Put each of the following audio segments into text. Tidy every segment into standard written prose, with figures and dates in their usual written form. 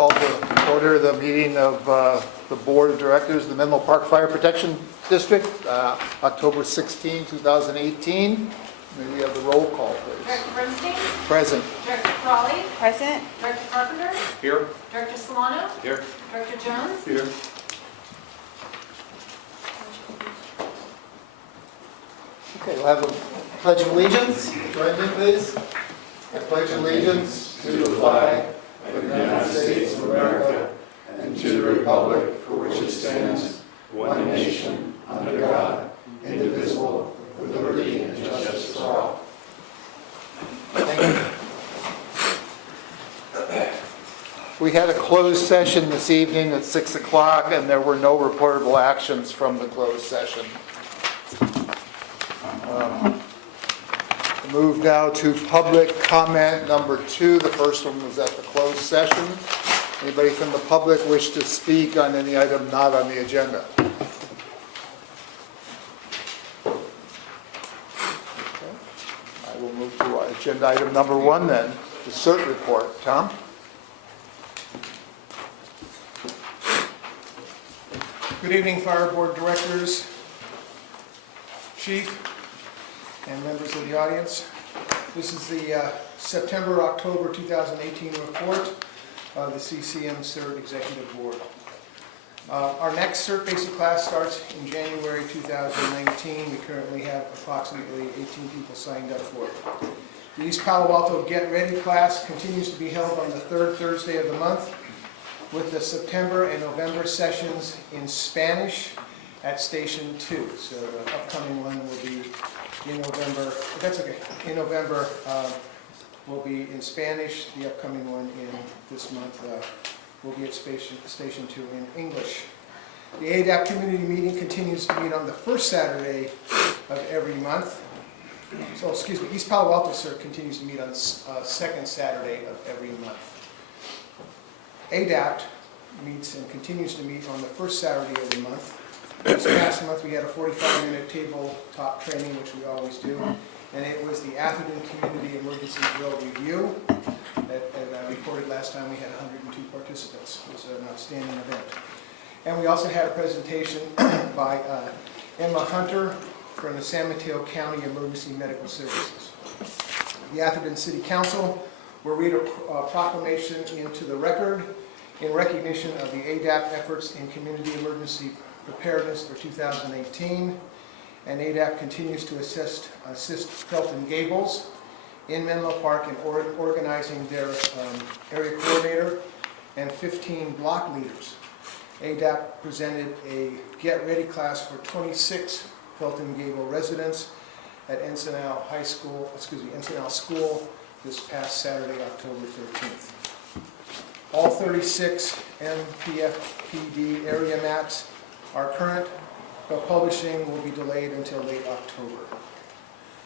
call to order the meeting of the Board of Directors of the Menlo Park Fire Protection District, October 16, 2018. May we have the roll call, please? Director Bernstein? Present. Director Crawley? Present. Director Carpenter? Here. Director Solano? Here. Director Jones? Here. Okay, we'll have a pledge of allegiance. Join me, please. I pledge allegiance to the flag of the United States of America and to the republic for which it stands, one nation, under God, indivisible, with liberty and justice for all. Thank you. We had a closed session this evening at 6 o'clock, and there were no reportable actions from the closed session. Move now to public comment number 2. The first one was at the closed session. Anybody from the public wish to speak on any item not on the agenda? Okay. I will move to agenda item number 1 then, the CERT report. Tom? Good evening, Fire Board Directors, Chief, and members of the audience. This is the September-October 2018 report of the CCM CERT Executive Board. Our next CERT basic class starts in January 2019. We currently have approximately 18 people signed up for it. The East Palo Alto Get Ready class continues to be held on the third Thursday of the month, with the September and November sessions in Spanish at Station 2. So the upcoming one will be in November. That's okay. In November will be in Spanish. The upcoming one in this month will be at Station 2 in English. The ADAP community meeting continues to meet on the first Saturday of every month. So, excuse me, East Palo Alto CERT continues to meet on the second Saturday of every month. ADAPT meets and continues to meet on the first Saturday of the month. This past month we had a 45-minute tabletop training, which we always do, and it was the Atherton Community Emergency Drill Review. As I reported last time, we had 102 participants. It was an outstanding event. And we also had a presentation by Emma Hunter from the San Mateo County Emergency Medical Services. The Atherton City Council will read a proclamation into the record in recognition of the ADAP efforts in community emergency preparedness for 2018. And ADAP continues to assist Felton Gables in Menlo Park in organizing their area coordinator and 15 block leaders. ADAP presented a Get Ready class for 26 Felton Gable residents at Encinal School this past Saturday, October 13th. All 36 MPFPD area maps are current, but publishing will be delayed until late October.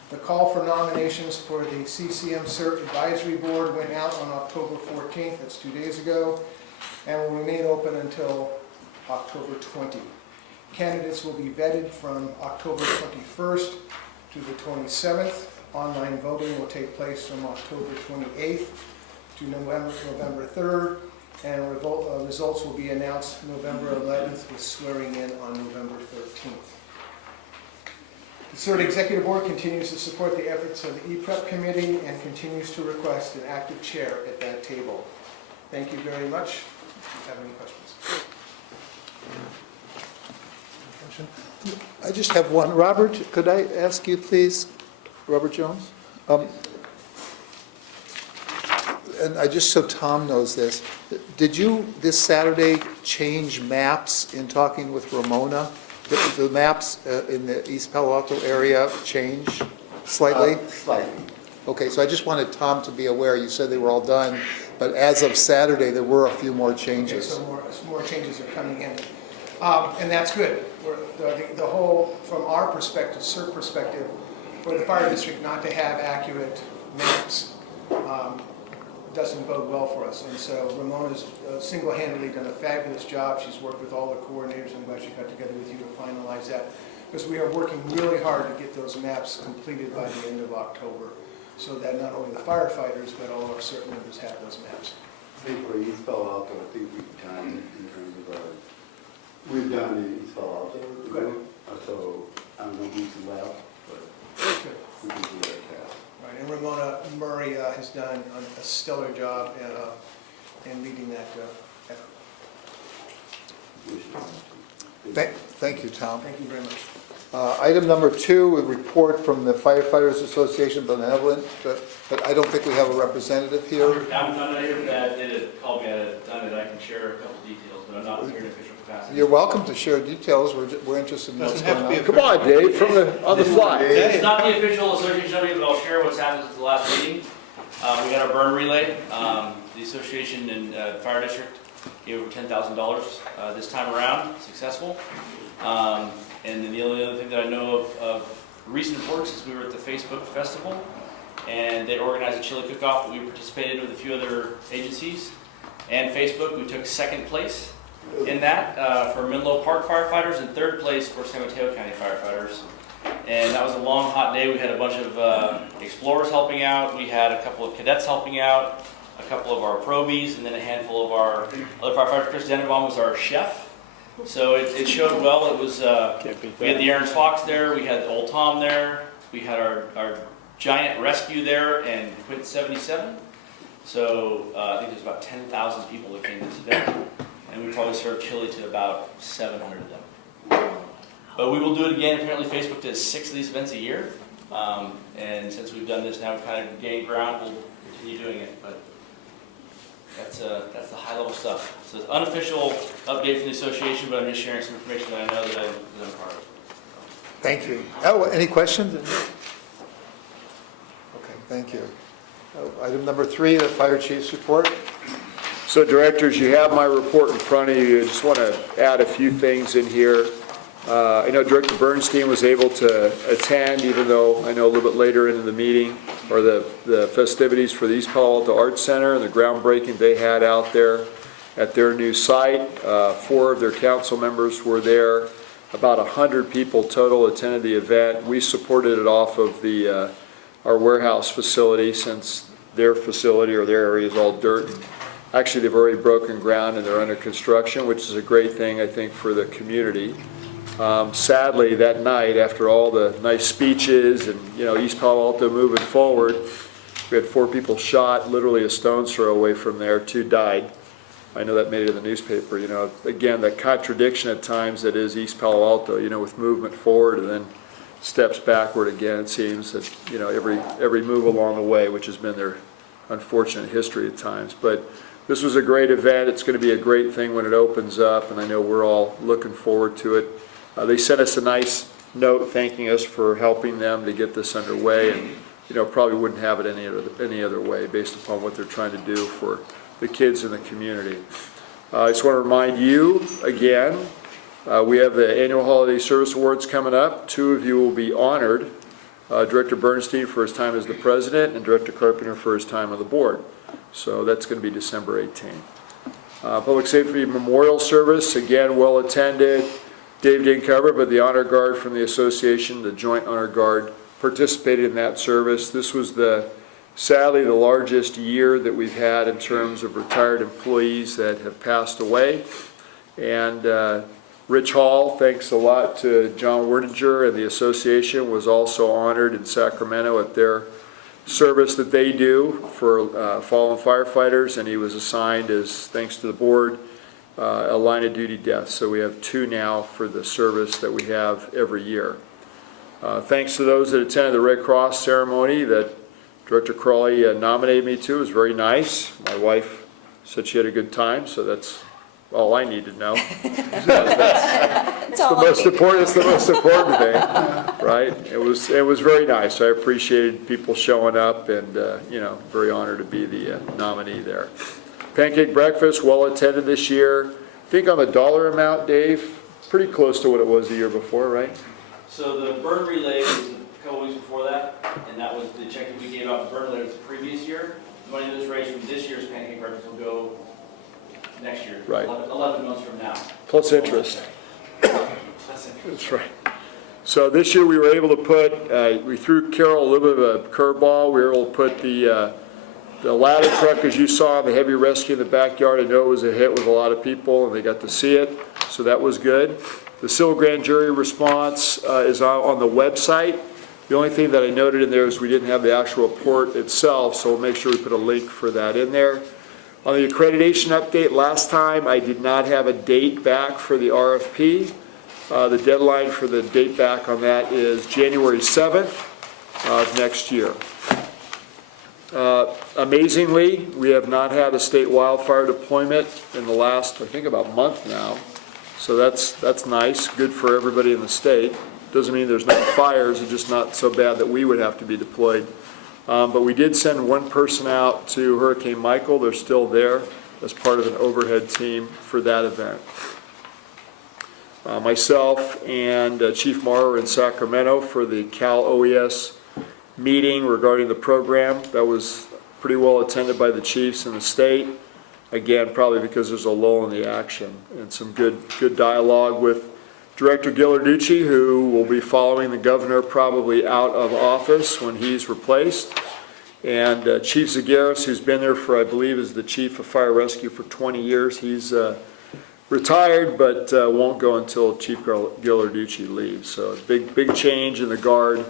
The call for nominations for the CCM CERT Advisory Board went out on October 14th, that's 2 days ago, and will remain open until October 20. Candidates will be vetted from October 21st to the 27th. Online voting will take place from October 28th to November 3rd, and results will be announced November 11th with swearing in on November 13th. The CERT Executive Board continues to support the efforts of the E-Prep Committee and continues to request an active chair at that table. Thank you very much. If you have any questions. I just have one. Robert, could I ask you, please? Robert Jones? And just so Tom knows this, did you this Saturday change maps in talking with Ramona? The maps in the East Palo Alto area change slightly? Slightly. Okay, so I just wanted Tom to be aware. You said they were all done, but as of Saturday, there were a few more changes. Okay, so more changes are coming in. And that's good. The whole, from our perspective, CERT perspective, for the fire district not to have accurate maps doesn't bode well for us. And so Ramona's single-handedly done a fabulous job. She's worked with all the coordinators. I'm glad she got together with you to finalize that, because we are working really hard to get those maps completed by the end of October, so that not only the firefighters, but all our CERT members have those maps. think for East Palo Alto, I think we've done in terms of our, we've done in East Palo Alto. Good. So I don't know who's left, but Good. we can do that task. Right, and Ramona Murray has done a stellar job in leading that effort. We should- Thank you, Tom. Thank you very much. Item number 2, a report from the Firefighters Association Benevolent, but I don't think we have a representative here. I'm not here for that, they did call me, I had done it, I can share a couple details, but I'm not here in official capacity. You're welcome to share details, we're interested in what's going on. Come on, Dave, on the fly. It's not the official association update, but I'll share what's happened since the last meeting. We had our burn relay, the association and fire district gave over $10,000 this time around, successful. And then the only other thing that I know of recent importance is we were at the Facebook Festival, and they organized a chili cook-off that we participated in with a few other agencies. And Facebook, we took second place in that for Menlo Park firefighters and third place for San Mateo County firefighters. And that was a long, hot day. We had a bunch of explorers helping out. We had a couple of cadets helping out, a couple of our probies, and then a handful of our other firefighters. Chris Denenbaum was our chef. So it showed well. It was we had the Aaron's Fox there, we had Old Tom there, we had our giant rescue there and Quint 77. So I think there's about 10,000 people that came to this event, and we probably served chili to about 700 of them. But we will do it again. Apparently Facebook does 6 of these events a year, and since we've done this now, we've kind of gained ground. We'll continue doing it, but that's the high level stuff. So it's unofficial update from the association, but I'm just sharing some information that I know that I'm part of. Thank you. Oh, any questions? Okay, thank you. Item number 3, the fire chief's report. So directors, you have my report in front of you. I just want to add a few things in here. I know Director Bernstein was able to attend, even though I know a little bit later into the meeting, or the festivities for the East Palo Alto Arts Center and the groundbreaking they had out there at their new site. 4 of their council members were there. About 100 people total attended the event. We supported it off of our warehouse facility, since their facility or their area is all dirt. Actually, they've already broken ground and they're under construction, which is a great thing, I think, for the community. Sadly, that night, after all the nice speeches and, East Palo Alto moving forward, we had 4 people shot, literally a stone's throw away from there. 2 died. I know that made it in the newspaper. Again, that contradiction at times that is East Palo Alto, with movement forward and then steps backward again. It seems that, every move along the way, which has been their unfortunate history at times. But this was a great event. It's going to be a great thing when it opens up, and I know we're all looking forward to it. They sent us a nice note thanking us for helping them to get this underway, and probably wouldn't have it any other way based upon what they're trying to do for the kids in the community. I just want to remind you again, we have the annual Holiday Service Awards coming up. 2 of you will be honored. Director Bernstein for his time as the president, and Director Carpenter for his time on the board. So that's going to be December 18th. Public Safety Memorial Service, again, well attended. Dave didn't cover, but the Honor Guard from the association, the Joint Honor Guard, participated in that service. This was sadly the largest year that we've had in terms of retired employees that have passed away. And Rich Hall, thanks a lot to John Werninger and the association, was also honored in Sacramento at their service that they do for fallen firefighters, and he was assigned, as thanks to the board, a line of duty death. So we have 2 now for the service that we have every year. Thanks to those that attended the Red Cross ceremony that Director Crawley nominated me to. It was very nice. My wife said she had a good time, so that's all I need to know. That's the most important thing, right? It was very nice. I appreciated people showing up, and very honored to be the nominee there. Pancake breakfast, well attended this year. I think on the dollar amount, Dave, pretty close to what it was the year before, right? So the burn relay was a couple weeks before that, and that was the check that we gave out. The burn relay was the previous year. The money that was raised from this year's pancake breakfast will go next year, Right. 11 months from now. Plus interest. That's it. That's right. So this year we were able to put, we threw Carol a little bit of a curveball. We were able to put the The ladder truck, as you saw, the heavy rescue in the backyard, I know it was a hit with a lot of people, and they got to see it, so that was good. The civil grand jury response is on the website. The only thing that I noted in there is we didn't have the actual report itself, so we'll make sure we put a link for that in there. On the accreditation update, last time I did not have a date back for the RFP. The deadline for the date back on that is January 7th of next year. Amazingly, we have not had a state wildfire deployment in the last, I think, about month now. So that's nice, good for everybody in the state. Doesn't mean there's no fires, it's just not so bad that we would have to be deployed. But we did send one person out to Hurricane Michael. They're still there as part of an overhead team for that event. Myself and Chief Morrow were in Sacramento for the Cal OES meeting regarding the program. That was pretty well attended by the chiefs in the state. Again, probably because there's a lull in the action, and some good dialogue with Director Ghilarducci, who will be following the governor probably out of office when he's replaced. And Chief Zagaris, who's been there for, I believe, is the chief of fire rescue for 20 years. He's retired, but won't go until Chief Ghilarducci leaves. So big change in the guard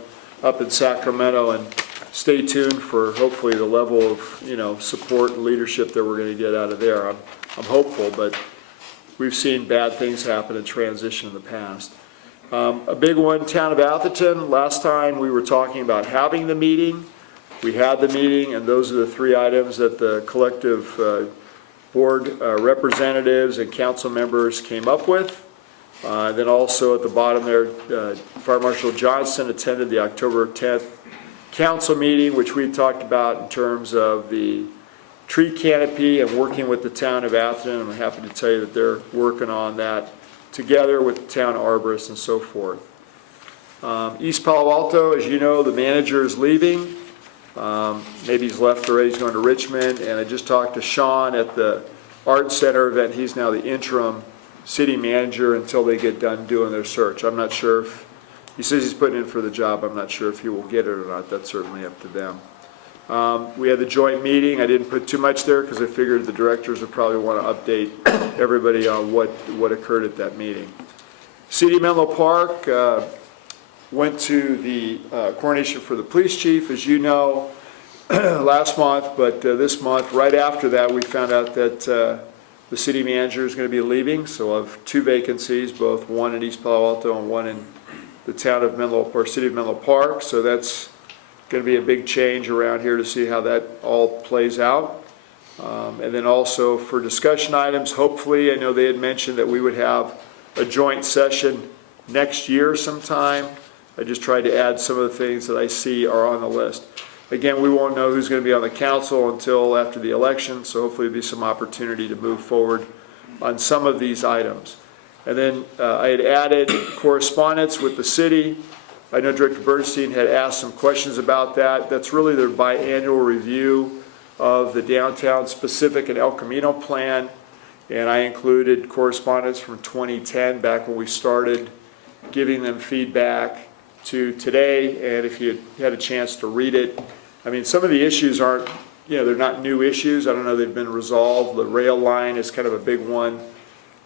up in Sacramento, and stay tuned for hopefully the level of support and leadership that we're going to get out of there. I'm hopeful, but we've seen bad things happen in transition in the past. A big one, Town of Atherton. Last time we were talking about having the meeting. We had the meeting, and those are the three items that the collective board representatives and council members came up with. Then also at the bottom there, Fire Marshal Johnson attended the October 10th council meeting, which we talked about in terms of the tree canopy and working with the town of Atherton. I'm happy to tell you that they're working on that together with the town arborist and so forth. East Palo Alto, as you know, the manager is leaving. Maybe he's left already, he's going to Richmond, and I just talked to Sean at the Art Center event. He's now the interim city manager until they get done doing their search. I'm not sure if, he says he's putting in for the job, I'm not sure if he will get it or not. That's certainly up to them. We had the joint meeting. I didn't put too much there because I figured the directors would probably want to update everybody on what occurred at that meeting. City of Menlo Park went to the coronation for the police chief, as you know, last month, but this month, right after that, we found out that the city manager is going to be leaving, so we'll have two vacancies, both one in East Palo Alto and one in the town of Menlo Park, city of Menlo Park. So that's going to be a big change around here to see how that all plays out. And then also for discussion items, hopefully, I know they had mentioned that we would have a joint session next year sometime. I just tried to add some of the things that I see are on the list. Again, we won't know who's going to be on the council until after the election, so hopefully there'll be some opportunity to move forward on some of these items. And then I had added correspondence with the city. I know Director Bernstein had asked some questions about that. That's really their biannual review of the downtown specific and El Camino plan. And I included correspondence from 2010, back when we started giving them feedback, to today. And if you had a chance to read it, I mean, some of the issues aren't, they're not new issues. I don't know, they've been resolved. The rail line is kind of a big one.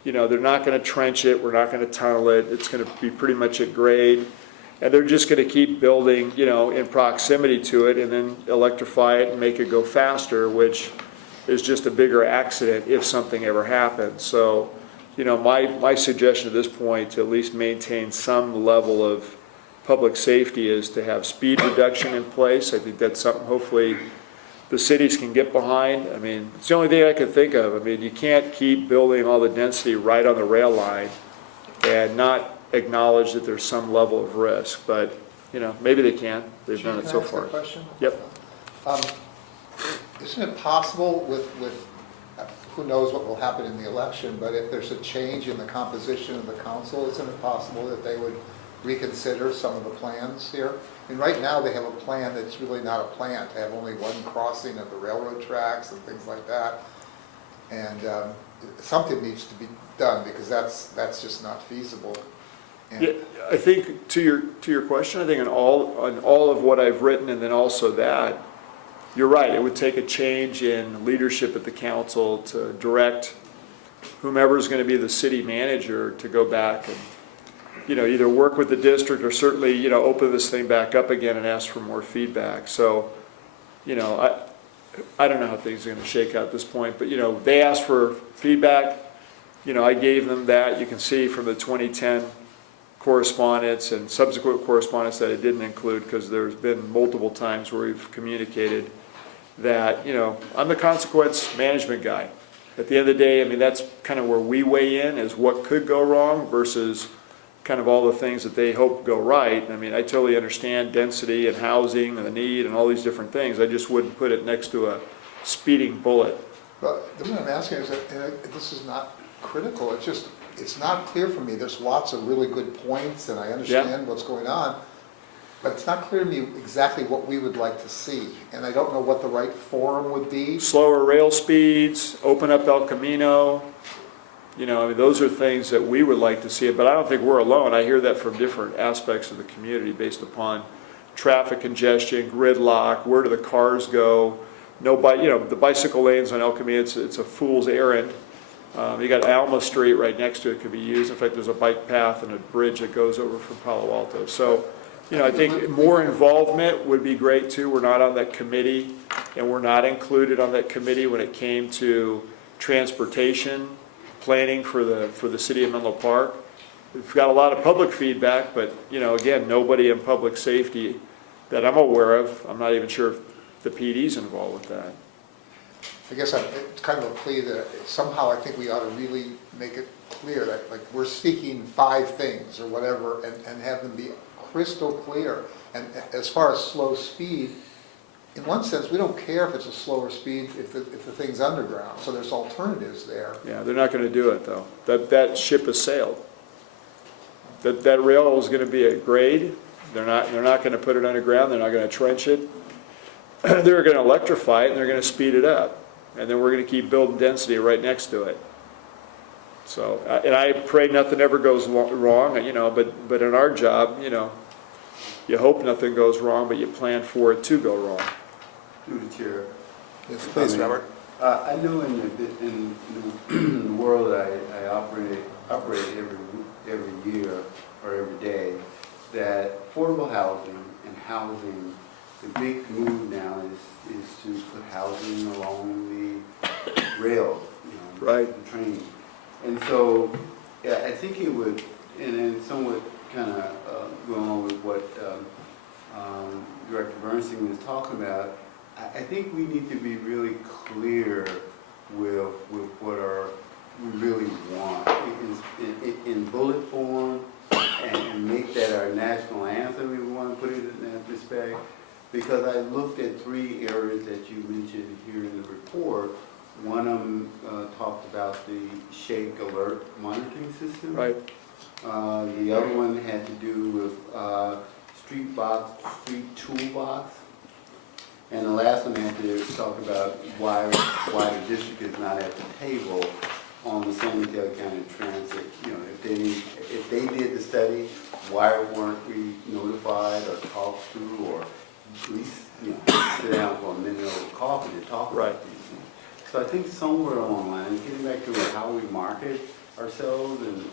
They're not going to trench it. We're not going to tunnel it. It's going to be pretty much at grade. And they're just going to keep building, in proximity to it, and then electrify it and make it go faster, which is just a bigger accident if something ever happens. So, my suggestion at this point, to at least maintain some level of public safety, is to have speed reduction in place. I think that's something hopefully the cities can get behind. I mean, it's the only thing I can think of. I mean, you can't keep building all the density right on the rail line and not acknowledge that there's some level of risk. But, maybe they can. They've done it so far. Can I ask a question? Yep. Isn't it possible with who knows what will happen in the election, but if there's a change in the composition of the council, isn't it possible that they would reconsider some of the plans here? I mean, right now they have a plan that's really not a plan, to have only one crossing of the railroad tracks and things like that. And something needs to be done, because that's just not feasible. And Yeah, I think to your question, I think on all of what I've written, and then also that, you're right, it would take a change in leadership at the council to direct whomever's going to be the city manager to go back and, either work with the district or certainly, open this thing back up again and ask for more feedback. So, I don't know how things are going to shake out at this point, but, they asked for feedback. I gave them that. You can see from the 2010 correspondence and subsequent correspondence that I didn't include because there's been multiple times where we've communicated that, I'm the consequence management guy. At the end of the day, I mean, that's kind of where we weigh in, is what could go wrong versus kind of all the things that they hope go right. I mean, I totally understand density and housing and the need and all these different things. I just wouldn't put it next to a speeding bullet. But the reason I'm asking is that, and this is not critical, it's not clear for me. There's lots of really good points, and I understand what's going on, but it's not clear to me exactly what we would like to see, and I don't know what the right forum would be. Slower rail speeds, open up El Camino, I mean, those are things that we would like to see, but I don't think we're alone. I hear that from different aspects of the community based upon traffic congestion, gridlock, where do the cars go? The bicycle lanes on El Camino, it's a fool's errand. You got Alma Street right next to it could be used. In fact, there's a bike path and a bridge that goes over from Palo Alto. So, I think more involvement would be great too. We're not on that committee, and we're not included on that committee when it came to transportation planning for the city of Menlo Park. We've got a lot of public feedback, but, again, nobody in public safety that I'm aware of. I'm not even sure if the PD's involved with that. I guess it's kind of a plea that somehow I think we ought to really make it clear that, like, we're seeking 5 things or whatever, and have them be crystal clear. And as far as slow speed, in one sense, we don't care if it's a slower speed if the thing's underground, so there's alternatives there. Yeah, they're not going to do it, though. That ship has sailed. That rail is going to be at grade. They're not going to put it underground. They're not going to trench it. They're going to electrify it, and they're going to speed it up. And then we're going to keep building density right next to it. So, and I pray nothing ever goes wrong, but in our job, you hope nothing goes wrong, but you plan for it to go wrong. Through the chair. Yes, please, Robert. I know in the world that I operate every year or every day, that affordable housing and housing, the big move now is to put housing along the rail, Right. the train. And so, yeah, I think it would, and somewhat kind of going on with what Director Bernstein was talking about, I think we need to be really clear with what we really want in bullet form, and make that our national anthem if we want to put it in that respect. Because I looked at 3 areas that you mentioned here in the report. One of them talked about the shake alert monitoring system. Right. The other one had to do with street toolbox. And the last one had to talk about why the district is not at the table on the San Mateo County Transit. If they did the study, why weren't we notified or talked to, or at least sit down for a minute over coffee to talk about these things. So I think somewhere along the line, getting back to how we market ourselves and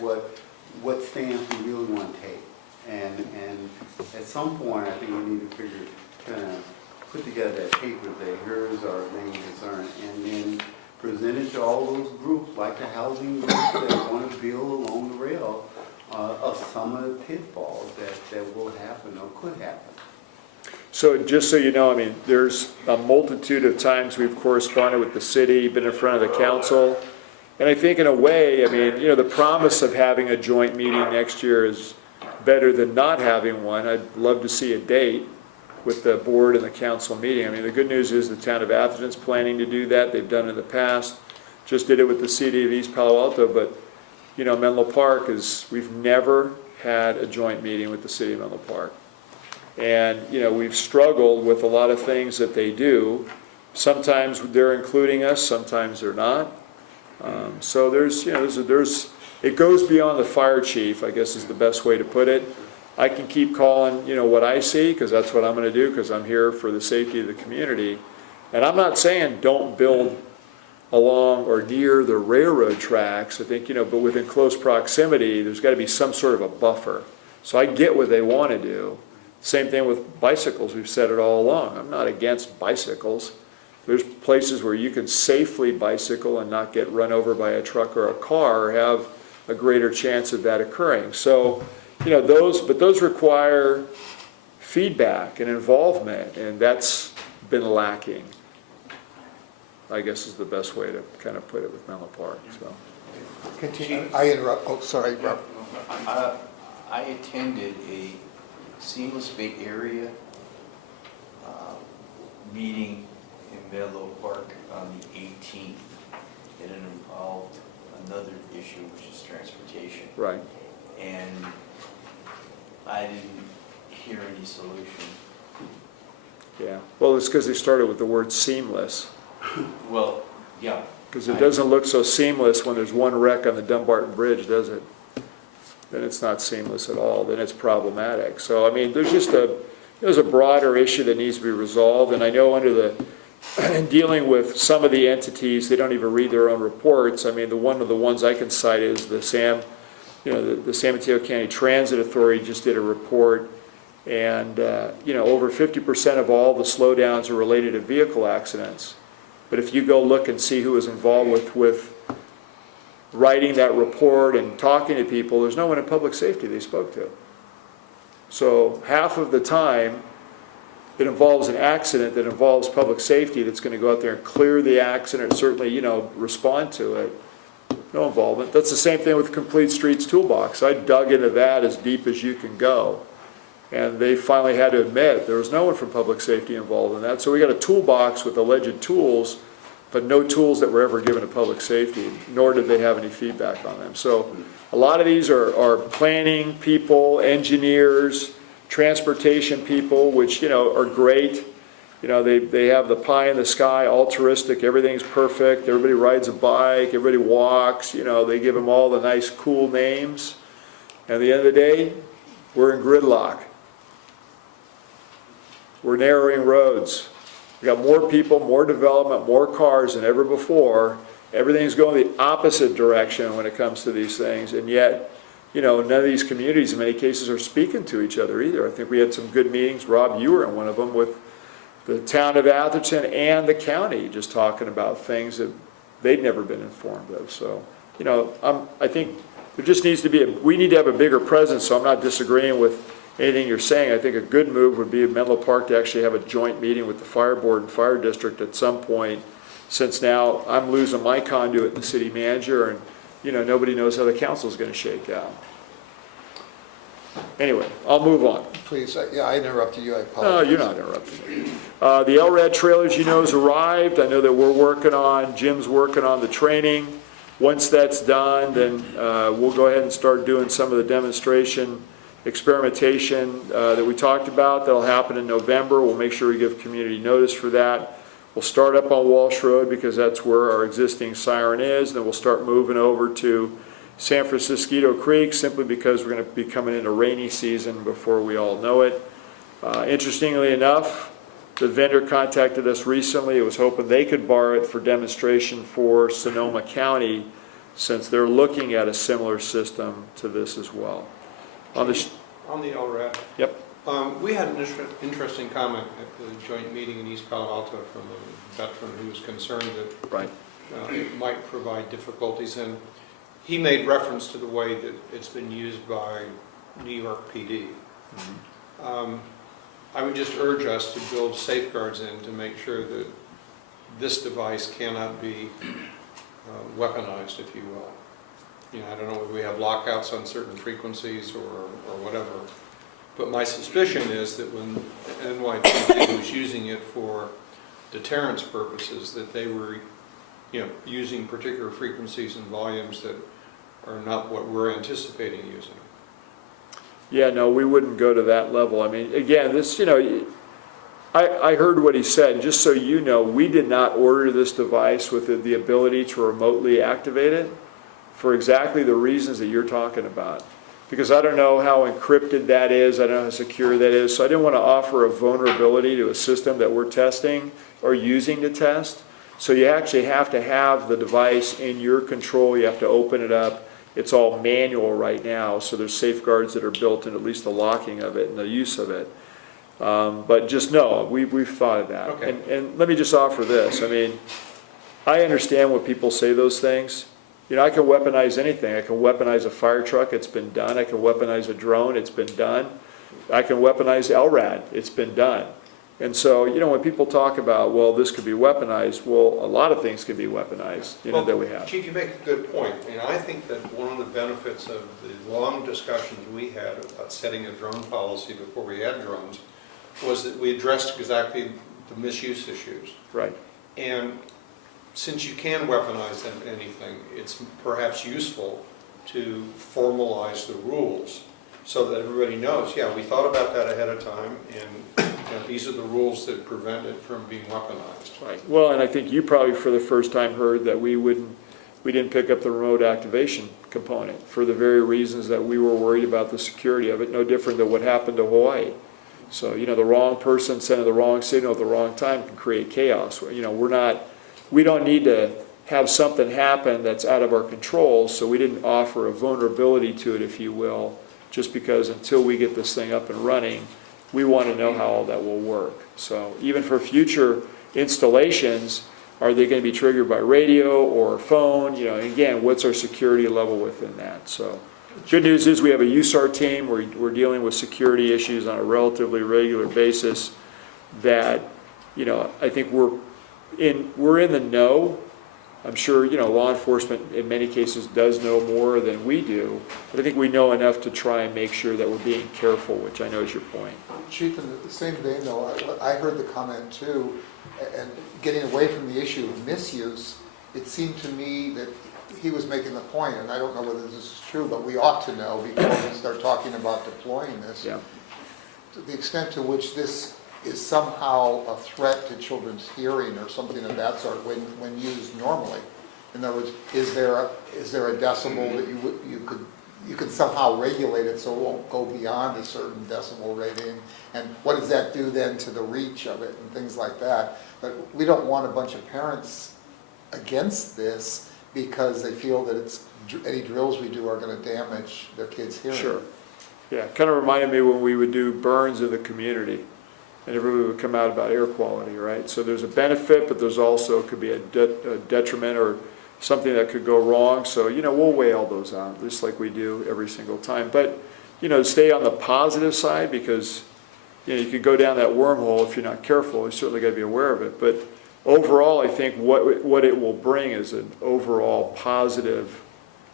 what stance we really want to take. And at some point, I think we need to kind of put together that paper that here's our main concern, and then present it to all those groups, like the housing groups that want to build along the rail, of some of the pitfalls that will happen or could happen. So just so you know, I mean, there's a multitude of times we've corresponded with the city, been in front of the council. And I think in a way, I mean, the promise of having a joint meeting next year is better than not having one. I'd love to see a date with the board and the council meeting. I mean, the good news is the town of Atherton's planning to do that. They've done it in the past. Just did it with the city of East Palo Alto, but, Menlo Park we've never had a joint meeting with the city of Menlo Park. And, we've struggled with a lot of things that they do. Sometimes they're including us, sometimes they're not. So it goes beyond the fire chief, I guess is the best way to put it. I can keep calling, what I see, because that's what I'm gonna do, because I'm here for the safety of the community. And I'm not saying don't build along or near the railroad tracks, I think, but within close proximity, there's gotta be some sort of a buffer. So I get what they wanna do. Same thing with bicycles, we've said it all along. I'm not against bicycles. There's places where you can safely bicycle and not get run over by a truck or a car, or have a greater chance of that occurring. So, those require feedback and involvement, and that's been lacking, I guess is the best way to kind of put it with Menlo Park, so. Continue. I interrupt, sorry, Rob. I attended a Seamless Bay Area meeting in Menlo Park on the 18th. It involved another issue, which is transportation. Right. And I didn't hear any solution. Yeah, well, it's because they started with the word seamless, Well, yeah. because it doesn't look so seamless when there's one wreck on the Dumbarton Bridge, does it? Then it's not seamless at all, then it's problematic. So, there's a broader issue that needs to be resolved, and I know under in dealing with some of the entities, they don't even read their own reports. One of the ones I can cite is the San Mateo County Transit Authority just did a report, and, over 50% of all the slowdowns are related to vehicle accidents. But if you go look and see who was involved with writing that report and talking to people, there's no one in public safety they spoke to. So half of the time, it involves an accident that involves public safety that's going to go out there and clear the accident, certainly, respond to it. No involvement. That's the same thing with Complete Streets Toolbox. I dug into that as deep as you can go. And they finally had to admit there was no one from public safety involved in that. So we got a toolbox with alleged tools, but no tools that were ever given to public safety, nor did they have any feedback on them. So a lot of these are planning people, engineers, transportation people, which, are great. They have the pie in the sky, altruistic, everything's perfect, everybody rides a bike, everybody walks, they give them all the nice, cool names. And at the end of the day, we're in gridlock. We're narrowing roads. We got more people, more development, more cars than ever before. Everything's going the opposite direction when it comes to these things, and yet, none of these communities in many cases are speaking to each other either. I think we had some good meetings, Rob, you were in one of them, with the town of Atherton and the county, just talking about things that they'd never been informed of. So, I think there just needs to be we need to have a bigger presence, so I'm not disagreeing with anything you're saying. I think a good move would be at Menlo Park to actually have a joint meeting with the fire board and fire district at some point, since now I'm losing my conduit in the city manager, and nobody knows how the council's going to shake out. Anyway, I'll move on. Please, I interrupted you, I No, apologize. you're not interrupting me. The LRAD trailers, has arrived. I know that Jim's working on the training. Once that's done, then we'll go ahead and start doing some of the demonstration experimentation that we talked about. That'll happen in November. We'll make sure we give community notice for that. We'll start up on Walsh Road because that's where our existing siren is. Then we'll start moving over to San Francisco Creek, simply because we're going to be coming into rainy season before we all know it. Interestingly enough, the vendor contacted us recently. It was hoping they could borrow it for demonstration for Sonoma County, since they're looking at a similar system to this as well. On the LRAD. Yep. We had an interesting comment at the joint meeting in East Palo Alto from a veteran who was concerned that Right. It might provide difficulties, and he made reference to the way that it's been used by New York PD. I would just urge us to build safeguards in to make sure that this device cannot be weaponized, if you will. I don't know if we have lockouts on certain frequencies or whatever, but my suspicion is that when NYPD was using it for deterrence purposes, that they were using particular frequencies and volumes that are not what we're anticipating using. Yeah, no, we wouldn't go to that level. Again, this, I heard what he said. Just so you know, we did not order this device with the ability to remotely activate it for exactly the reasons that you're talking about. because I don't know how encrypted that is, I don't know how secure that is, so I didn't want to offer a vulnerability to a system that we're testing or using to test. So you actually have to have the device in your control, you have to open it up. It's all manual right now, so there's safeguards that are built in, at least the locking of it and the use of it. But just know, we've thought of that. Okay. And let me just offer this, I mean, I understand when people say those things. You know, I can weaponize anything. I can weaponize a fire truck, it's been done. I can weaponize a drone, it's been done. I can weaponize LRAD, it's been done. And so, you know, when people talk about, well, this could be weaponized, well, a lot of things could be weaponized, you know, that we have. Chief, you make a good point. And I think that one of the benefits of the long discussions we had about setting a drone policy before we had drones was that we addressed exactly the misuse issues. Right. And since you can weaponize anything, it's perhaps useful to formalize the rules so that everybody knows, yeah, we thought about that ahead of time, and these are the rules that prevent it from being weaponized. Right. Well, and I think you probably for the first time heard that we didn't pick up the remote activation component for the very reasons that we were worried about the security of it, no different than what happened to Hawaii. So, you know, the wrong person sending the wrong signal at the wrong time can create chaos. You know, we don't need to have something happen that's out of our control, so we didn't offer a vulnerability to it, if you will, just because until we get this thing up and running, we want to know how all that will work. So even for future installations, are they going to be triggered by radio or phone? You know, again, what's our security level within that? So good news is we have a USAR team. We're dealing with security issues on a relatively regular basis that, you know, I think we're in the know. I'm sure, you know, law enforcement in many cases does know more than we do, but I think we know enough to try and make sure that we're being careful, which I know is your point. Chief, in the same vein though, I heard the comment too, and getting away from the issue of misuse, it seemed to me that he was making the point, and I don't know whether this is true, but we ought to know before we start talking about deploying this. Yeah. To the extent to which this is somehow a threat to children's hearing or something of that sort when used normally. In other words, is there a decibel that you could somehow regulate it so it won't go beyond a certain decibel rating? And what does that do then to the reach of it and things like that? But we don't want a bunch of parents against this because they feel that any drills we do are going to damage their kids' hearing. Sure. Yeah, kind of reminded me when we would do burns in the community, and everybody would come out about air quality, right? So there's a benefit, but there's also could be a detriment or something that could go wrong. So, you know, we'll weigh all those out, just like we do every single time. But, you know, stay on the positive side because, you know, you could go down that wormhole if you're not careful. You certainly got to be aware of it. But overall, I think what it will bring is an overall positive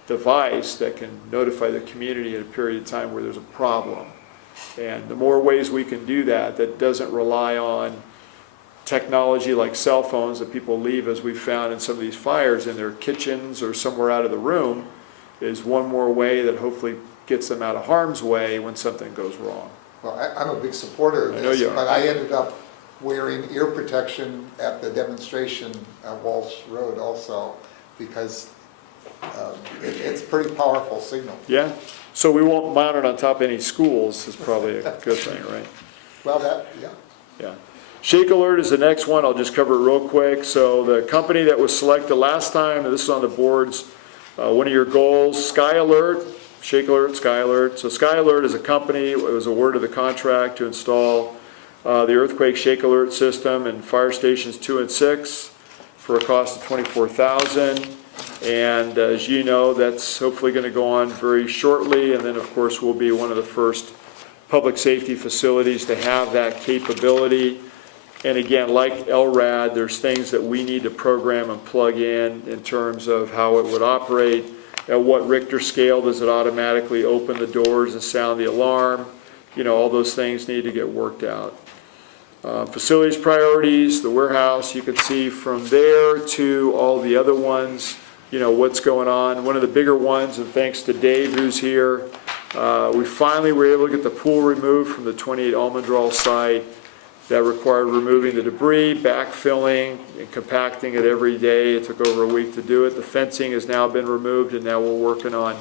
device that can notify the community at a period of time where there's a problem. And the more ways we can do that, that doesn't rely on technology like cell phones that people leave, as we found in some of these fires, in their kitchens or somewhere out of the room, is one more way that hopefully gets them out of harm's way when something goes wrong. Well, I'm a big supporter of I know this, you are. but I ended up wearing ear protection at the demonstration at Walsh Road also because it's a pretty powerful signal. Yeah? So we won't mount it on top of any schools is probably a good thing, right? Well, yeah. Yeah. Shake Alert is the next one. I'll just cover it real quick. So the company that was selected last time, and this is on the board's, one of your goals, Sky Alert, Shake Alert, Sky Alert. So Sky Alert is a company, it was awarded the contract to install the earthquake Shake Alert system in fire stations 2 and 6 for a cost of $24,000. And as you know, that's hopefully going to go on very shortly. And then, of course, we'll be one of the first public safety facilities to have that capability. And again, like LRAD, there's things that we need to program and plug in terms of how it would operate. At what Richter scale does it automatically open the doors and sound the alarm? You know, all those things need to get worked out. Facilities priorities, the warehouse, you can see from there to all the other ones, you know, what's going on. One of the bigger ones, and thanks to Dave who's here, we finally were able to get the pool removed from the 28 Almondral site. That required removing the debris, backfilling, and compacting it every day. It took over a week to do it. The fencing has now been removed, and now we're working on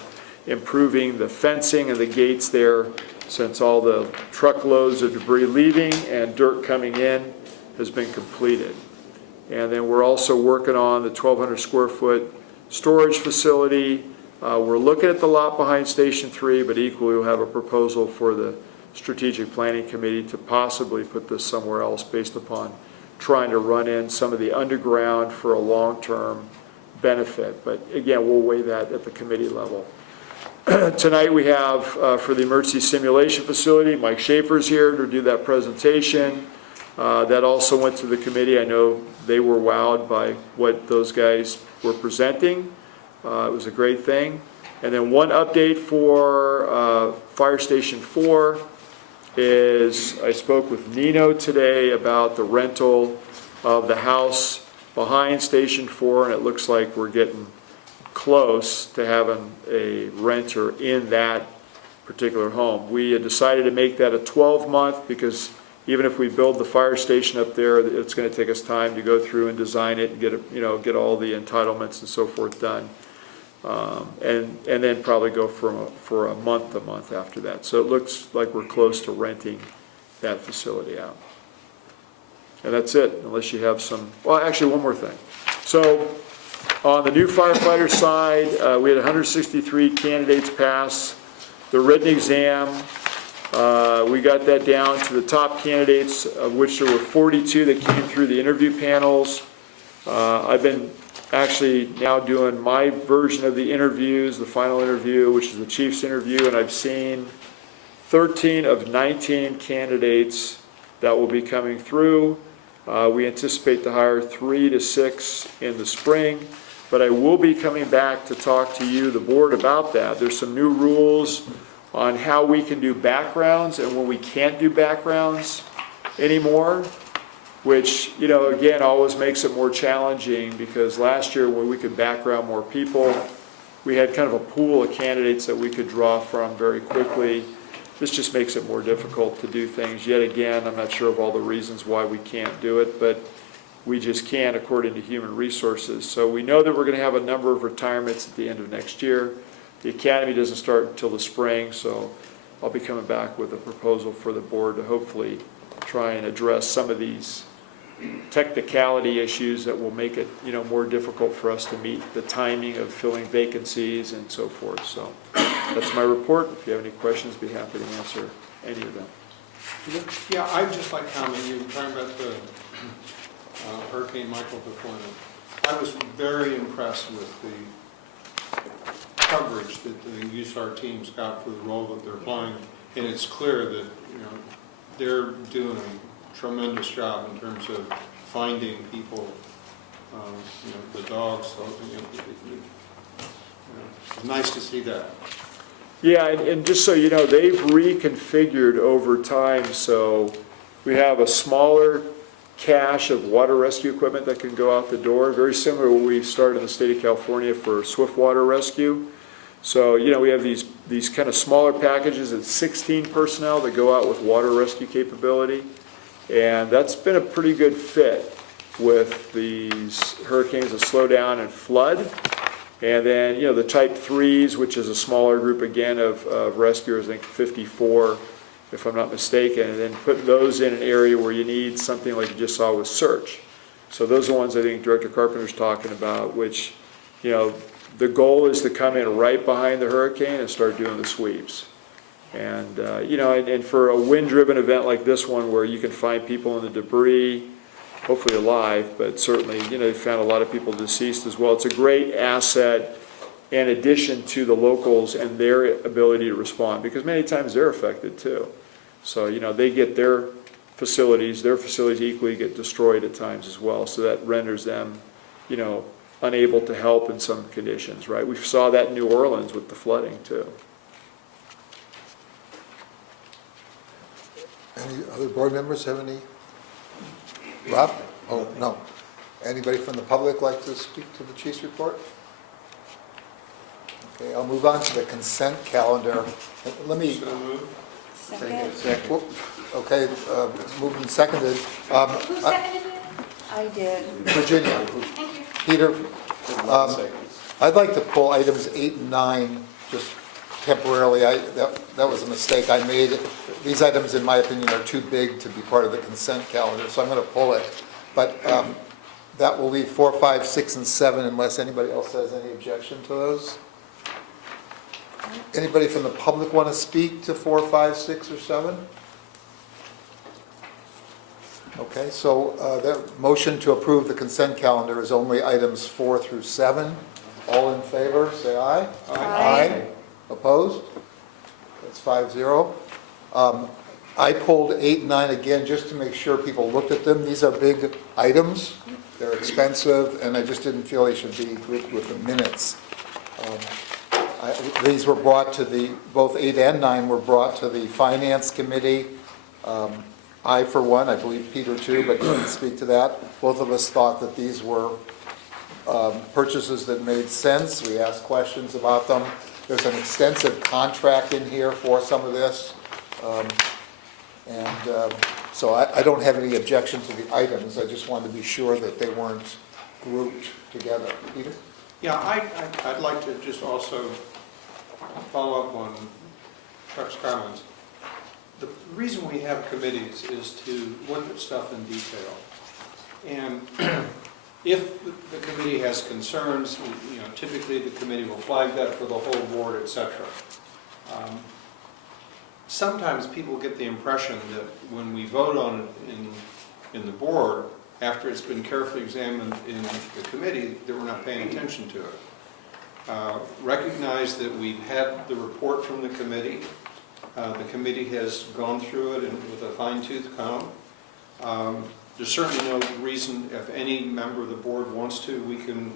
improving the fencing and the gates there, since all the truckloads of debris leaving and dirt coming in has been completed. And then we're also working on the 1,200 square foot storage facility. We're looking at the lot behind Station 3, but equally we'll have a proposal for the Strategic Planning Committee to possibly put this somewhere else based upon trying to run in some of the underground for a long-term benefit. But again, we'll weigh that at the committee level. Tonight we have, for the emergency simulation facility, Mike Schaefer's here to do that presentation. That also went to the committee. I know they were wowed by what those guys were presenting. It was a great thing. And then one update for Fire Station 4 is I spoke with Nino today about the rental of the house behind Station 4, and it looks like we're getting close to having a renter in that particular home. We had decided to make that a 12-month because even if we build the fire station up there, it's going to take us time to go through and design it and get all the entitlements and so forth done, and then probably go for a month after that. So it looks like we're close to renting that facility out. And that's it, unless you have some. Well, actually, one more thing. So on the new firefighter side, we had 163 candidates pass the written exam. We got that down to the top candidates, of which there were 42 that came through the interview panels. I've been actually now doing my version of the interviews, the final interview, which is the chief's interview, and I've seen 13 of 19 candidates that will be coming through. We anticipate to hire 3 to 6 in the spring, but I will be coming back to talk to you, the board, about that. There's some new rules on how we can do backgrounds and when we can't do backgrounds anymore, which, again, always makes it more challenging, because last year when we could background more people, we had kind of a pool of candidates that we could draw from very quickly. This just makes it more difficult to do things. Yet again, I'm not sure of all the reasons why we can't do it, but we just can't according to human resources. So we know that we're going to have a number of retirements at the end of next year. The academy doesn't start until the spring, so I'll be coming back with a proposal for the board to hopefully try and address some of these technicality issues that will make it, more difficult for us to meet the timing of filling vacancies and so forth. So that's my report. If you have any questions, be happy to answer any of them. Yeah, I'd just like to comment, you were talking about the Hurricane Michael deployment. I was very impressed with the coverage that the USAR teams got for the role that they're playing, and it's clear that they're doing a tremendous job in terms of finding people, the dogs. It's nice to see that. Yeah, and just so you know, they've reconfigured over time, so we have a smaller cache of water rescue equipment that can go out the door, very similar to what we started in the state of California for swift water rescue. So, we have these kind of smaller packages at 16 personnel that go out with water rescue capability, and that's been a pretty good fit with these hurricanes that slow down and flood. And then, the type 3s, which is a smaller group again of rescuers, I think 54, if I'm not mistaken, and then put those in an area where you need something like you just saw with search. So those are the ones I think Director Carpenter's talking about, which, the goal is to come in right behind the hurricane and start doing the sweeps. And, and for a wind-driven event like this one, where you can find people in the debris, hopefully alive, but certainly, they found a lot of people deceased as well. It's a great asset in addition to the locals and their ability to respond, because many times they're affected too. So, they get their facilities equally get destroyed at times as well. So that renders them, unable to help in some conditions, right? We saw that in New Orleans with the flooding too. Any other board members have any? Rob? Oh, no. Anybody from the public like to speak to the chief's report? Okay, I'll move on to the consent calendar. Let me, So moved. whoop, okay, moved and seconded. Who seconded it? I did. Virginia, Thank you. Peter, I'd like to pull items 8 and 9 just temporarily, that was a mistake I made. These items, in my opinion, are too big to be part of the consent calendar, so I'm going to pull it. But that will leave 4, 5, 6, and 7 unless anybody else has any objection to those. Anybody from the public want to speak to 4, 5, 6, or 7? Okay, so the motion to approve the consent calendar is only items 4 through 7. All in favor, say aye. Aye. Opposed? That's 5-0. I pulled 8 and 9 again just to make sure people looked at them. These are big items. They're expensive, and I just didn't feel they should be grouped with the minutes. These were brought to both 8 and 9 were brought to the Finance Committee. I, for one, I believe Peter too, but he didn't speak to that. Both of us thought that these were purchases that made sense. We asked questions about them. There's an extensive contract in here for some of this. So I don't have any objection to the items. I just wanted to be sure that they weren't grouped together. Peter? Yeah, I'd like to just also follow up on Chuck's comments. The reason we have committees is to look at stuff in detail. And if the committee has concerns, typically the committee will flag that for the whole board, etc. Sometimes people get the impression that when we vote on it in the board, after it's been carefully examined in the committee, that we're not paying attention to it. Recognize that we've had the report from the committee. The committee has gone through it with a fine-tooth comb. There's certainly no reason, if any member of the board wants to, we can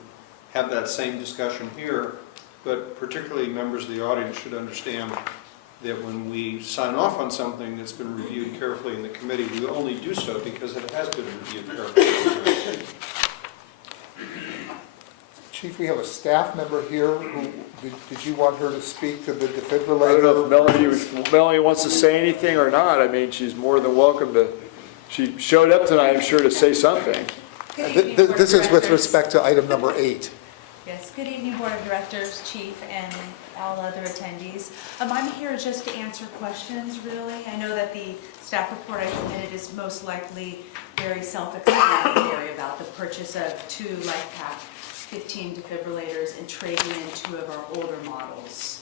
have that same discussion here, but particularly members of the audience should understand that when we sign off on something that's been reviewed carefully in the committee, we only do so because it has been reviewed carefully. Chief, we have a staff member here who, did you want her to speak to the defibrillator? I don't know if Melanie wants to say anything or not. I mean, she's more than welcome to, she showed up tonight, I'm sure, to say something. Good evening, Board of This is with Directors. respect to item number 8. Yes, good evening, Board of Directors, Chief, and all other attendees. I'm here just to answer questions, really. I know that the staff report I submitted is most likely very self-explanatory about the purchase of 2 LifePak 15 defibrillators and trading in 2 of our older models.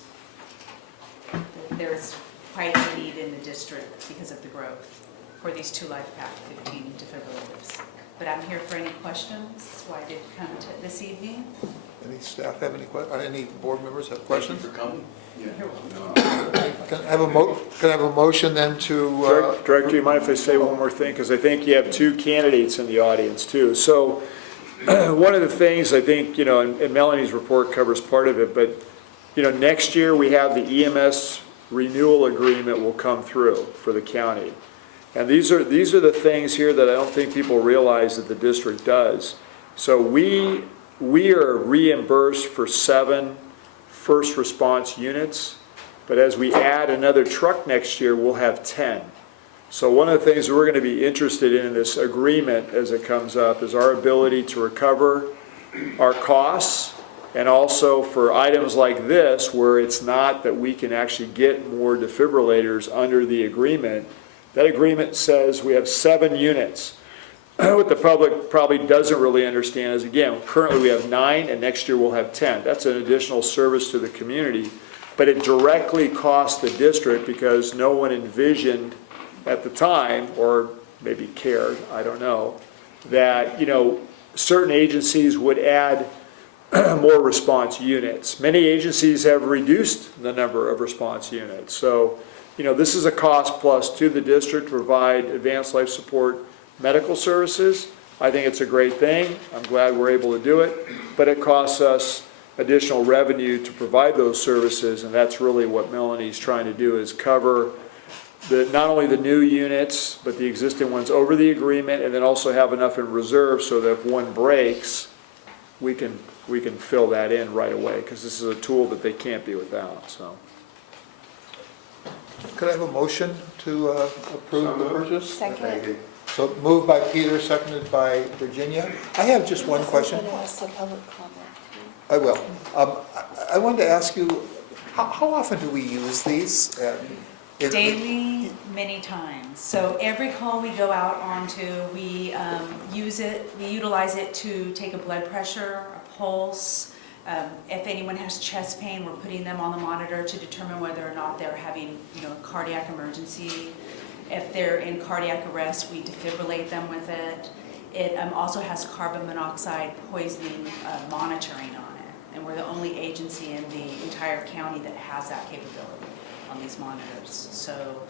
There's quite a need in the district because of the growth for these 2 LifePak 15 defibrillators. But I'm here for any questions, why I did come to this evening. Any staff have any questions? Any board members have questions? Thank you for coming. Can I have a motion then to, Director, you mind if I say one more thing? Because I think you have 2 candidates in the audience too. So one of the things I think, and Melanie's report covers part of it, but, next year we have the EMS renewal agreement will come through for the county. And these are the things here that I don't think people realize that the district does. So we are reimbursed for 7 first response units, but as we add another truck next year, we'll have 10. So one of the things we're going to be interested in this agreement as it comes up is our ability to recover our costs, and also for items like this where it's not that we can actually get more defibrillators under the agreement. That agreement says we have 7 units. What the public probably doesn't really understand is, again, currently we have 9 and next year we'll have 10. That's an additional service to the community, but it directly costs the district because no one envisioned at the time, or maybe cared, I don't know, that, certain agencies would add more response units. Many agencies have reduced the number of response units. So, this is a cost plus to the district to provide advanced life support medical services. I think it's a great thing. I'm glad we're able to do it, but it costs us additional revenue to provide those services, and that's really what Melanie's trying to do, is cover not only the new units, but the existing ones over the agreement, and then also have enough in reserve so that if one breaks, we can fill that in right away, because this is a tool that they can't be without. So, could I have a motion to approve the purchase? Second. So moved by Peter, seconded by Virginia. I have just one question. Somebody has some public comment. I will. I wanted to ask you, How often do we use these? Daily, many times. So every call we go out onto, we utilize it to take a blood pressure, a pulse. If anyone has chest pain, we're putting them on the monitor to determine whether or not they're having, a cardiac emergency. If they're in cardiac arrest, we defibrillate them with it. It also has carbon monoxide poisoning monitoring on it. And we're the only agency in the entire county that has that capability on these monitors. So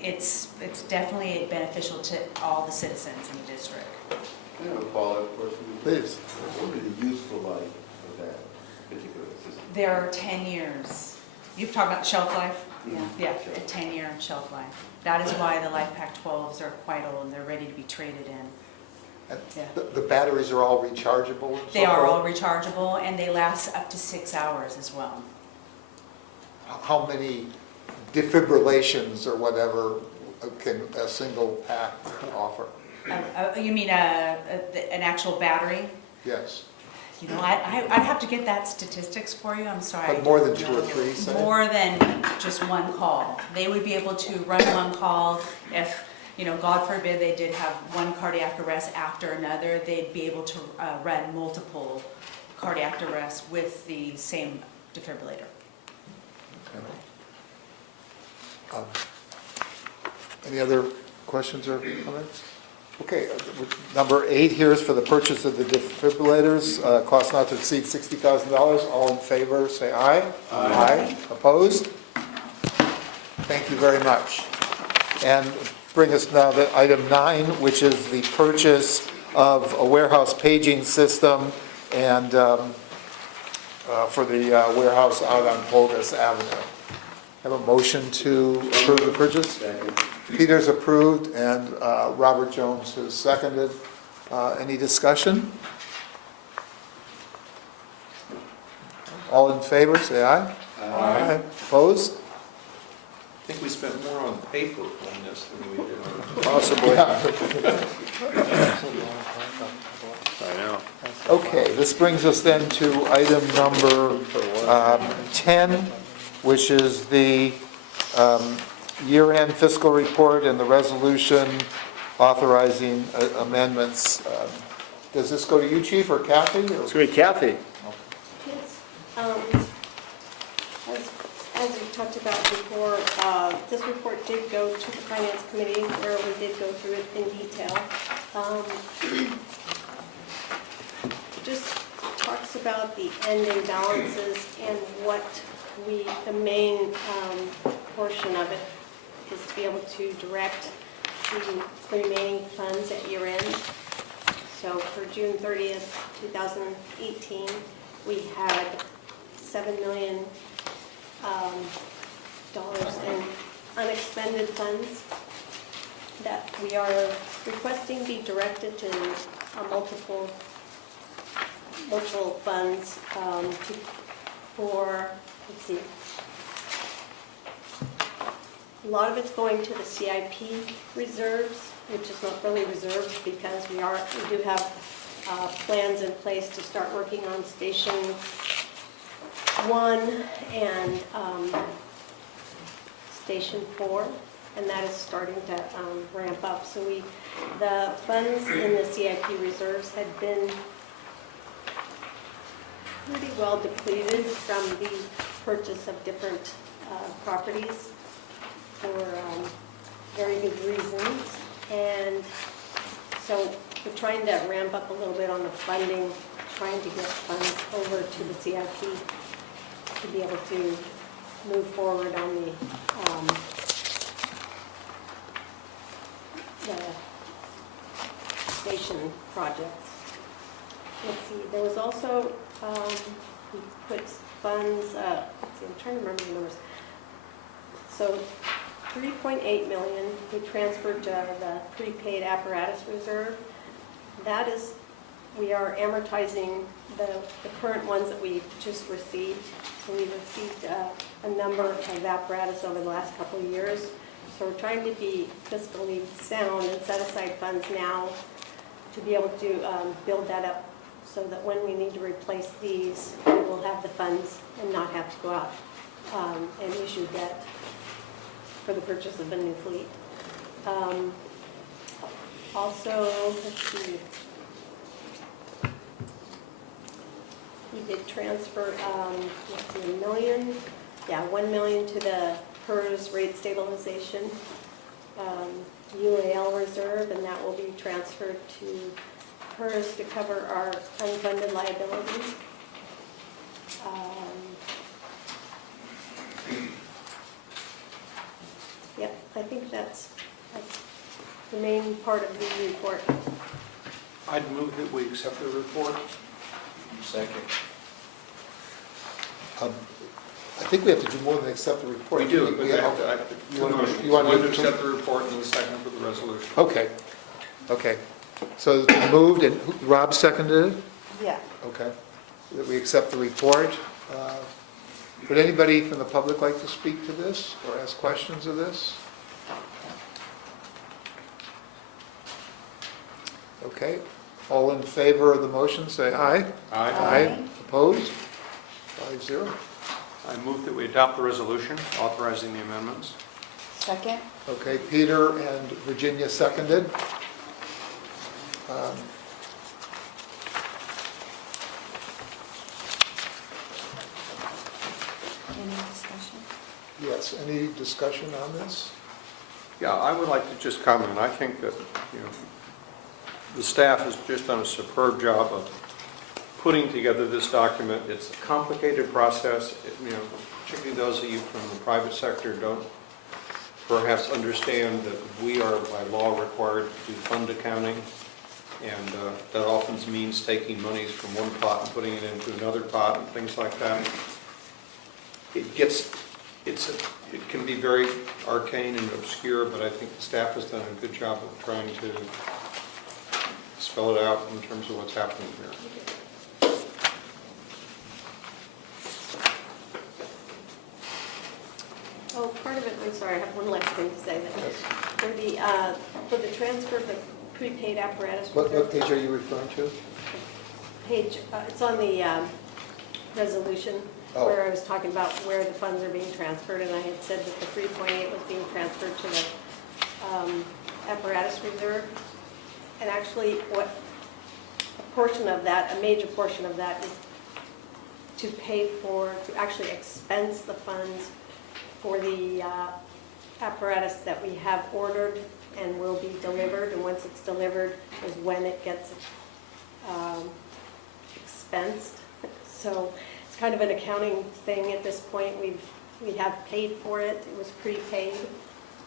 it's definitely beneficial to all the citizens in the district. I have a follow-up question. Please. What would be the useful life of that particular system? There are 10 years. You've talked about shelf life? Mhm. Yeah, a 10-year shelf life. That is why the LifePak 12s are quite old and they're ready to be traded in. Yeah. The batteries are all rechargeable and so They are all forth? rechargeable and they last up to 6 hours as well. How many defibrillations or whatever can a single pack offer? You mean an actual battery? Yes. I'd have to get that statistics for you, I'm sorry. But more than 2 or 3, say? More than just one call. They would be able to run one call if, God forbid they did have one cardiac arrest after another, they'd be able to run multiple cardiac arrests with the same defibrillator. Any other questions or comments? Okay, number 8 here is for the purchase of the defibrillators, cost not to exceed $60,000. All in favor, say aye. Aye. Opposed? Thank you very much. And bring us now to item 9, which is the purchase of a warehouse paging system and for the warehouse out on Polgus Avenue. Have a motion to approve the purchase? Second. Peter's approved and Robert Jones has seconded. Any discussion? All in favor, say aye. Aye. Opposed? I think we spent more on paper on this than we did on. Possibly. Yeah. I know. Okay, this brings us then to item number 10, which is the year-end fiscal report and the resolution authorizing amendments. Does this go to you, Chief, or Kathy? or- It's going to be Kathy. Yes. As we talked about before, this report did go to the Finance Committee where we did go through it in detail. Just talks about the ending balances and what the main portion of it is to be able to direct the remaining funds at year end. So for June 30th, 2018, we had $7 million in unexpended funds that we are requesting be directed to multiple funds let's see. A lot of it's going to the CIP reserves, which is not really reserves because we do have plans in place to start working on Station 1 and Station 4, and that is starting to ramp up. So the funds in the CIP reserves had been pretty well depleted from the purchase of different properties for very good reasons. And so we're trying to ramp up a little bit on the funding, trying to get funds over to the CIP to be able to move forward on the station projects. Let's see, there was also, we put funds, let's see, I'm trying to remember the numbers. So 3.8 million we transferred to the prepaid apparatus reserve. That is, we are amortizing the current ones that we just received. So we've received a number of apparatus over the last couple of years. So we're trying to be fiscally sound and set aside funds now to be able to build that up so that when we need to replace these, we will have the funds and not have to go out and issue debt for the purchase of a new fleet. Also, let's see. We did transfer, let's see, $1 million to the PERS rate stabilization UAL reserve, and that will be transferred to PERS to cover our unfunded liabilities. Yep, I think that's the main part of the report. I'd move that we accept the report. Second. I think we have to do more than accept the report. We do, but We I have- have to, I have You want to- motions. you want to One move to to- accept the report and then the second for the resolution. Okay, okay. So it's been moved, and Rob seconded it? Yeah. Okay. That we accept the report. Would anybody from the public like to speak to this or ask questions of this? Okay. All in favor of the motion, say aye. Aye. Opposed? 5-0. I move that we adopt the resolution authorizing the amendments. Second. Okay, Peter and Virginia seconded. Any discussion? Yes, any discussion on this? Yeah, I would like to just comment. I think that, the staff has just done a superb job of putting together this document. It's a complicated process. Particularly those of you from the private sector don't perhaps understand that we are by law required to do fund accounting. And that often means taking monies from one pot and putting it into another pot and things like that. It can be very arcane and obscure, but I think the staff has done a good job of trying to spell it out in terms of what's happening here. Oh, part of it, I'm sorry, I have one last thing to say. For the transfer of the prepaid apparatus. What page are you referring to? Page, it's on the resolution Oh. where I was talking about where the funds are being transferred, and I had said that the 3.8 was being transferred to the apparatus reserve. And actually, what a portion of that, a major portion of that is to actually expense the funds for the apparatus that we have ordered and will be delivered, and once it's delivered is when it gets expensed. So it's kind of an accounting thing at this point. We have paid for it, it was prepaid,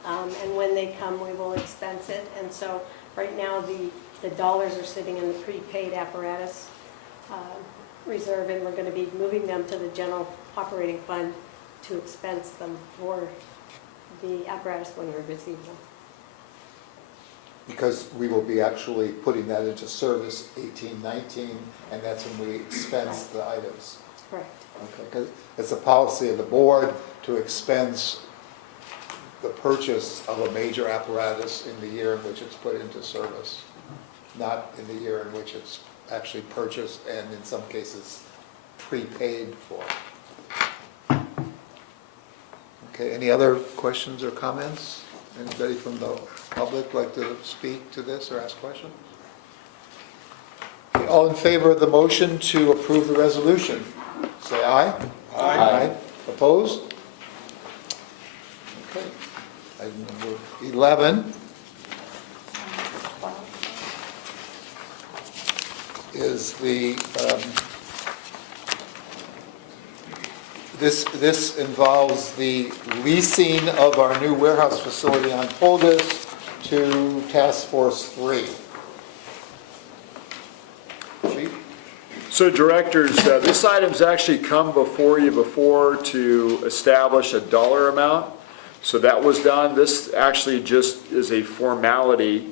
and when they come, we will expense it. And so right now, the dollars are sitting in the prepaid apparatus reserve, and we're going to be moving them to the general operating fund to expense them for the apparatus when we receive them. Because we will be actually putting that into service 18-19, and that's when we expense the items. Correct. Okay, because it's a policy of the board to expense the purchase of a major apparatus in the year in which it's put into service, not in the year in which it's actually purchased and in some cases prepaid for. Okay, any other questions or comments? Anybody from the public like to speak to this or ask questions? Okay, all in favor of the motion to approve the resolution, say aye. Aye. Opposed? Okay. Item number 11 is the, this involves the leasing of our new warehouse facility on Poldus to Task Force 3. Chief? So directors, this item's actually come before you before to establish a dollar amount. So that was done. This actually just is a formality,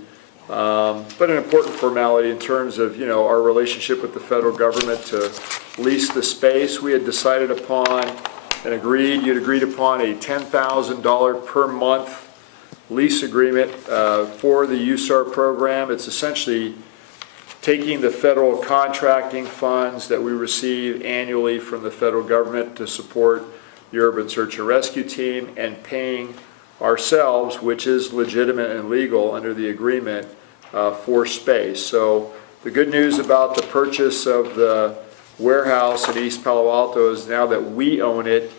but an important formality in terms of, our relationship with the federal government to lease the space. We had decided upon and you'd agreed upon a $10,000 per month lease agreement for the USAR program. It's essentially taking the federal contracting funds that we receive annually from the federal government to support the urban search and rescue team and paying ourselves, which is legitimate and legal under the agreement, for space. So the good news about the purchase of the warehouse in East Palo Alto is now that we own it,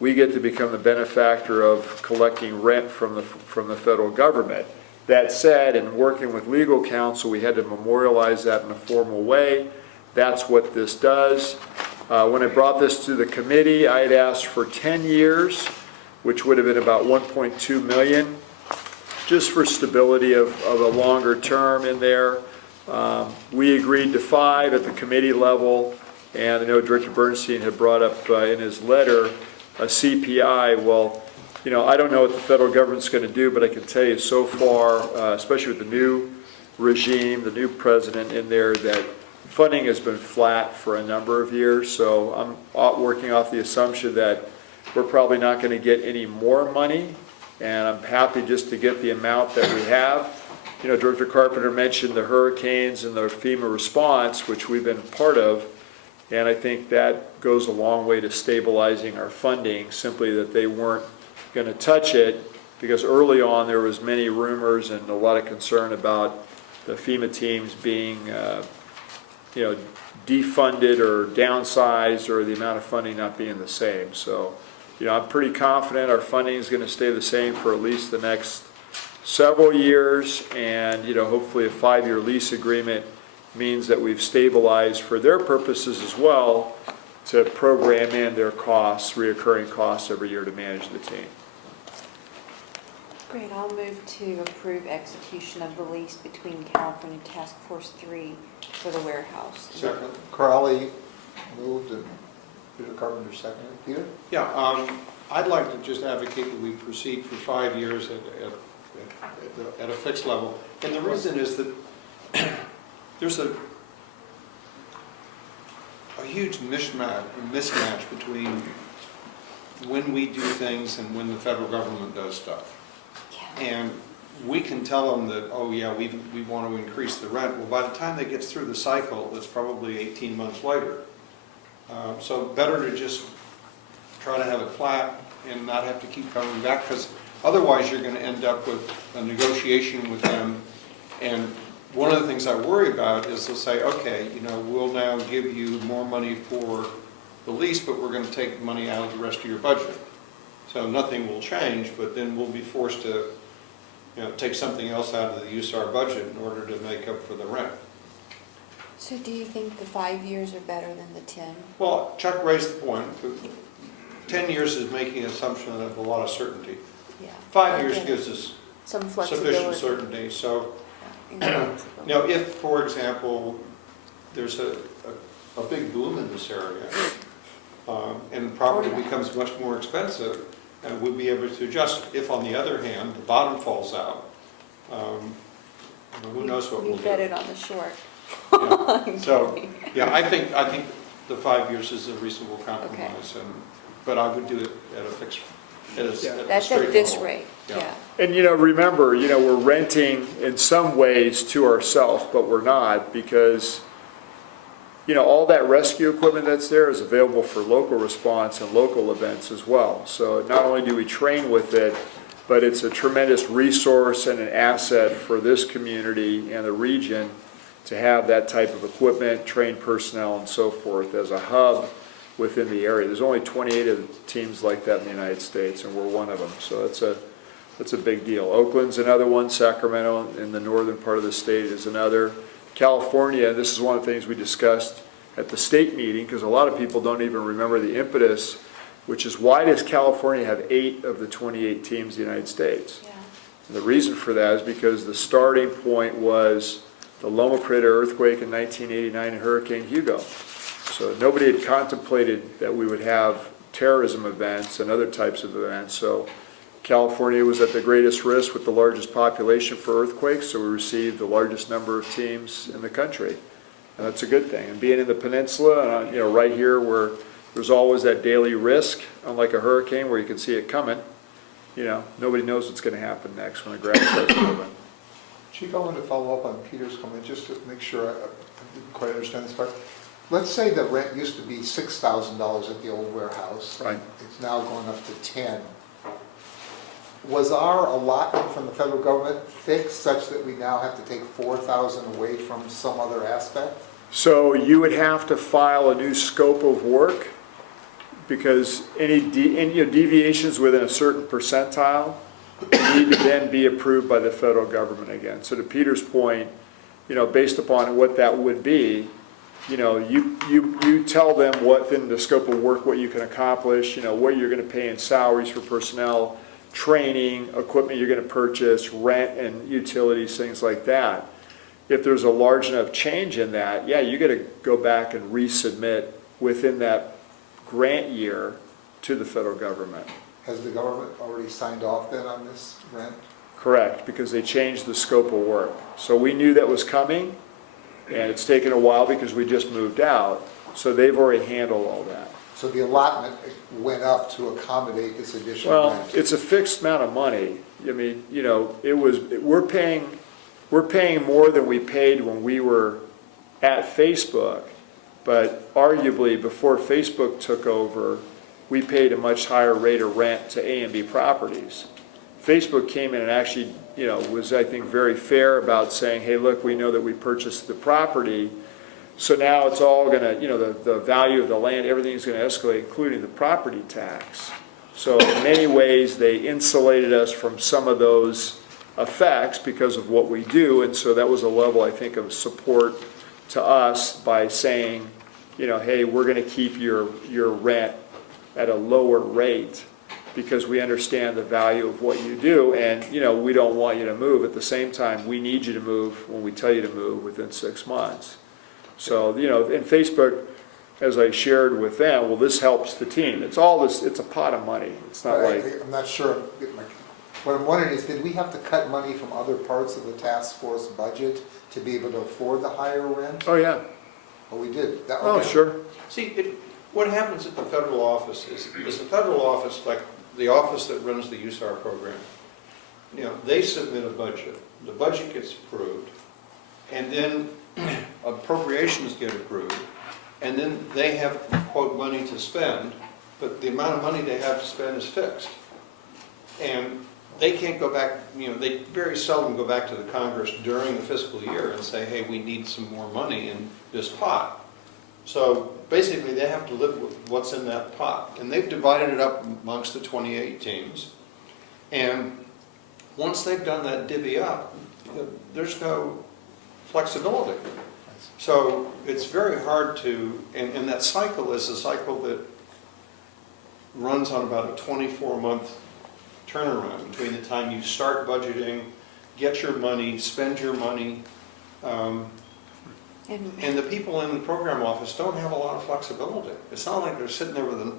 we get to become the benefactor of collecting rent from the federal government. That said, in working with legal counsel, we had to memorialize that in a formal way. That's what this does. When I brought this to the committee, I had asked for 10 years, which would have been about 1.2 million, just for stability of a longer term in there. We agreed to 5 at the committee level, and I know Director Bernstein had brought up in his letter a CPI. Well, you know, I don't know what the federal government's going to do, but I can tell you so far, especially with the new regime, the new president in there, that funding has been flat for a number of years. So I'm working off the assumption that we're probably not going to get any more money, and I'm happy just to get the amount that we have. You know, Director Carpenter mentioned the hurricanes and the FEMA response, which we've been part of, and I think that goes a long way to stabilizing our funding, simply that they weren't going to touch it, because early on there was many rumors and a lot of concern about the FEMA teams being you know, defunded or downsized, or the amount of funding not being the same. So, you know, I'm pretty confident our funding is going to stay the same for at least the next several years, and, you know, hopefully a 5-year lease agreement means that we've stabilized for their purposes as well to program in their costs, reoccurring costs every year to manage the team. Great, I'll move to approve execution of the lease between California Task Force 3 for the warehouse. Second. Crowley moved and Peter Carpenter seconded. Peter? Yeah, I'd like to just advocate that we proceed for 5 years at a fixed level. And the reason is that there's a huge mismatch between when we do things and when the federal government does stuff. Yeah. And we can tell them that, oh yeah, we want to increase the rent. Well, by the time they get through the cycle, it's probably 18 months later. So better to just try to have it flat and not have to keep coming back, because otherwise you're going to end up with a negotiation with them. And one of the things I worry about is they'll say, okay, you know, we'll now give you more money for the lease, but we're going to take money out of the rest of your budget. So nothing will change, but then we'll be forced to, you know, take something else out of the USAR budget in order to make up for the rent. So do you think the 5 years are better than the 10? Well, Chuck raised the point. 10 years is making an assumption of a lot of certainty. Yeah. 5 years Okay. gives us Some flexibility. sufficient certainty. So, Yeah. you know, if, for example, there's a big boom in this area, and the property becomes much more expensive, and we'll be able to adjust. If, on the other hand, the bottom falls out, who knows what we'll We do. bet it on the short. Yeah. So, yeah, I think the 5 years is a reasonable compromise, but I would do it at a fixed, at a That's straight at this level. rate, Yeah. yeah. And, you know, remember, you know, we're renting in some ways to ourselves, but we're not, because, you know, all that rescue equipment that's there is available for local response and local events as well. So not only do we train with it, but it's a tremendous resource and an asset for this community and the region to have that type of equipment, trained personnel, and so forth as a hub within the area. There's only 28 of the teams like that in the United States, and we're one of them. So that's a big deal. Oakland's another one. Sacramento in the northern part of the state is another. California, this is one of the things we discussed at the state meeting, because a lot of people don't even remember the impetus, which is, why does California have 8 of the 28 teams in the United States? Yeah. And the reason for that is because the starting point was the Loma Prieta earthquake in 1989 and Hurricane Hugo. So nobody had contemplated that we would have terrorism events and other types of events. So California was at the greatest risk with the largest population for earthquakes, so we received the largest number of teams in the country. And that's a good thing. And being in the peninsula, you know, right here where there's always that daily risk, unlike a hurricane where you can see it coming, you know, nobody knows what's going to happen next when the ground starts moving. Chief, I wanted to follow up on Peter's comment, just to make sure I didn't quite understand this part. let's say the rent used to be $6,000 at the old warehouse. Right. It's now going up to 10. Was our allotment from the federal government fixed such that we now have to take 4,000 away from some other aspect? So you would have to file a new scope of work, because any deviations within a certain percentile need to then be approved by the federal government again. So to Peter's point, based upon what that would be, you tell them within the scope of work what you can accomplish, what you're going to pay in salaries for personnel, training, equipment you're going to purchase, rent and utilities, things like that. If there's a large enough change in that, yeah, you got to go back and resubmit within that grant year to the federal government. Has the government already signed off then on this rent? Correct, because they changed the scope of work. So we knew that was coming, and it's taken a while because we just moved out, so they've already handled all that. So the allotment went up to accommodate this additional Well, rent? it's a fixed amount of money. I mean, we're paying more than we paid when we were at Facebook, but arguably before Facebook took over, we paid a much higher rate of rent to A and B properties. Facebook came in and actually, was, I think, very fair about saying, hey, look, we know that we purchased the property, so now it's all gonna, the value of the land, everything's gonna escalate, including the property tax. So in many ways, they insulated us from some of those effects because of what we do, and so that was a level, I think, of support to us by saying, hey, we're gonna keep your rent at a lower rate because we understand the value of what you do, and we don't want you to move. At the same time, we need you to move when we tell you to move within 6 months. So, in Facebook, as I shared with them, well, this helps the team. It's a pot of money. It's not like, I'm not sure. What I'm wondering is, did we have to cut money from other parts of the task force budget to be able to afford the higher rent? oh yeah, Oh, we did? oh sure. See, what happens at the federal office is the federal office, like the office that runs the USAR program, they submit a budget. The budget gets approved, and then appropriations get approved, and then they have, quote, money to spend, but the amount of money they have to spend is fixed. And they can't go back, they very seldom go back to the Congress during the fiscal year and say, hey, we need some more money in this pot. So basically, they have to live with what's in that pot. And they've divided it up amongst the 28 teams. And once they've done that divvy up, there's no flexibility. So it's very hard to, and that cycle is a cycle that runs on about a 24-month turnaround between the time you start budgeting, get your money, spend your money, and the people in the program office don't have a lot of flexibility. It's not like they're sitting there with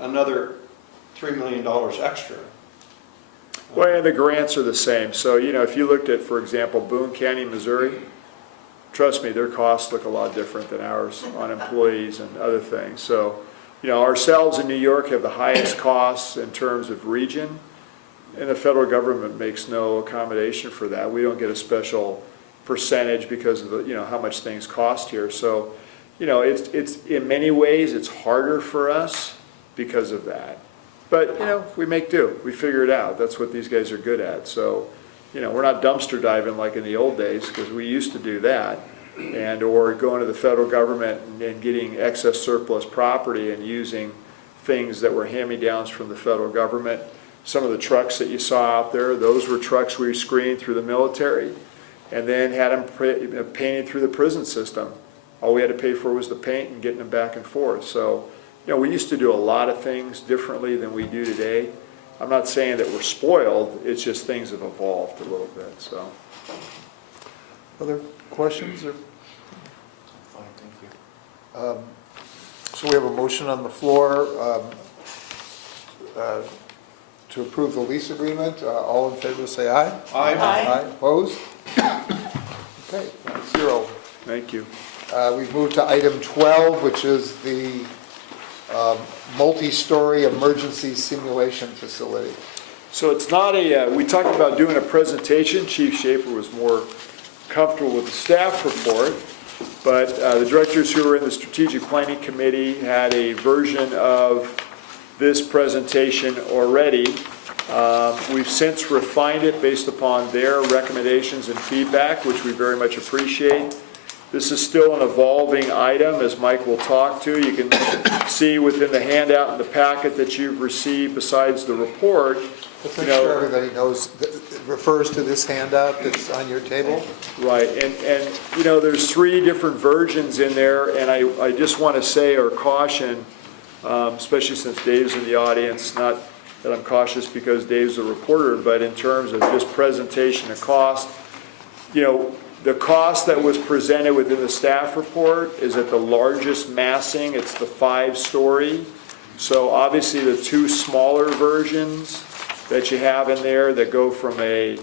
another $3 million extra. Well, and the grants are the same. So, if you looked at, for example, Boone County, Missouri, trust me, their costs look a lot different than ours on employees and other things. So, ourselves in New York have the highest costs in terms of region, and the federal government makes no accommodation for that. We don't get a special percentage because of the, how much things cost here. So, it's in many ways it's harder for us because of that. But, we make do. We figure it out. That's what these guys are good at. So, we're not dumpster diving like in the old days, because we used to do that, or going to the federal government and getting excess surplus property and using things that were hand-me-downs from the federal government. Some of the trucks that you saw out there, those were trucks we screened through the military and then had them painted through the prison system. All we had to pay for was the paint and getting them back and forth. So, we used to do a lot of things differently than we do today. I'm not saying that we're spoiled, it's just things have evolved a little bit, so. Other questions? Or Fine, thank you. So we have a motion on the floor to approve the lease agreement. All in favor, say aye. Aye. Aye, opposed? Okay, 5-0. Thank you. We've moved to item 12, which is the multi-story emergency simulation facility. So it's not we talked about doing a presentation. Chief Schaefer was more comfortable with the staff report. but the directors who were in the strategic planning committee had a version of this presentation already. We've since refined it based upon their recommendations and feedback, which we very much appreciate. This is still an evolving item, as Mike will talk to. You can see within the handout in the packet that you've received, besides the report, Let's make sure everybody knows, that it refers to this handout that's on your table. right, and you know, there's 3 different versions in there, and I just want to say or caution, especially since Dave's in the audience, not that I'm cautious because Dave's a reporter, but in terms of just presentation of cost, you know, the cost that was presented within the staff report is at the largest massing. It's the 5-story. So obviously the 2 smaller versions that you have in there that go from a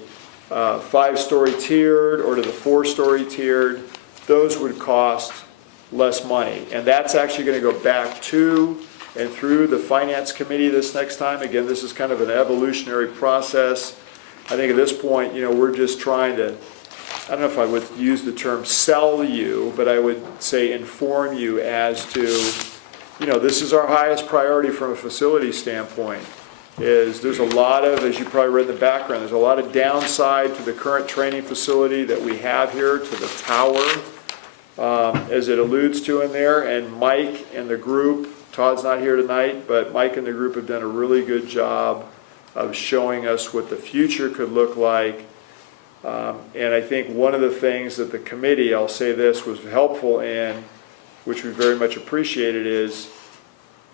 5-story tiered or to the 4-story tiered, those would cost less money. And that's actually going to go back to and through the finance committee this next time. Again, this is kind of an evolutionary process. I think at this point, you know, we're just trying to, I don't know if I would use the term sell you, but I would say inform you as to, you know, this is our highest priority from a facility standpoint, is there's a lot of, as you probably read in the background, there's a lot of downside to the current training facility that we have here, to the tower, as it alludes to in there, and Mike and the group, Todd's not here tonight, but Mike and the group have done a really good job of showing us what the future could look like. And I think one of the things that the committee, I'll say this, was helpful in, which we very much appreciated, is,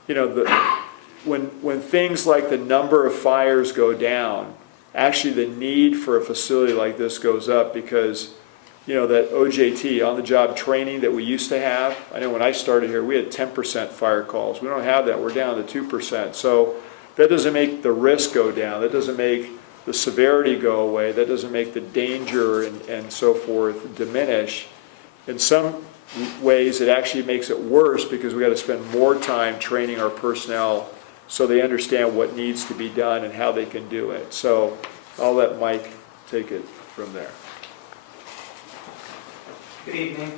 you know, when things like the number of fires go down, actually the need for a facility like this goes up, because, you know, that OJT, on-the-job training that we used to have, I know when I started here, we had 10% fire calls. We don't have that. We're down to 2%. So that doesn't make the risk go down. That doesn't make the severity go away. That doesn't make the danger and so forth diminish. In some ways, it actually makes it worse, because we got to spend more time training our personnel so they understand what needs to be done and how they can do it. So I'll let Mike take it from there. Good evening.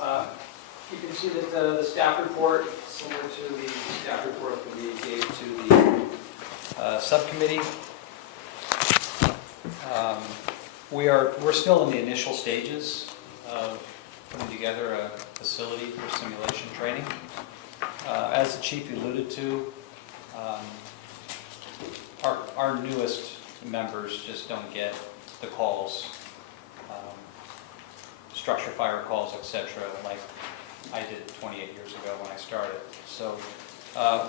You can see that the staff report, similar to the staff report that we gave to the subcommittee. We're still in the initial stages of putting together a facility for simulation training. As the chief alluded to, our newest members just don't get the calls, structure fire calls, etc., like I did 28 years ago when I started. So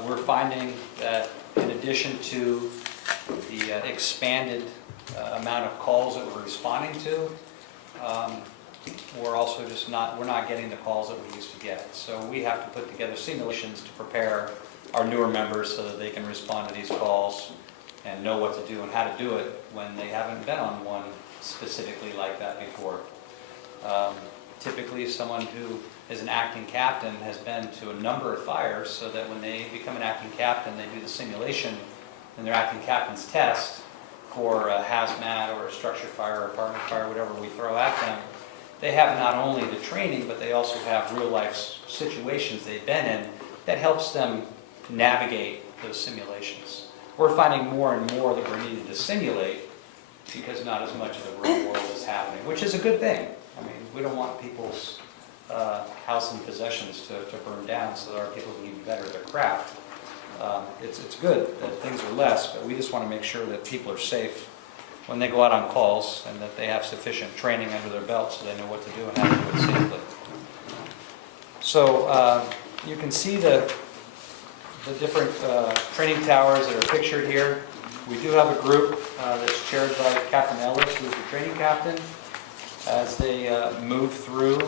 we're finding that in addition to the expanded amount of calls that we're responding to, we're also just we're not getting the calls that we used to get. So we have to put together simulations to prepare our newer members so that they can respond to these calls and know what to do and how to do it when they haven't been on one specifically like that before. Typically, someone who is an acting captain has been to a number of fires, so that when they become an acting captain, they do the simulation in their acting captain's test for a hazmat or a structure fire or apartment fire, whatever we throw at them. They have not only the training, but they also have real life situations they've been in that helps them navigate those simulations. We're finding more and more that we're needing to simulate because not as much of the real world is happening, which is a good thing. I mean, we don't want people's house and possessions to burn down so that our people can get better at their craft. It's good that things are less, but we just want to make sure that people are safe when they go out on calls and that they have sufficient training under their belt so they know what to do and how to do it safely. So you can see the different training towers that are pictured here. We do have a group that's chaired by Captain Ellis, who's the training captain, as they move through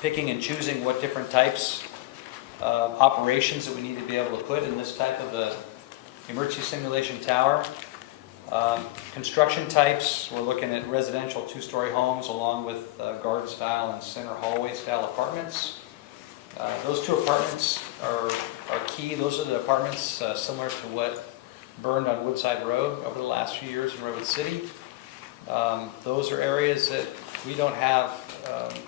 picking and choosing what different types of operations that we need to be able to put in this type of a emergency simulation tower. Construction types, we're looking at residential 2-story homes along with garden style and center hallway style apartments. Those 2 apartments are key. Those are the apartments similar to what burned on Woodside Road over the last few years in Redwood City. Those are areas that we don't have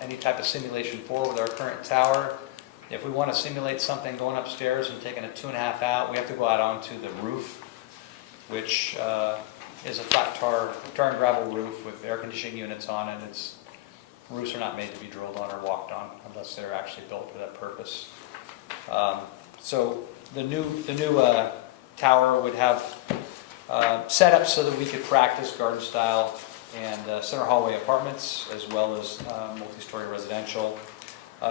any type of simulation for with our current tower. If we want to simulate something going upstairs and taking a 2.5 out, we have to go out onto the roof, which is a flat tar and gravel roof with air conditioning units on it. Roofs are not made to be drilled on or walked on unless they're actually built for that purpose. So the new tower would have set up so that we could practice garden style and center hallway apartments, as well as multi-story residential.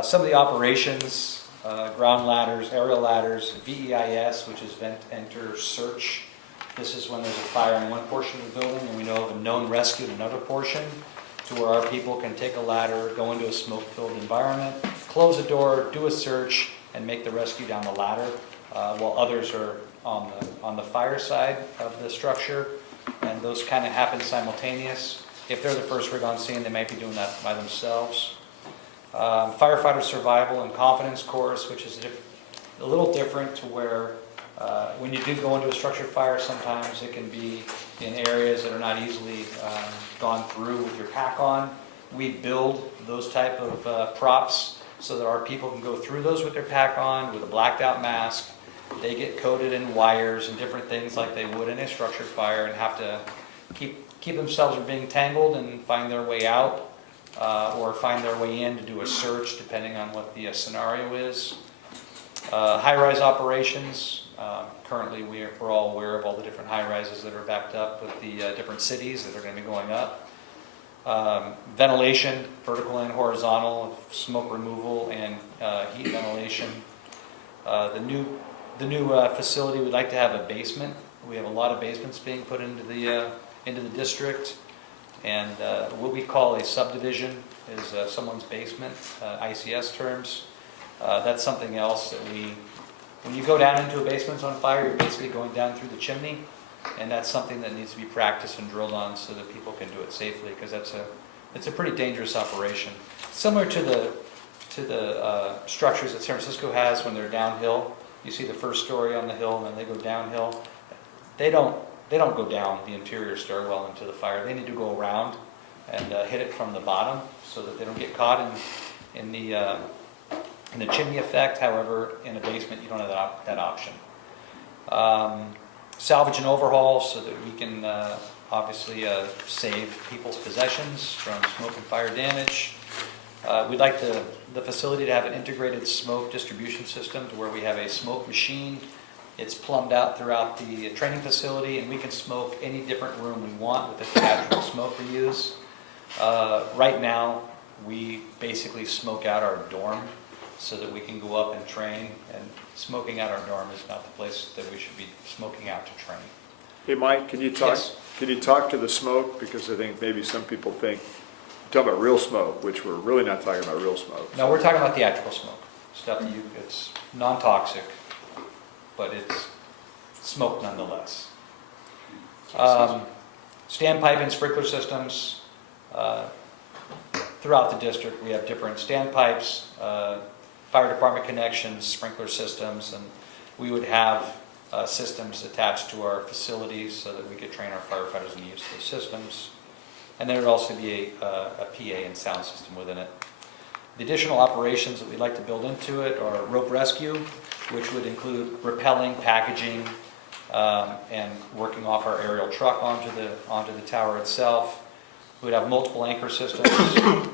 Some of the operations, ground ladders, aerial ladders, VEIS, which is vent, enter, search. This is when there's a fire in one portion of the building and we know of a known rescue in another portion, to where our people can take a ladder, go into a smoke-filled environment, close the door, do a search, and make the rescue down the ladder, while others are on the fire side of the structure. And those kind of happen simultaneous. If they're the first rig on scene, they might be doing that by themselves. Firefighter survival and confidence course, which is a little different, to where when you do go into a structured fire, sometimes it can be in areas that are not easily gone through with your pack on. We build those type of props so that our people can go through those with their pack on, with a blacked out mask. They get coated in wires and different things like they would in a structured fire, and have to keep themselves from being tangled and find their way out, or find their way in to do a search, depending on what the scenario is. High-rise operations. Currently, we're all aware of all the different high-rises that are backed up with the different cities that are going to be going up. Ventilation, vertical and horizontal, smoke removal and heat ventilation. The new facility would like to have a basement. We have a lot of basements being put into the district, and what we call a subdivision is someone's basement, ICS terms. That's something else that when you go down into a basement on fire, you're basically going down through the chimney, and that's something that needs to be practiced and drilled on so that people can do it safely, because it's a pretty dangerous operation. Similar to the structures that San Francisco has when they're downhill. You see the first story on the hill, and then they go downhill. They don't go down the interior stairwell into the fire. They need to go around and hit it from the bottom so that they don't get caught in the chimney effect. However, in a basement, you don't have that option. Salvage and overhaul so that we can obviously save people's possessions from smoke and fire damage. We'd like the facility to have an integrated smoke distribution system, to where we have a smoke machine. It's plumbed out throughout the training facility, and we can smoke any different room we want with the natural smoke we use. Right now, we basically smoke out our dorm so that we can go up and train, and smoking out our dorm is not the place that we should be smoking out to train. Hey, Mike, can you talk? Yes. Can you talk to the smoke? Because I think maybe some people think, we're talking about real smoke, which we're really not talking about real smoke. No, we're talking about theatrical smoke, stuff that it's non-toxic, but it's smoke nonetheless. Standpipe and sprinkler systems. Throughout the district, we have different standpipes, fire department connections, sprinkler systems, and we would have systems attached to our facilities so that we could train our firefighters in the use of those systems. And there would also be a PA and sound system within it. The additional operations that we'd like to build into it are rope rescue, which would include rappelling, packaging, and working off our aerial truck onto the tower itself. We'd have multiple anchor systems,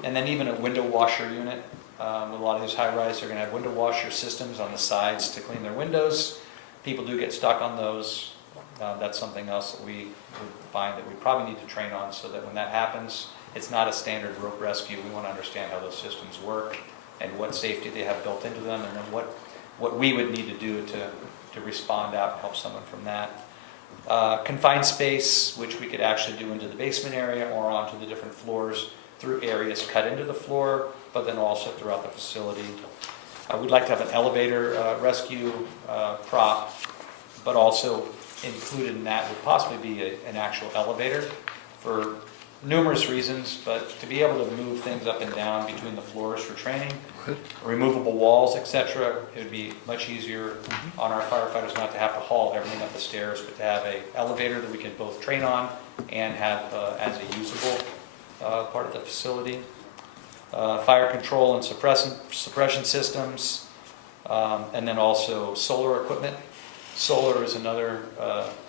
and then even a window washer unit. With a lot of these high-rise, they're going to have window washer systems on the sides to clean their windows. People do get stuck on those. That's something else that we would find that we probably need to train on, so that when that happens, it's not a standard rope rescue. We want to understand how those systems work and what safety they have built into them, and then what we would need to do to respond out and help someone from that. Confined space, which we could actually do into the basement area or onto the different floors through areas cut into the floor, but then also throughout the facility. We'd like to have an elevator rescue prop, but also included in that would possibly be an actual elevator for numerous reasons, but to be able to move things up and down between the floors for training, removable walls, etc. It would be much easier on our firefighters not to have to haul everything up the stairs, but to have an elevator that we can both train on and have as a usable part of the facility. Fire control and suppression systems, and then also solar equipment. Solar is another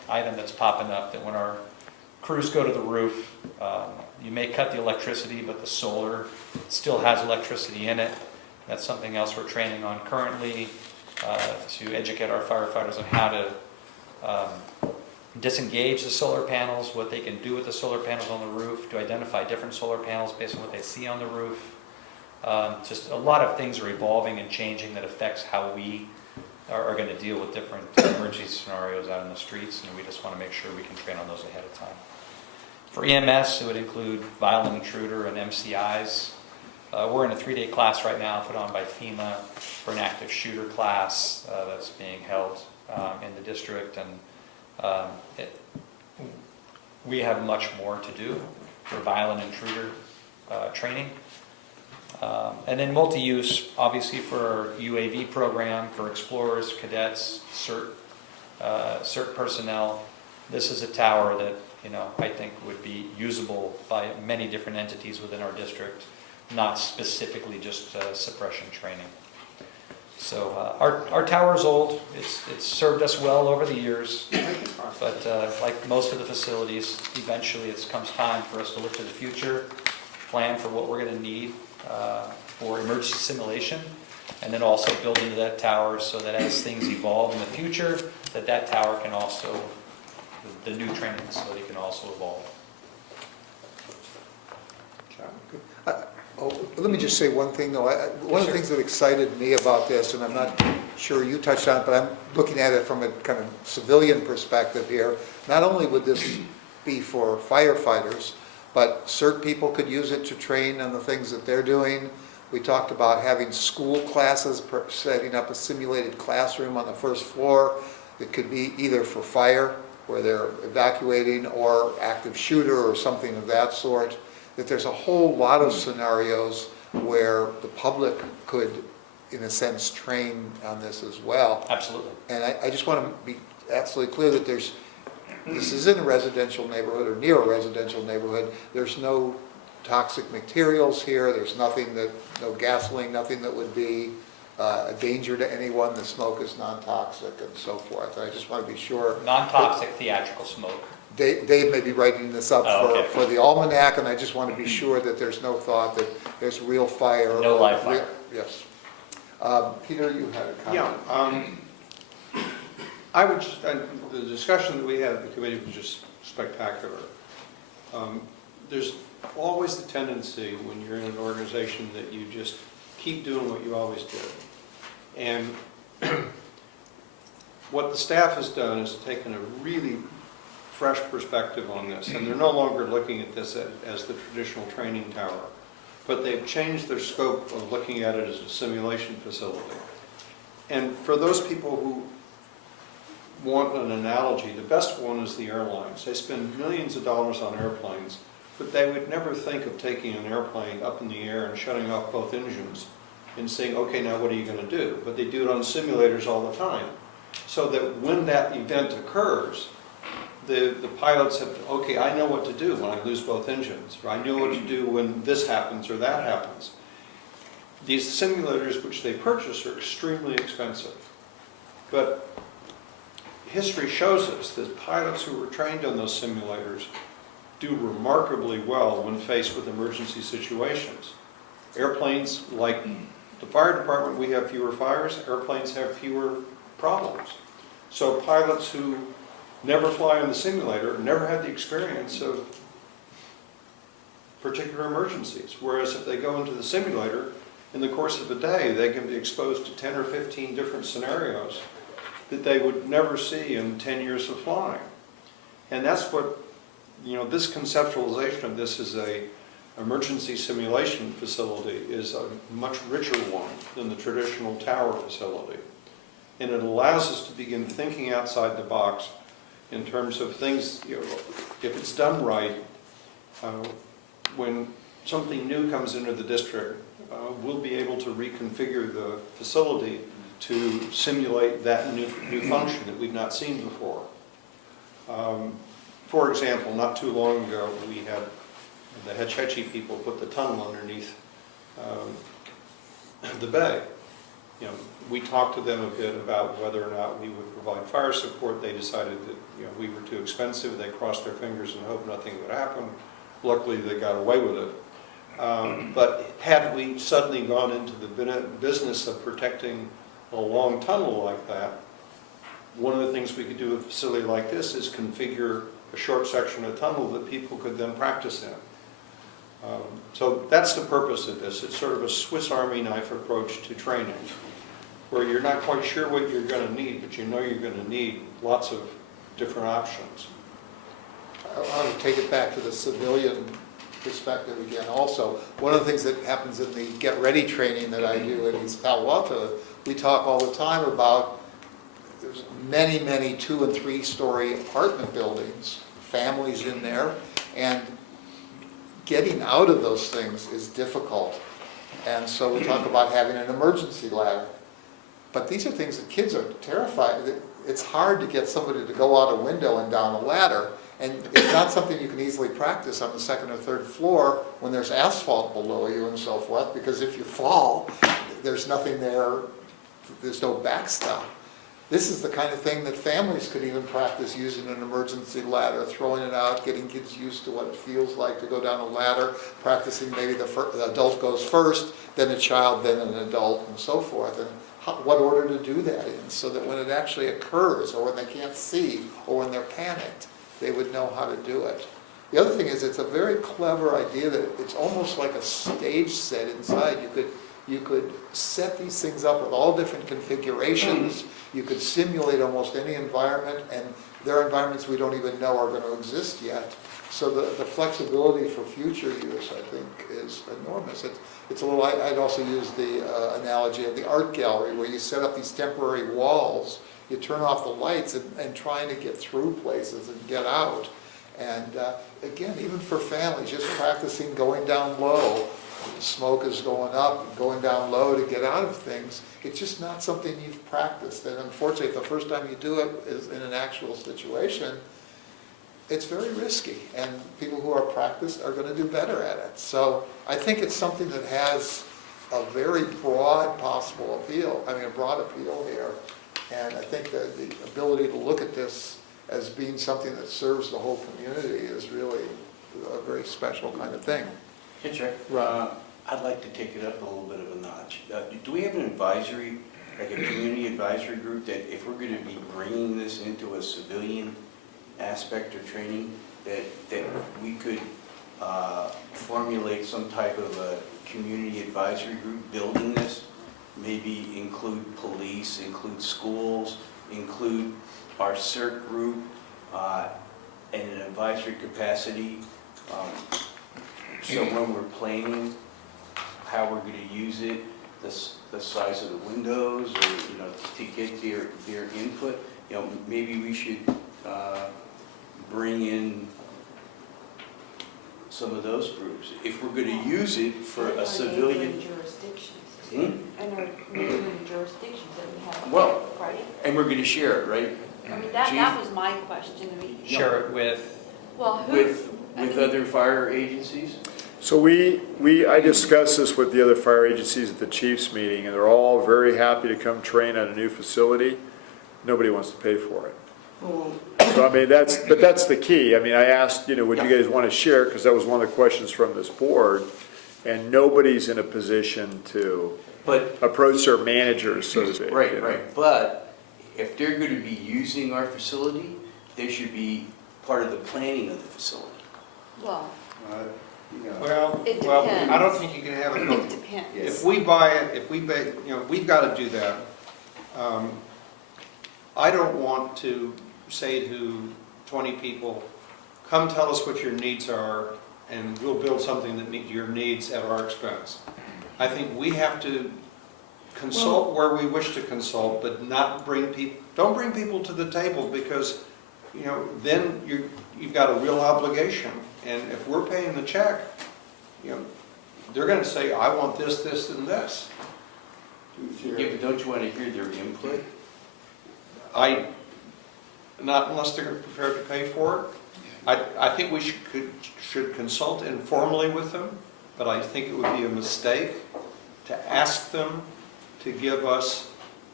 item that's popping up, that when our crews go to the roof, you may cut the electricity, but the solar still has electricity in it. That's something else we're training on currently, to educate our firefighters on how to disengage the solar panels, what they can do with the solar panels on the roof, to identify different solar panels based on what they see on the roof. Just a lot of things are evolving and changing that affects how we are going to deal with different emergency scenarios out in the streets, and we just want to make sure we can train on those ahead of time. For EMS, it would include violent intruder and MCIs. We're in a 3-day class right now put on by FEMA for an active shooter class that's being held in the district, and we have much more to do for violent intruder training. And then multi-use, obviously for our UAV program, for explorers, cadets, CERT personnel. This is a tower that, I think would be usable by many different entities within our district, not specifically just suppression training. So our tower is old. It's served us well over the years, but like most of the facilities, eventually it comes time for us to look to the future, plan for what we're going to need for emergency simulation, and then also build into that tower so that as things evolve in the future, that tower can also, the new training facility can also evolve. Let me just say one thing, though. One of the things that excited me about this, and I'm not sure you touched on it, but I'm looking at it from a kind of civilian perspective here. Not only would this be for firefighters, but CERT people could use it to train on the things that they're doing. We talked about having school classes, setting up a simulated classroom on the first floor. It could be either for fire, where they're evacuating, or active shooter or something of that sort. That there's a whole lot of scenarios where the public could, in a sense, train on this as well. Absolutely. And I just want to be absolutely clear that this is in a residential neighborhood or near a residential neighborhood. There's no toxic materials here. There's nothing no gasoline, nothing that would be a danger to anyone. The smoke is non-toxic and so forth. I just want to be sure. Non-toxic theatrical smoke. Dave may be writing this up okay. for the almanac, and I just want to be sure that there's no thought that there's real fire. No live fire. Yes. Peter, you had a comment. Yeah, I would just, the discussion that we had at the committee was just spectacular. There's always the tendency when you're in an organization that you just keep doing what you always did. And what the staff has done is taken a really fresh perspective on this, and they're no longer looking at this as the traditional training tower, but they've changed their scope of looking at it as a simulation facility. And for those people who want an analogy, the best one is the airlines. They spend millions of dollars on airplanes, but they would never think of taking an airplane up in the air and shutting off both engines and saying, okay, now what are you going to do? But they do it on simulators all the time, so that when that event occurs, the pilots have, okay, I know what to do when I lose both engines, or I know what to do when this happens or that happens. These simulators which they purchase are extremely expensive. But history shows us that pilots who were trained on those simulators do remarkably well when faced with emergency situations. Airplanes, like the fire department, we have fewer fires, airplanes have fewer problems. So pilots who never fly on the simulator never had the experience of particular emergencies. Whereas if they go into the simulator, in the course of a day, they can be exposed to 10 or 15 different scenarios that they would never see in 10 years of flying. And that's what, this conceptualization of this as a emergency simulation facility is a much richer one than the traditional tower facility. And it allows us to begin thinking outside the box in terms of things, if it's done right, when something new comes into the district, we'll be able to reconfigure the facility to simulate that new function that we've not seen before. For example, not too long ago, we had the Hetch Hetchy people put the tunnel underneath the bay. You know, we talked to them a bit about whether or not we would provide fire support. They decided that, you know, we were too expensive. They crossed their fingers and hoped nothing would happen. Luckily, they got away with it. But had we suddenly gone into the business of protecting a long tunnel like that, one of the things we could do with a facility like this is configure a short section of tunnel that people could then practice in. So that's the purpose of this. It's sort of a Swiss Army knife approach to training, where you're not quite sure what you're going to need, but you know you're going to need lots of different options. I want to take it back to the civilian perspective again also. One of the things that happens in the Get Ready training that I do in East Palo Alto, we talk all the time about there's many, many 2- and 3-story apartment buildings, families in there, and getting out of those things is difficult. And so we talk about having an emergency ladder. But these are things that kids are terrified. It's hard to get somebody to go out a window and down a ladder. And it's not something you can easily practice on the 2nd or 3rd floor when there's asphalt below you and so forth, because if you fall, there's nothing there, there's no backstop. This is the kind of thing that families could even practice, using an emergency ladder, throwing it out, getting kids used to what it feels like to go down a ladder, practicing maybe the adult goes first, then a child, then an adult, and so forth, and what order to do that in, so that when it actually occurs, or when they can't see, or when they're panicked, they would know how to do it. The other thing is, it's a very clever idea that it's almost like a stage set inside. You could set these things up with all different configurations. You could simulate almost any environment, and there are environments we don't even know are going to exist yet. So the flexibility for future use, I think, is enormous. It's a little, I'd also use the analogy of the art gallery, where you set up these temporary walls, you turn off the lights and trying to get through places and get out. And again, even for families, just practicing going down low. Smoke is going up, going down low to get out of things. It's just not something you've practiced. And unfortunately, if the first time you do it is in an actual situation, it's very risky. And people who are practiced are going to do better at it. So I think it's something that has a very broad possible appeal, a broad appeal here. And I think that the ability to look at this as being something that serves the whole community is really a very special kind of thing. I'd like to take it up a little bit of a notch. Do we have an advisory, like a community advisory group, that if we're going to be bringing this into a civilian aspect or training, that we could formulate some type of a community advisory group building this? Maybe include police, include schools, include our CERT group in an advisory capacity. So when we're planning how we're going to use it, the size of the windows, or to get their input, maybe we should bring in some of those groups if we're going to use it for a civilian. And our neighboring jurisdictions that we have. Well, right? And we're going to share it, right? I mean, that was my question. Share it with, Well, who? With other fire agencies? So I discussed this with the other fire agencies at the chiefs meeting, and they're all very happy to come train at a new facility. Nobody wants to pay for it. So that's the key. I asked, would you guys want to share, because that was one of the questions from this board, and nobody's in a position to approach their managers, so to speak. Right. But if they're going to be using our facility, they should be part of the planning of the facility. Well, it Well, depends. I don't think you can have it. It depends. If we buy it, we've got to do that. I don't want to say to 20 people, come tell us what your needs are, and we'll build something that meets your needs at our expense. I think we have to consult where we wish to consult, but don't bring people to the table, because then you've got a real obligation. And if we're paying the check, they're going to say, I want this, this, and this. Yeah, but don't you want to hear their input? Not unless they're prepared to pay for it. I think we should consult informally with them, but I think it would be a mistake to ask them to give us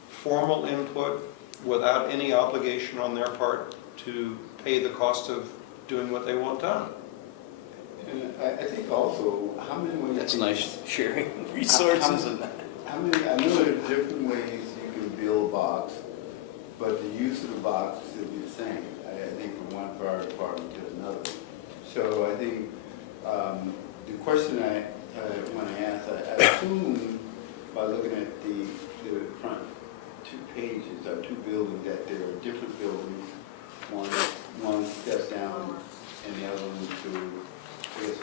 formal input without any obligation on their part to pay the cost of doing what they want done. And I think also, how many ways? That's nice sharing resources and that. How many, I know there are different ways you can build a box, but the use of the box is still the same, I think, from one fire department to another. So I think the question I want to ask, I assume by looking at the front two pages, or two buildings, that there are different buildings. One steps down and the other one to, I guess,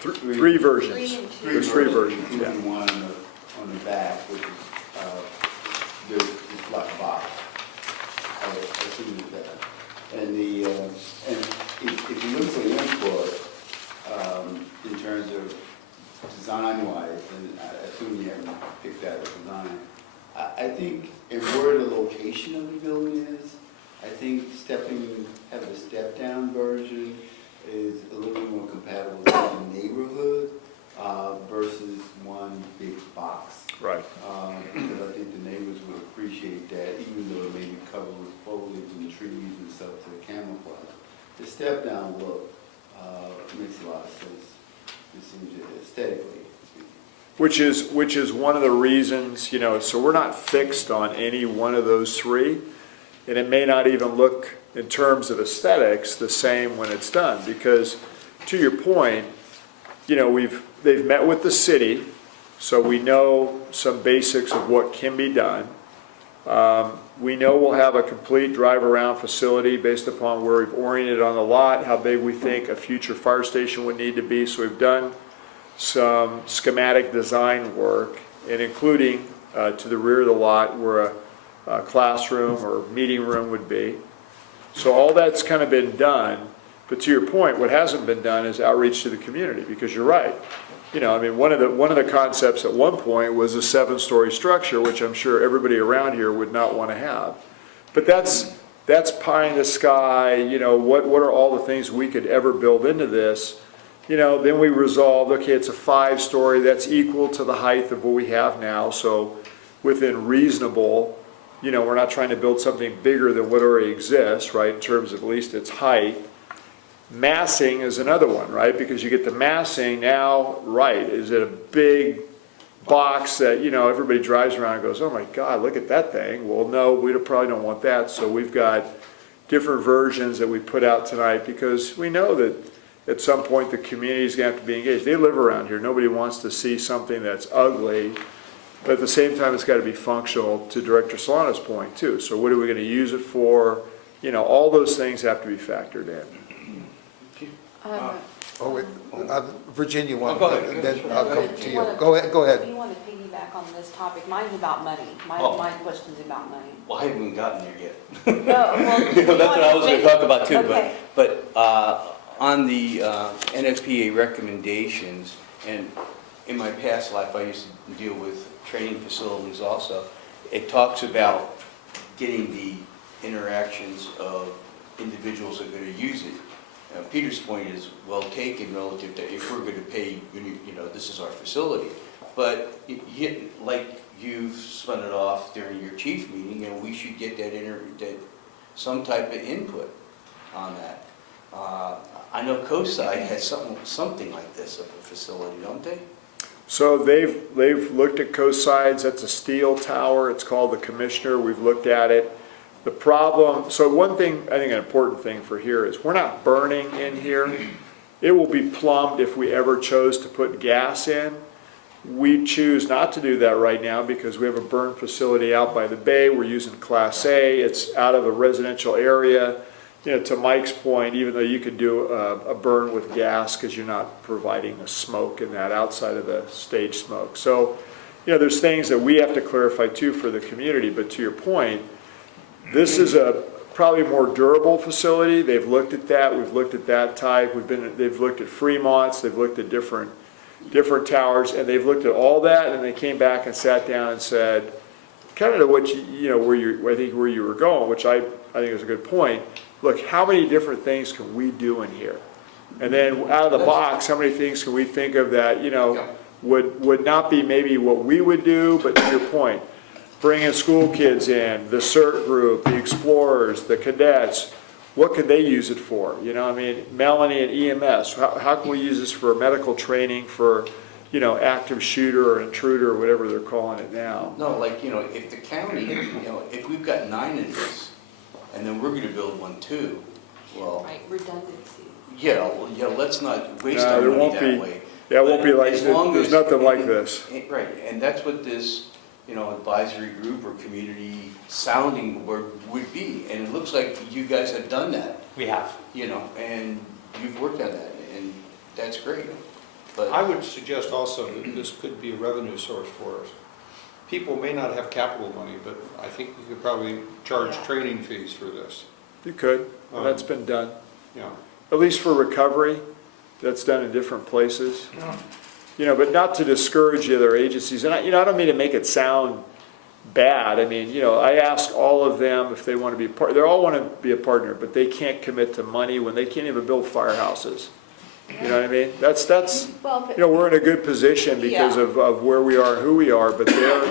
Three versions. Three and two. There's three versions, yeah. including one on the back, which is the black box. I assume it's that. And and if you look for input, in terms of design-wise, and I assume you haven't picked out a design, I think, and where the location of the building is, I think having a step-down version is a little bit more compatible with the neighborhood versus one big box. Right. Because I think the neighbors would appreciate that, even though it may be covered with foliage and trees and stuff to camouflage. The step-down look makes a lot of sense, it seems, aesthetically. Which is one of the reasons, so we're not fixed on any one of those three, and it may not even look, in terms of aesthetics, the same when it's done, because, to your point, they've met with the city, so we know some basics of what can be done. We know we'll have a complete drive-around facility based upon where we've oriented on the lot, how big we think a future fire station would need to be, so we've done some schematic design work, and including to the rear of the lot where a classroom or meeting room would be. So all that's kind of been done, but to your point, what hasn't been done is outreach to the community, because you're right. One of the concepts at one point was a 7-story structure, which I'm sure everybody around here would not want to have. But that's pie in the sky, what are all the things we could ever build into this? Then we resolved, okay, it's a 5-story, that's equal to the height of what we have now, so within reasonable, we're not trying to build something bigger than what already exists, right, in terms of at least its height. Massing is another one, right, because you get the massing now, right, is it a big box that, everybody drives around and goes, oh my God, look at that thing. Well, no, we probably don't want that, so we've got different versions that we put out tonight, because we know that at some point the community is going to have to be engaged. They live around here. Nobody wants to see something that's ugly, but at the same time it's got to be functional, to Director Solano's point too. So what are we going to use it for? All those things have to be factored in. Virginia, Oh, go ahead. and then I'll come to you. Go ahead. If you want to piggyback on this topic, mine's about money. My question's about money. Well, I haven't even gotten there yet. No, well, That's what I was going to talk about too, Okay. but on the NFPA recommendations, and in my past life, I used to deal with training facilities also, it talks about getting the interactions of individuals that are going to use it. Peter's point is well taken relative to if we're going to pay, this is our facility. But like you've spun it off during your chief meeting, and we should get that some type of input on that. I know COSI has something like this at the facility, don't they? So they've looked at COSIDES. That's a steel tower. It's called the Commissioner. We've looked at it. The problem, so one thing, I think an important thing for here is we're not burning in here. It will be plumbed if we ever chose to put gas in. We choose not to do that right now because we have a burn facility out by the bay. We're using Class A. It's out of a residential area. To Mike's point, even though you could do a burn with gas because you're not providing the smoke in that outside of the stage smoke. So, there's things that we have to clarify too for the community. But to your point, this is a probably more durable facility. They've looked at that. We've looked at that type. They've looked at Fremont's. They've looked at different towers, and they've looked at all that, and they came back and sat down and said, kind of what where you were going, which I think is a good point. look, how many different things can we do in here? And then out of the box, how many things can we think of that, you know, would not be maybe what we would do, but to your point, bringing school kids in, the CERT group, the explorers, the cadets, what could they use it for? You know, I mean, Melanie and EMS, how can we use this for medical training for, you know, active shooter or intruder, or whatever they're calling it now? No, like, you know, if the county, you know, if we've got 9 in this, and then we're gonna build one too, well, Right, redundancy. yeah, let's not waste No, our there money won't that be- way. Yeah, it won't be But like, as long there's as- nothing like this. Right, and that's what this, you know, advisory group or community sounding board would be. And it looks like you guys have done that, We have. you know, and you've worked on that, and that's great. I But, would suggest also that this could be a revenue source for us. People may not have capital money, but I think you could probably charge training fees for this. You could, and that's been done. You know, At least for recovery, that's done in different places. You know, but not to discourage the other agencies, and I don't mean to make it sound bad. I mean, you know, I ask all of them if they want to be part, they all want to be a partner, but they can't commit to money when they can't even build firehouses. You know what I mean? That's, Well, you know, we're in a good position because of where we are and who we are, but they're,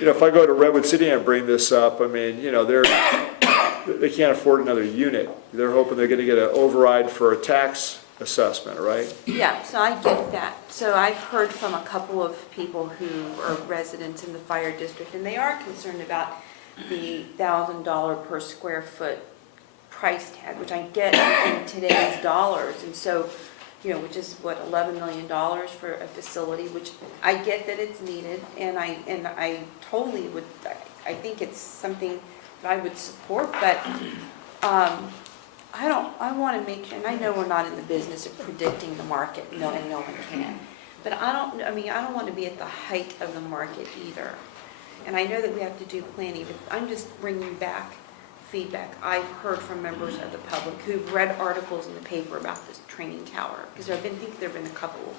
you know, if I go to Redwood City and bring this up, I mean, you know, they can't afford another unit. They're hoping they're gonna get an override for a tax assessment, right? yeah, so I get that. So I've heard from a couple of people who are residents in the fire district, and they are concerned about the $1,000 per square foot price tag, which I get in today's dollars. And so, you know, which is what, $11 million for a facility, which I get that it's needed, and I totally would, I think it's something that I would support, but I want to make, and I know we're not in the business of predicting the market, no, and no one can, but I don't want to be at the height of the market either. And I know that we have to do planning, but I'm just bringing back feedback I've heard from members of the public who've read articles in the paper about this training tower, because I think there've been a couple of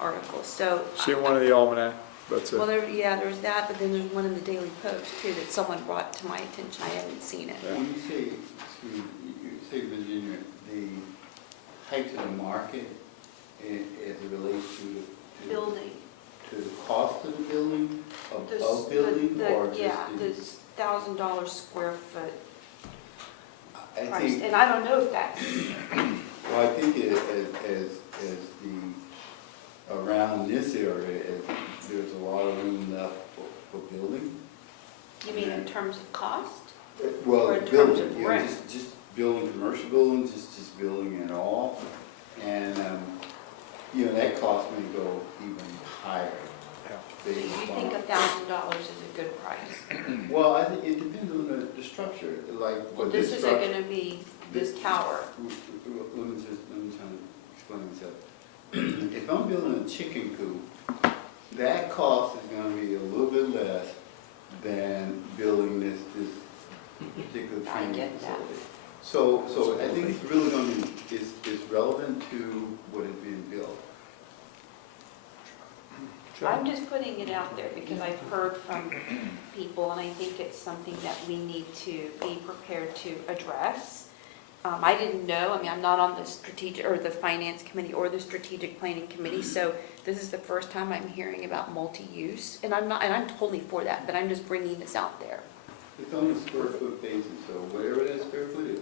articles, so. See one of the almanac, that's Well, it. there's that, but then there's one in the Daily Post too that someone brought to my attention, I haven't seen it. When you say, excuse me, you say, Virginia, the height of the market as it relates to Building. to the cost of the building, The- of building, the- or just? Yeah, the- this $1,000 square foot I price, think, and I don't know if that's, well, I think as the, around this area, there's a lot of room left for building. you mean in terms of cost? Well, Or in terms building, of you know, rent? just building commercial buildings, just building it all. And, you know, that cost may go even higher. So you based think on- $1,000 is a good price? Well, I think it depends on the structure, like for Well, this this structure. isn't gonna be this tower. Let me try to explain myself. If I'm building a chicken coop, that cost is gonna be a little bit less than building this particular I training get that. facility. So I think it's really gonna be, is relevant to what is being built. I'm just putting it out there because I've heard from people, and I think it's something that we need to be prepared to address. I didn't know, I mean, I'm not on the strategic, or the finance committee, or the strategic planning committee, so this is the first time I'm hearing about multi-use, and I'm totally for that, but I'm just bringing this out there. It's on a square foot basis, so whatever that square foot is.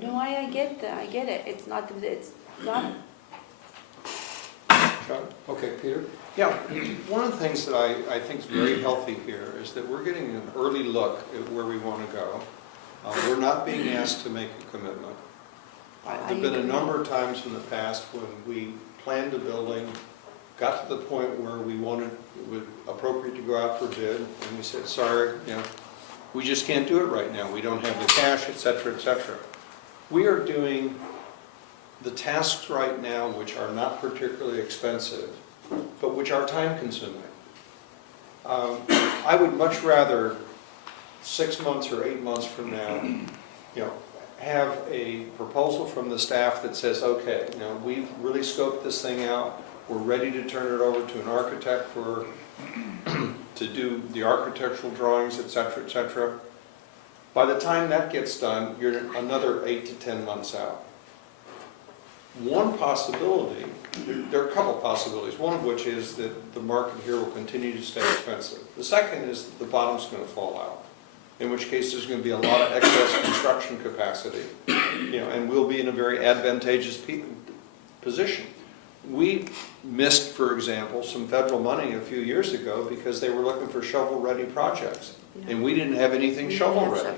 No, I get that, I get it, it's not, John? Okay, Peter? Yeah, one of the things that I think is very healthy here is that we're getting an early look at where we want to go. We're not being asked to make a commitment. There've been a number of times in the past when we planned a building, got to the point where we wanted, it was appropriate to go out for bid, and we said, sorry, you know, we just can't do it right now. We don't have the cash, et cetera, et cetera. We are doing the tasks right now which are not particularly expensive, but which are time consuming. I would much rather 6 months or 8 months from now, you know, have a proposal from the staff that says, okay, you know, we've really scoped this thing out, we're ready to turn it over to an architect for, to do the architectural drawings, et cetera, By the time that gets done, you're another 8 to 10 months out. One possibility, there are a couple possibilities, one of which is that the market here will continue to stay expensive. The second is that the bottom's going to fall out, in which case there's going to be a lot of excess construction capacity, and we'll be in a very advantageous position. We missed, for example, some federal money a few years ago because they were looking for shovel-ready projects, and we didn't have anything shovel-ready.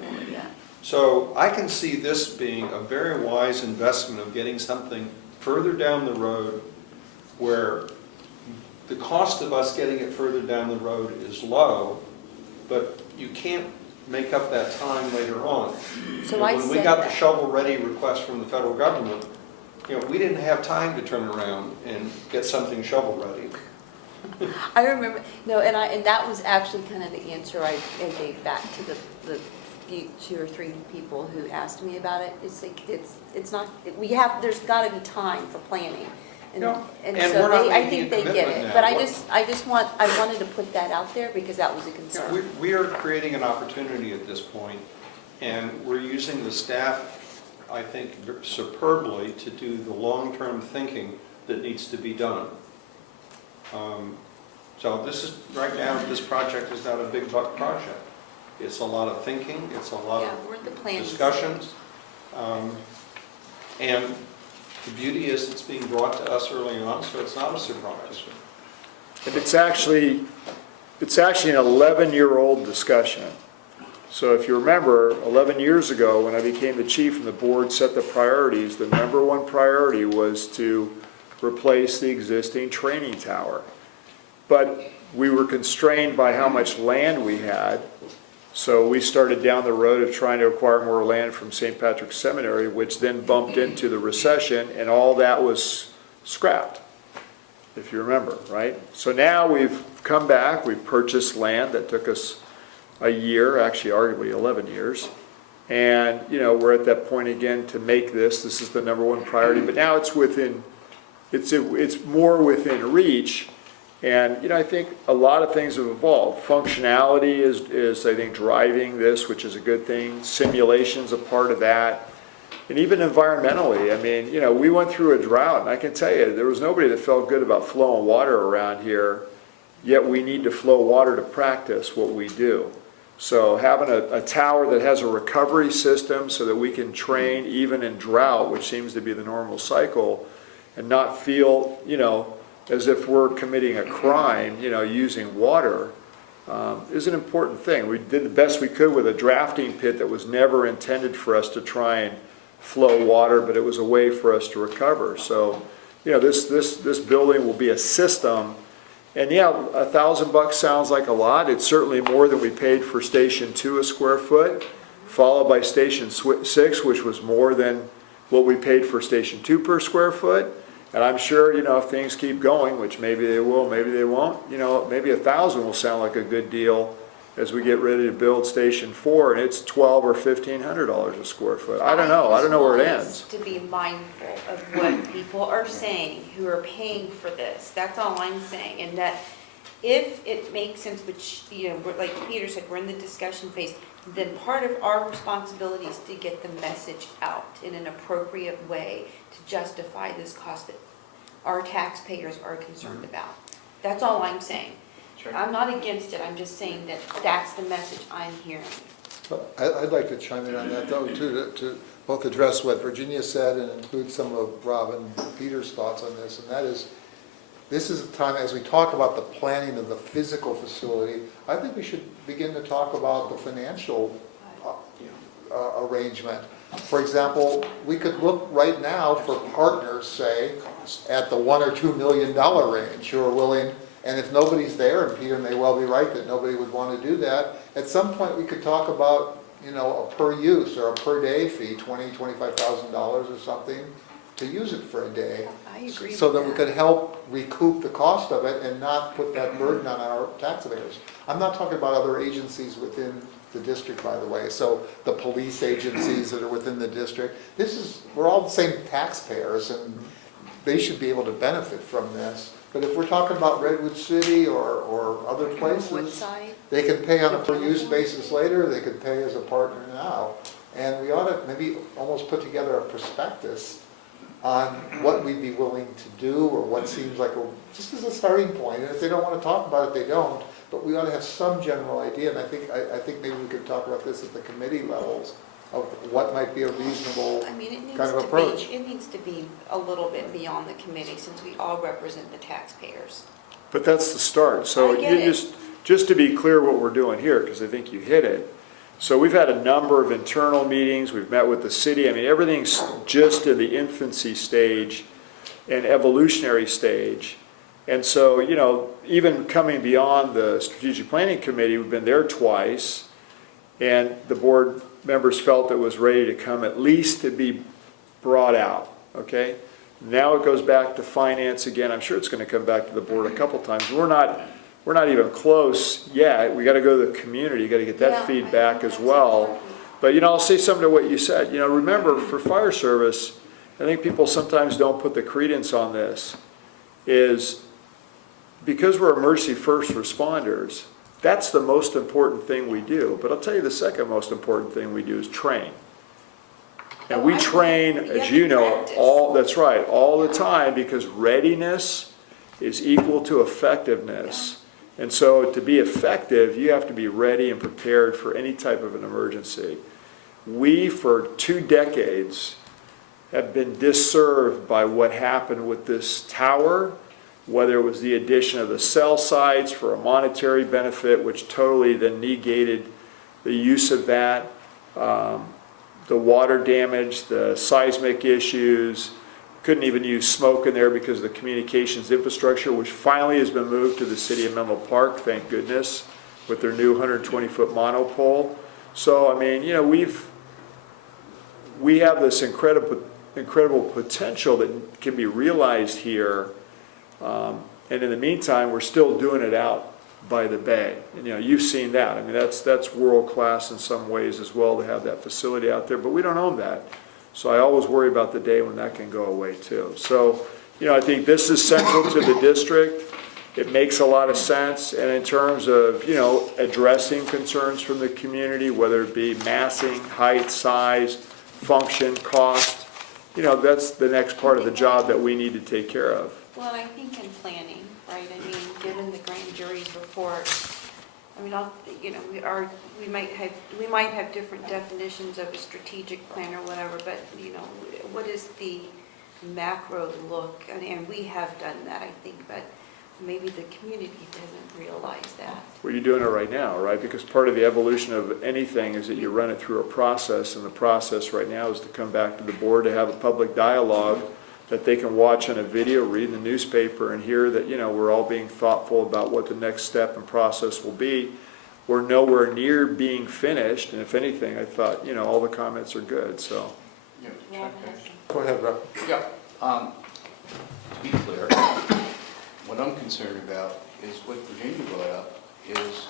So I can see this being a very wise investment of getting something further down the road where the cost of us getting it further down the road is low, but you can't make up that time later on. So I When we said got the that. shovel-ready request from the federal government, we didn't have time to turn around and get something shovel-ready. I remember, no, and that was actually kind of the answer I gave back to the few, 2 or 3 people who asked me about it. It's like, it's not, there's gotta be time for planning. Yeah. And And so we're not I making think a they get commitment it. now. But What- I wanted to put that out there because that was a concern. We are creating an opportunity at this point, and we're using the staff, I think, superbly to do the long-term thinking that needs to be done. So this is, right now, this project is not a big buck project. It's a lot of thinking, it's a lot Yeah, of we're at the planning discussions. And the beauty is it's being brought to us early on, so it's not a surprise. And it's actually an 11-year-old discussion. So if you remember, 11 years ago, when I became the chief and the board set the priorities, the number one priority was to replace the existing training tower. But we were constrained by how much land we had, so we started down the road of trying to acquire more land from St. Patrick's Seminary, which then bumped into the recession, and all that was scrapped, if you remember, right? So now we've come back, we've purchased land that took us a year, actually arguably 11 years, and, we're at that point again to make this is the number one priority, but now it's more within reach. And, I think a lot of things have evolved. Functionality is, I think, driving this, which is a good thing. Simulation's a part of that. And even environmentally, I mean, we went through a drought, and I can tell you, there was nobody that felt good about flowing water around here, yet we need to flow water to practice what we do. So having a tower that has a recovery system so that we can train even in drought, which seems to be the normal cycle, and not feel, as if we're committing a crime, using water, is an important thing. We did the best we could with a drafting pit that was never intended for us to try and flow water, but it was a way for us to recover. So, this building will be a system, and yeah, $1,000 sounds like a lot. It's certainly more than we paid for Station 2 a square foot, followed by Station 6, which was more than what we paid for Station 2 per square foot. And I'm sure, if things keep going, which maybe they will, maybe they won't, maybe 1,000 will sound like a good deal as we get ready to build Station 4, and it's $1,200 or $1,500 a square foot. I don't know where it ends. To be mindful of what people are saying who are paying for this. That's all I'm saying. And that if it makes sense, which, like Peter said, we're in the discussion phase, then part of our responsibility is to get the message out in an appropriate way to justify this cost that our taxpayers are concerned about. That's all I'm saying. Sure. I'm not against it, I'm just saying that that's the message I'm hearing. I'd like to chime in on that, though, too, to both address what Virginia said and include some of Rob and Peter's thoughts on this, and that is, this is a time, as we talk about the planning of the physical facility, I think we should begin to talk about the financial arrangement. For example, we could look right now for partners, say, at the $1 or $2 million range who are willing, and if nobody's there, and Peter may well be right that nobody would want to do that, at some point we could talk about, a per use or a per day fee, $20,000, $25,000 or something, to use it for a day. I agree with So that we that. could help recoup the cost of it and not put that burden on our taxpayers. I'm not talking about other agencies within the district, by the way, so the police agencies that are within the district. We're all the same taxpayers, and they should be able to benefit from this. But if we're talking about Redwood City or other places, Woodside. they can pay on a per-use basis later, they could pay as a partner now. And we ought to maybe almost put together a prospectus on what we'd be willing to do, or what seems like just as a starting point. And if they don't want to talk about it, they don't. But we ought to have some general idea, and I think maybe we could talk about this at the committee levels, of what might be a reasonable I mean, it needs kind of to approach. be, it needs to be a little bit beyond the committee, since we all represent the taxpayers. But that's the start. So I get you it. just to be clear what we're doing here, because I think you hit it. So we've had a number of internal meetings, we've met with the city. I mean, everything's just in the infancy stage and evolutionary stage. And so, you know, even coming beyond the strategic planning committee, we've been there twice, and the board members felt it was ready to come at least to be brought out, okay? Now it goes back to finance again. I'm sure it's going to come back to the board a couple times. We're not even close yet. We got to go to the community, got to get Yeah, that I feedback think as that's well. important. But, you know, I'll say something to what you said. You know, remember, for fire service, I think people sometimes don't put the credence on this, is because we're emergency first responders, that's the most important thing we do. But I'll tell you the second most important thing we do is train. And we Oh, I know. train, You as have you to know, practice. that's right, all the time, because readiness is equal to effectiveness. And so to be effective, you have to be ready and prepared for any type of an emergency. We, for 2 decades, have been disserved by what happened with this tower, whether it was the addition of the cell sites for a monetary benefit, which totally then negated the use of that, the water damage, the seismic issues, couldn't even use smoke in there because of the communications infrastructure, which finally has been moved to the city of Menlo Park, thank goodness, with their new 120-foot monopole. So, I mean, you know, we have this incredible potential that can be realized here. And in the meantime, we're still doing it out by the bay. And, you know, you've seen that. I mean, that's world-class in some ways as well to have that facility out there, but we don't own that. So I always worry about the day when that can go away too. So, you know, I think this is central to the district. It makes a lot of sense. And in terms of, you know, addressing concerns from the community, whether it be massing, height, size, function, cost, you know, that's the next part of the job that we need to take care of. Well, I think in planning, right, I mean, given the grand jury's report, I mean, you know, we might have different definitions of a strategic plan or whatever, but, you know, what is the macro look? And we have done that, I think, but maybe the community doesn't realize that. Well, you're doing it right now, right? Because part of the evolution of anything is that you run it through a process, and the process right now is to come back to the board to have a public dialogue that they can watch on a video, read in the newspaper, and hear that, you know, we're all being thoughtful about what the next step and process will be. We're nowhere near being finished, and if anything, I thought, you know, all the comments are good, so. Go ahead, Rob. Yeah, to be clear, what I'm concerned about is what Virginia brought up, is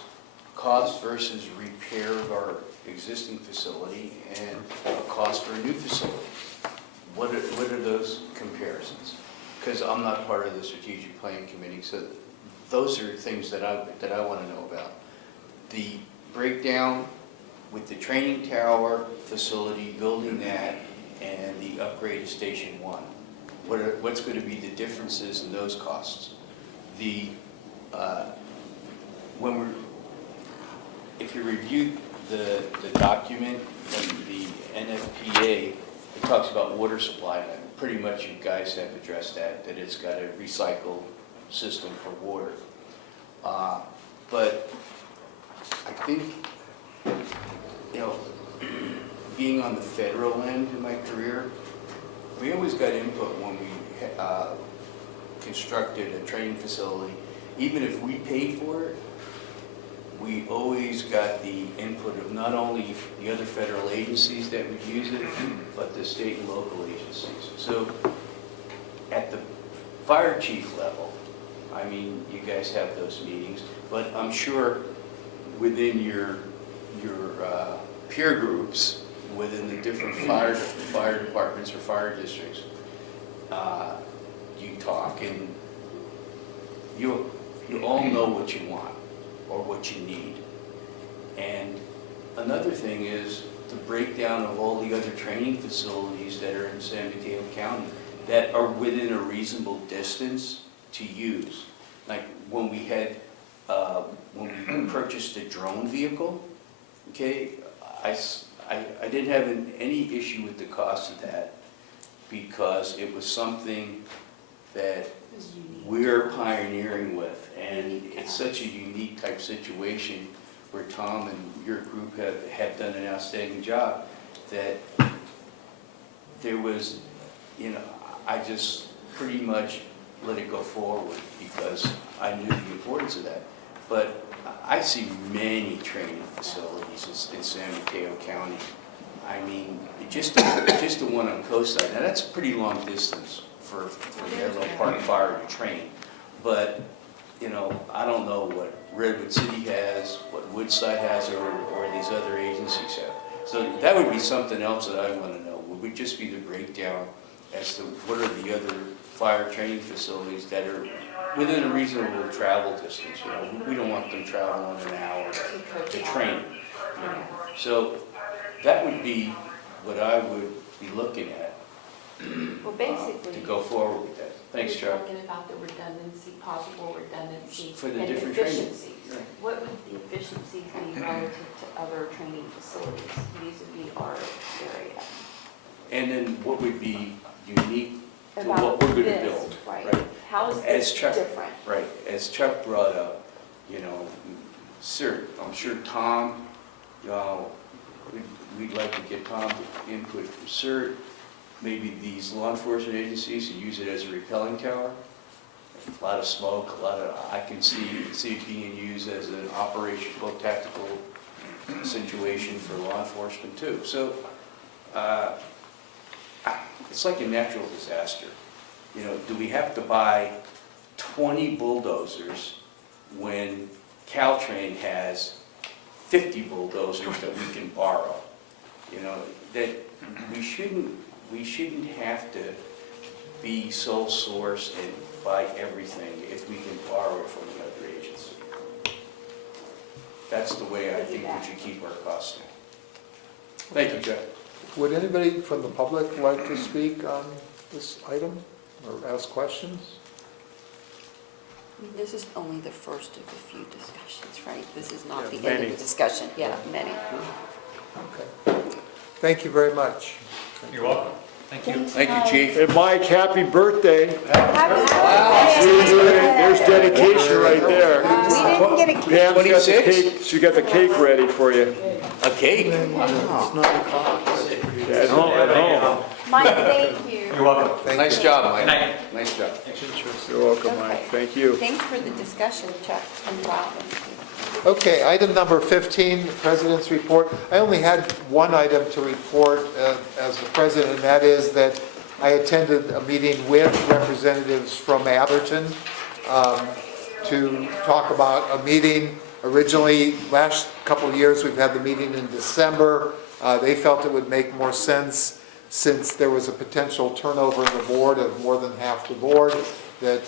cost versus repair of our existing facility and a cost for a new facility. What are those comparisons? Because I'm not part of the strategic planning committee, so those are things that I want to know about. The breakdown with the training tower facility, building that, and the upgrade to Station 1. What's going to be the differences in those costs? If you review the document from the NFPA, it talks about water supply, and pretty much you guys have addressed that it's got a recycle system for water. But I think, you know, being on the federal end in my career, we always got input when we constructed a training facility. Even if we paid for it, we always got the input of not only the other federal agencies that would use it, but the state and local agencies. So at the fire chief level, I mean, you guys have those meetings, but I'm sure within your peer groups, within the different fire departments or fire districts, you talk, and you all know what you want or what you need. And another thing is the breakdown of all the other training facilities that are in San Mateo County that are within a reasonable distance to use. Like when we had, when we purchased a drone vehicle, okay, I didn't have any issue with the cost of that because it was something that we're pioneering with, and it's such a unique type situation where Tom and your group have done an outstanding job, that there was, you know, I just pretty much let it go forward because I knew the importance of that. But I see many training facilities in San Mateo County. I mean, just the one on Coastside. Now, that's a pretty long distance for Menlo Park Fire to train. But, you know, I don't know what Redwood City has, what Woodside has, or these other agencies have. So that would be something else that I want to know. Would just be the breakdown as to what are the other fire training facilities that are within a reasonable travel distance. You know, we don't want them traveling an hour to train. You know. So that would be what I would be looking at Well, basically. to go forward with that. Thanks, We're Chuck. talking about the redundancy, possible redundancy. For the and different training. efficiencies. What would the efficiencies be relative to other training facilities vis-a-vis our area? And then what would be unique to About what we're going to this, build? Right. How is As this Chuck- different? Right, as Chuck brought up, you know, sir, I'm sure Tom, we'd like to get Tom's input from CERT, maybe these law enforcement agencies who use it as a repelling tower. A lot of smoke, I can see it being used as an operational, tactical situation for law enforcement too. So, it's like a natural disaster. You know, do we have to buy 20 bulldozers when Caltrain has 50 bulldozers that we can borrow? You know, that we shouldn't have to be sole source and buy everything if we can borrow it from another agency. That's the way I think we should keep our costs down. Thank you, Jeff. Would anybody from the public like to speak on this item or ask questions? This is only the first of a few discussions, right? This is not the end many. of the discussion. Yeah, many. Okay. Thank you very much. You're welcome. Thank you. Thank you, Chief. And Mike, happy birthday. Happy See, birthday. there's dedication right there. We didn't get a cake. Pam's got the 26? cake, she got the cake ready for you. A cake? At home. Mike, thank you. You're welcome. Nice job, Mike. Good night. Nice job. You're welcome, Mike, Okay. thank you. Thanks for the discussion, Chuck and Robin. Okay, item number 15, President's Report. I only had one item to report as the President, and that is that I attended a meeting with representatives from Atherton to talk about a meeting. Originally, last couple of years, we've had the meeting in December. They felt it would make more sense, since there was a potential turnover in the board of more than half the board, that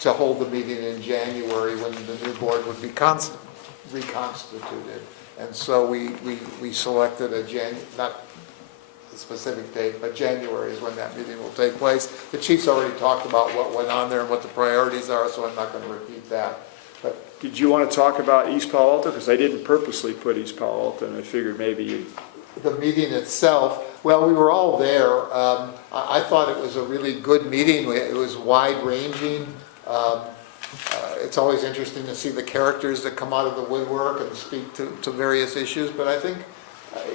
to hold the meeting in January when the new board would be reconstituted. And so we selected not a specific date, but January is when that meeting will take place. The chief's already talked about what went on there and what the priorities are, so I'm not going to repeat that. But Did you want to talk about East Palo Alto? Because I didn't purposely put East Palo Alto, and I figured maybe you'd... the meeting itself, well, we were all there. I thought it was a really good meeting. It was wide-ranging. It's always interesting to see the characters that come out of the woodwork and speak to various issues, but I think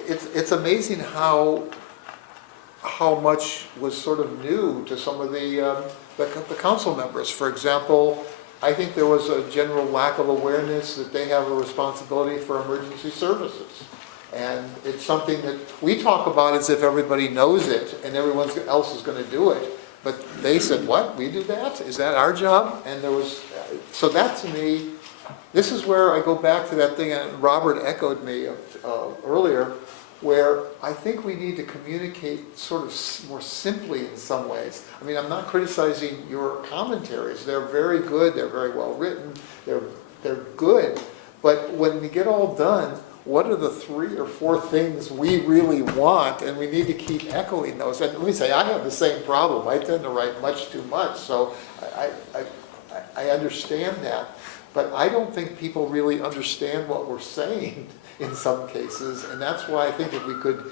it's amazing how much was sort of new to some of the council members. For example, I think there was a general lack of awareness that they have a responsibility for emergency services. And it's something that we talk about as if everybody knows it and everyone else is going to do it. But they said, what, we do that? Is that our job? And there was, so that to me, this is where I go back to that thing, and Robert echoed me earlier. where I think we need to communicate sort of more simply in some ways. I mean, I'm not criticizing your commentaries. They're very good, they're very well written, they're good. But when we get all done, what are the 3 or 4 things we really want? And we need to keep echoing those. And let me say, I have the same problem. I tend to write much too much, so I understand that. But I don't think people really understand what we're saying in some cases, and that's why I think if we could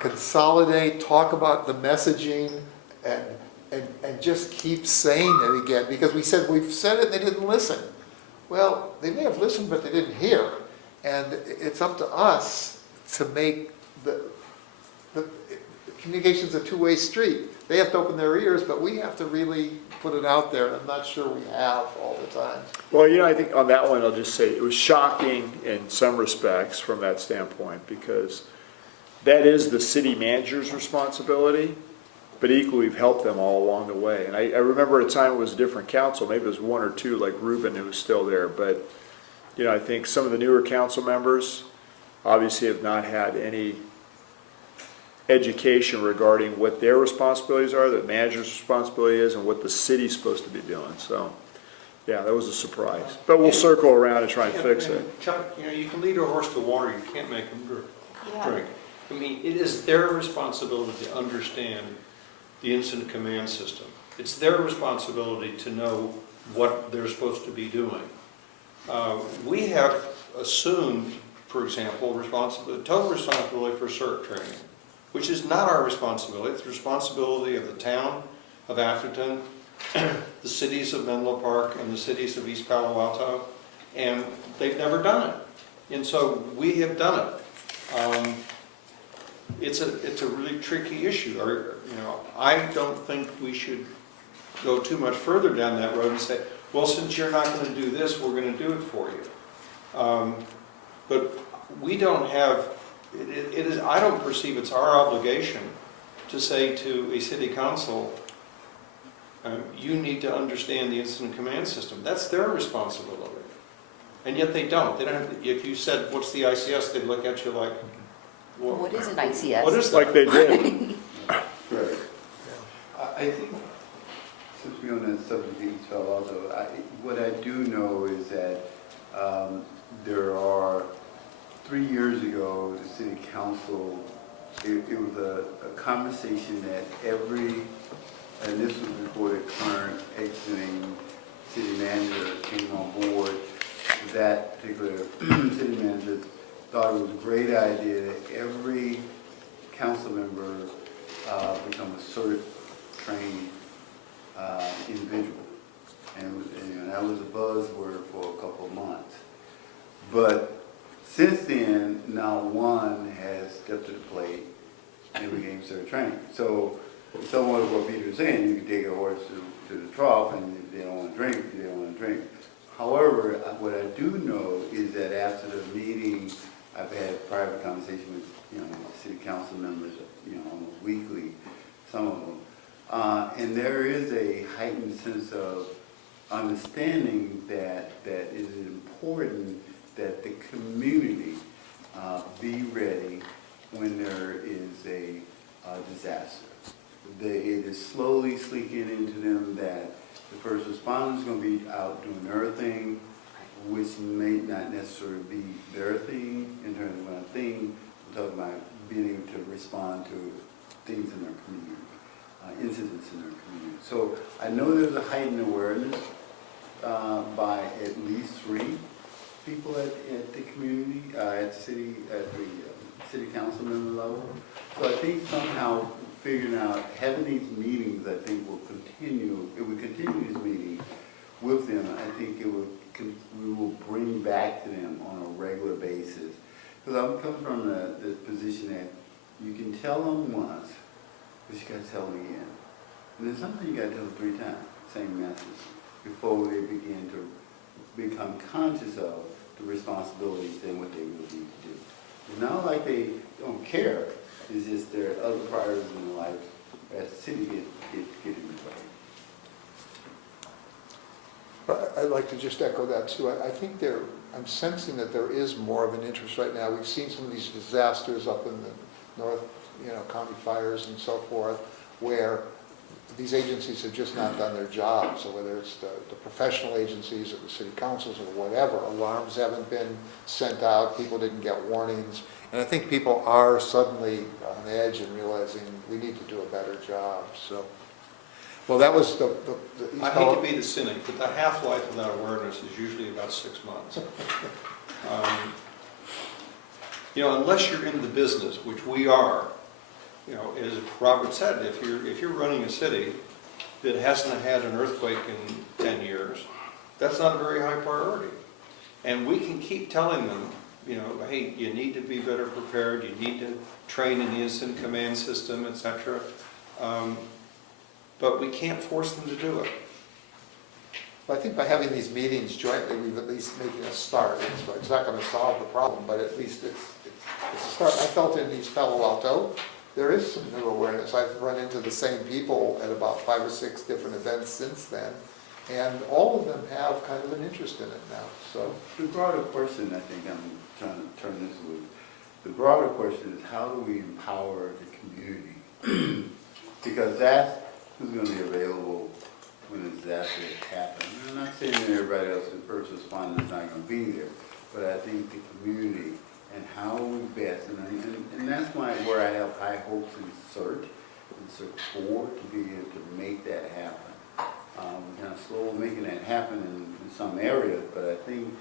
consolidate, talk about the messaging, and just keep saying it again, because we said, we've said it and they didn't listen. Well, they may have listened, but they didn't hear. And it's up to us to make the communication's a two-way street. They have to open their ears, but we have to really put it out there, and I'm not sure we have all the time. Well, you know, I think on that one, I'll just say it was shocking in some respects from that standpoint, because that is the city manager's responsibility, but equally we've helped them all along the way. And I remember at a time it was a different council, maybe it was 1 or 2, like Ruben, who was still there, but, you know, I think some of the newer council members obviously have not had any education regarding what their responsibilities are, the manager's responsibility is, and what the city's supposed to be doing. So, yeah, that was a surprise. But we'll circle around and try and fix it. Chuck, you know, you can lead a horse to water, you can't make him Yeah. drink. I mean, it is their responsibility to understand the incident command system. It's their responsibility to know what they're supposed to be doing. We have assumed, for example, total responsibility for CERT training, which is not our responsibility. It's the responsibility of the town of Atherton, the cities of Menlo Park, and the cities of East Palo Alto, and they've never done it. And so we have done it. It's a really tricky issue. You know, I don't think we should go too much further down that road and say, well, since you're not going to do this, we're going to do it for you. But we don't have, it is, I don't perceive it's our obligation to say to a city council, you need to understand the incident command system. That's their responsibility. And yet they don't. They don't have to, if you said, what's the ICS, they'd look at you like, What is an ICS? what is that? Like they did. Right. I think, since we're on that subject of East Palo Alto, what I do know is that there are, 3 years ago, the city council, it was a conversation that every, and this was before the current exiting city manager came on board, that particular city manager thought it was a great idea that every council member become a CERT-trained individual. And that was a buzzword for a couple of months. But since then, not one has stepped to the plate and became CERT-trained. So, somewhat of what Peter was saying, you can take a horse to the trough, and if they don't want to drink, they don't want to drink. However, what I do know is that after the meeting, I've had private conversation with, city council members, almost weekly, some of them. And there is a heightened sense of understanding that it is important that the community be ready when there is a disaster. It is slowly sneaking into them that the first responder is going to be out doing their thing, which may not necessarily be their thing in terms of one thing. I'm talking about being able to respond to things in their community, incidents in their community. So I know there's a heightened awareness by at least 3 people at the community, at the city council member level. So I think somehow figuring out, having these meetings, I think will continue, if we continue these meetings with them, I think we will bring back to them on a regular basis. Because I'm coming from the position that you can tell them once, but you got to tell them again. And then sometimes you got to tell them 3 times, same message, before they begin to become conscious of the responsibilities and what they really need to do. It's not like they don't care, it's just there are other priorities in their life as the city get in the way. I'd like to just echo that too. I think I'm sensing that there is more of an interest right now. We've seen some of these disasters up in the north, county fires and so forth, where these agencies have just not done their job. So whether it's the professional agencies or the city councils or whatever, alarms haven't been sent out, people didn't get warnings. And I think people are suddenly on edge and realizing we need to do a better job, so. Well, that was the I hate to be the cynic, but the half-life of that awareness is usually about 6 months. Unless you're in the business, which we are, as Robert said, if you're running a city that hasn't had an earthquake in 10 years, that's not a very high priority. And we can keep telling them, hey, you need to be better prepared, you need to train in the incident command system, etc. But we can't force them to do it. I think by having these meetings jointly, we've at least making a start. It's not going to solve the problem, but at least it's a start. I felt in East Palo Alto, there is some new awareness. I've run into the same people at about 5 or 6 different events since then, and all of them have kind of an interest in it now. So The broader question, I think I'm trying to turn this loose. The broader question is, how do we empower the community? Because that's who's going to be available when a disaster happens. I'm not saying that everybody else in first responders is not going to be there, but I think the community and how we best, and that's where I have high hopes in CERT and CERT 4 to be able to make that happen. We're kind of slow making that happen in some areas, but I think,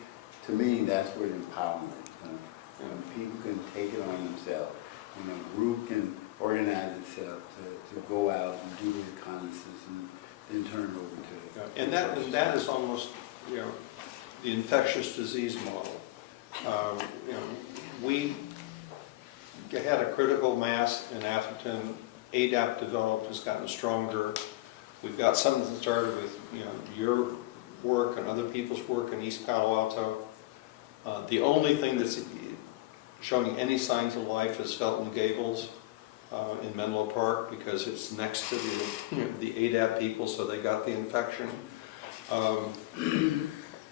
to me, that's where the empowerment comes. When people can take it on themselves, when a group can organize itself to go out and do the reconnaissance and then turn it over to. And that is almost, the infectious disease model. We had a critical mass in Atherton. ADAP developed, has gotten stronger. We've got something that started with, your work and other people's work in East Palo Alto. The only thing that's showing any signs of life is Felton Gables in Menlo Park, because it's next to the ADAP people, so they got the infection.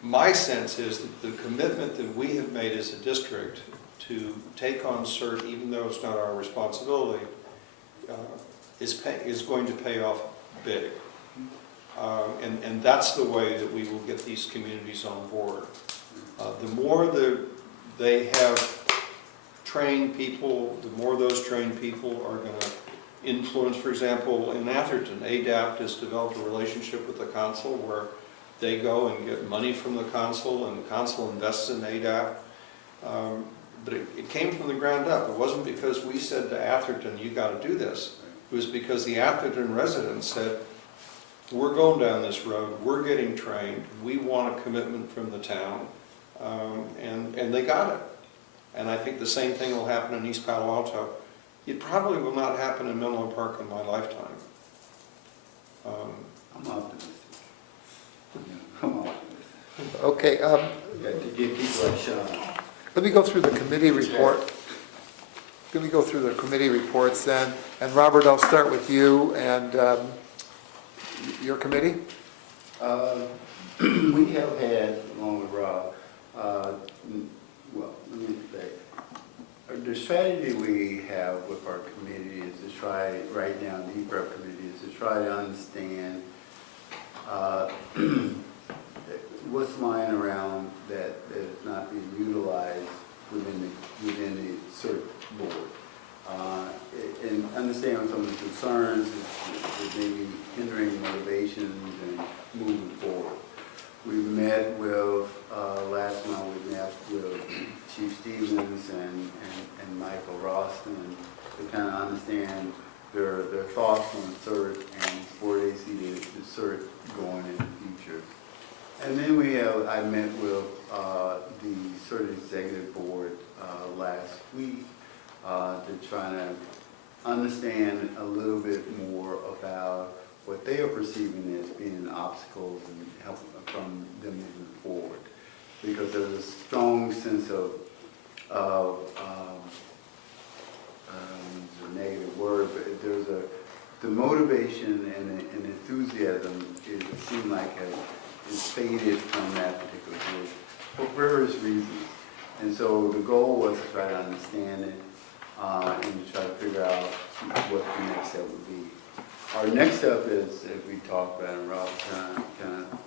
My sense is that the commitment that we have made as a district to take on CERT, even though it's not our responsibility, is going to pay off big. And that's the way that we will get these communities on board. The more they have trained people, the more those trained people are going to influence. For example, in Atherton, ADAPT has developed a relationship with the council where they go and get money from the council, and the council invests in ADAPT. But it came from the ground up. It wasn't because we said to Atherton, you got to do this. It was because the Atherton residents said, we're going down this road, we're getting trained, we want a commitment from the town, and they got it. And I think the same thing will happen in East Palo Alto. It probably will not happen in Menlo Park in my lifetime. I'm optimistic. I'm optimistic. okay, To get people like Sean. let me go through the committee report. Let me go through the committee reports then. And Robert, I'll start with you and your committee. We have had, along with Rob, let me say, the strategy we have with our committee is to try, right now, the EPREP committee, is to try to understand what's lying around that is not being utilized within the CERT board. And understand some of the concerns that may be hindering motivations and moving forward. We met with, last month we met with Chief Stevens and Michael Roston to kind of understand their thoughts on CERT and where they see the CERT going in the future. And then I met with the CERT Executive Board last week to try to understand a little bit more about what they are perceiving as being obstacles and help from them moving forward. Because there's a strong sense of it's a negative word, but there's the motivation and enthusiasm, it seems like faded from that particular group for various reasons. And so the goal was to try to understand it and to try to figure out what the next step would be. Our next step is, as we talked about, and Ralph kind of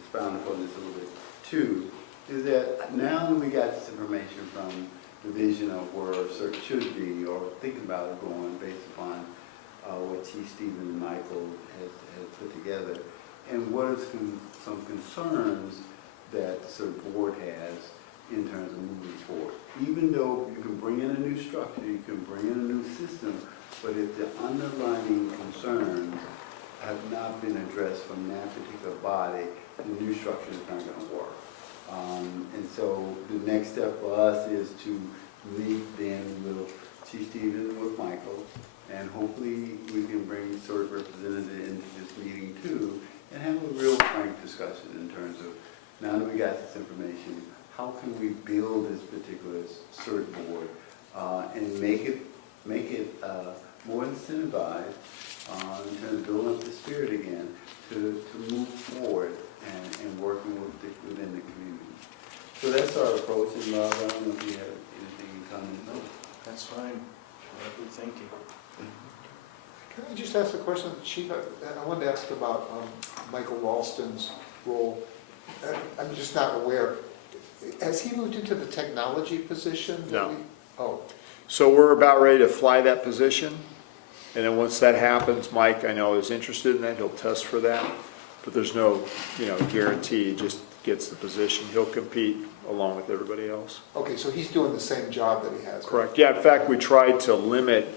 expounded upon this a little bit too, is that now that we got this information from the vision of where our search should be, or thinking about it going based upon what Chief Stephen Michael has put together, and what is some concerns that the search board has in terms of moving forward. Even though you can bring in a new structure, you can bring in a new system, but if the underlying concerns have not been addressed from that particular body, the new structure is not going to work. And so the next step for us is to meet then with Chief Stephen, with Michael, and hopefully we can bring search representative into this meeting too, and have a real frank discussion in terms of, now that we got this information, how can we build this particular search board and make it more incentivized in terms of building up the spirit again to move forward and working within the community. So that's our approach, and Rob, I don't know if you have anything in common. No, that's fine. Thank you. Can I just ask a question, Chief? I wanted to ask about Michael Ralston's role. I'm just not aware. Has he moved into the technology position? No. Oh, So we're about ready to fly that position, and then once that happens, Mike, I know, is interested in that, he'll test for that, but there's no, guarantee, he just gets the position. He'll compete along with everybody else. okay, so he's doing the same job that he has. Correct, yeah, in fact, we tried to limit,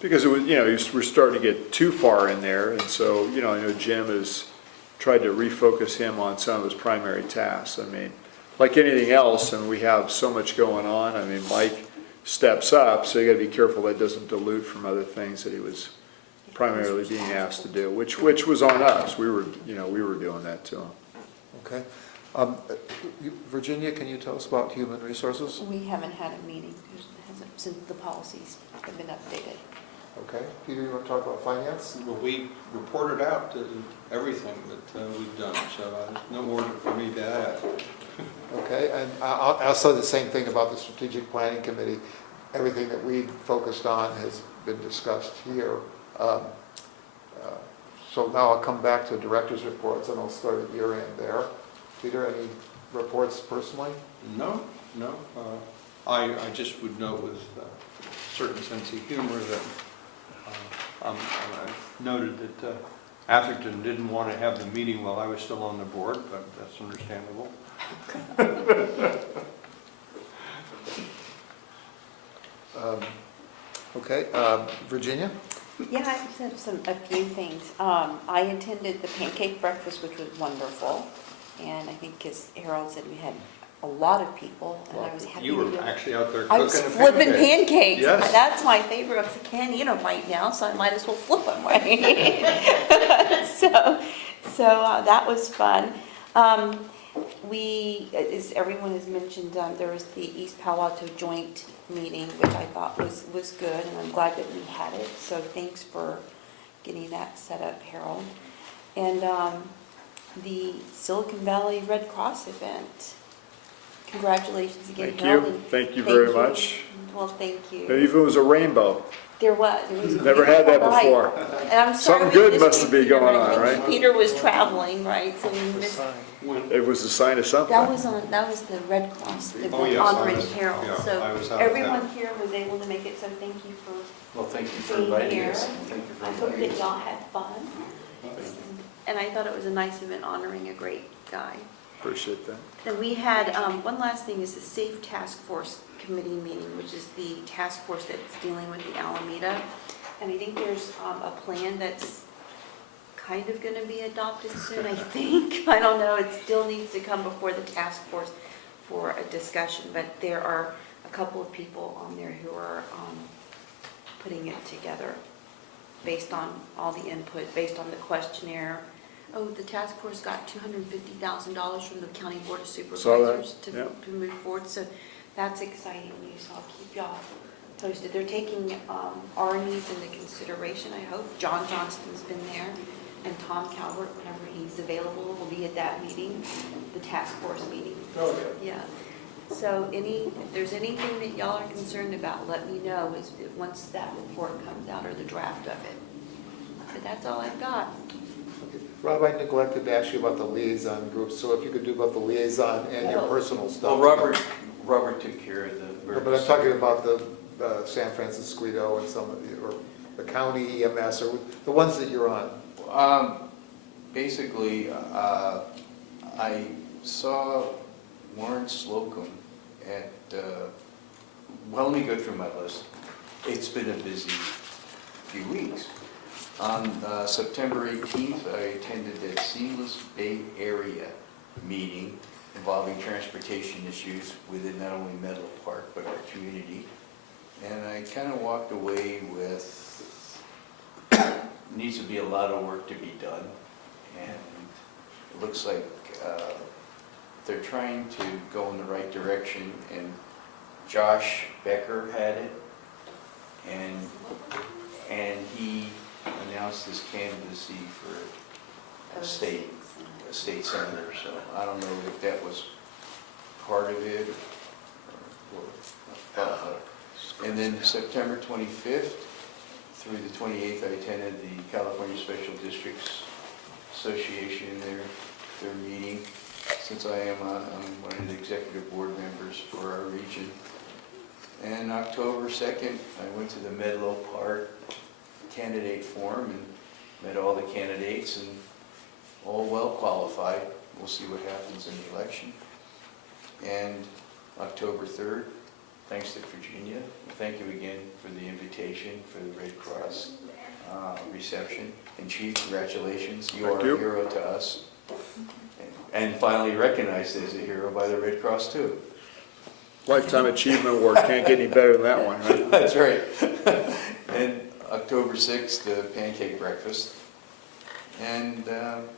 because it was, we're starting to get too far in there, and so, I know Jim has tried to refocus him on some of his primary tasks. I mean, like anything else, and we have so much going on, I mean, Mike steps up, so you gotta be careful that doesn't dilute from other things that he was primarily being asked to do, which was on us. We were doing that to him. Okay. Virginia, can you tell us about human resources? We haven't had a meeting, since the policies have been updated. Okay. Peter, you want to talk about finance? Well, we reported out everything that we've done, so there's no more for me to add. Okay, and I'll say the same thing about the strategic planning committee. Everything that we focused on has been discussed here. So now I'll come back to director's reports, and I'll start at your end there. Peter, any reports personally? No. I just would note with a certain sense of humor that I noted that Atherton didn't want to have the meeting while I was still on the board, but that's understandable. Okay, Virginia? Yeah, I just have a few things. I attended the pancake breakfast, which was wonderful, and I think, as Harold said, we had a lot of people, and I was happy You to were do it. actually out there I cooking was a flipping pancake. pancakes. Yes. That's my favorite. I can't eat them right now, so I might as well flip them, right? So that was fun. As everyone has mentioned, there was the East Palo Alto joint meeting, which I thought was good, and I'm glad that we had it. So thanks for getting that set up, Harold. And the Silicon Valley Red Cross event. Congratulations again, Thank Harold. you. and Thank you very you. much. Well, thank you. Maybe if it was a rainbow. There was a Never had that beautiful night. before. And I'm sorry Something we good missed must you, be Peter, going but I on, think right? Peter was traveling, right, so we missed. It was a sign of something. That was the Red Cross, the Oh, yes, honoring I was- Harold. yeah, So I was out of everyone town. here was able to make it, so thank you for Well, thank you for being inviting here. us. Thank you for I hope inviting that us. y'all had fun. And I thought it was a nice event honoring a great guy. Appreciate that. Then we had, one last thing is the Safe Task Force Committee meeting, which is the task force that's dealing with the Alameda. And I think there's a plan that's kind of going to be adopted soon, I think. I don't know, it still needs to come before the task force for a discussion, but there are a couple of people on there who are putting it together based on all the input, based on the questionnaire. Oh, the task force got $250,000 from the County Board of Supervisors yeah. to move forward, so that's exciting news. I'll keep y'all posted. They're taking our needs into consideration, I hope. John Johnston's been there, and Tom Calvert, whenever he's available, will be at that meeting, the task force meeting. Oh, Yeah. So if there's anything that y'all are concerned about, let me know once that report comes out or the draft of it. But that's all I've got. Rob, I neglected to ask you about the liaison group, so if you could do both the liaison and your Oh. personal stuff. Well, Robert took care of the. But I'm talking about the San Francisco and some of the, or the county EMS, or the ones that you're on. Basically, I saw Warren Slocum at, well, let me go through my list. It's been a busy few weeks. On September 18th, I attended that Seamless Bay Area meeting involving transportation issues within not only Menlo Park, but our community. And I kind of walked away with, needs to be a lot of work to be done. And it looks like they're trying to go in the right direction. And Josh Becker had it. And he announced his candidacy for a state senator. So I don't know if that was part of it or and then September 25th through the 28th, I attended the California Special Districts Association, their meeting. Since I'm one of the executive board members for our region. And October 2nd, I went to the Menlo Park candidate forum and met all the candidates, and all well qualified. We'll see what happens in the election. And October 3rd, thanks to Virginia. Thank you again for the invitation for the Red Cross reception. And Chief, congratulations. You are a hero to us. And finally recognized as a hero by the Red Cross too. Lifetime Achievement Award, can't get any better than that one, right? That's right. And October 6th, the pancake breakfast. And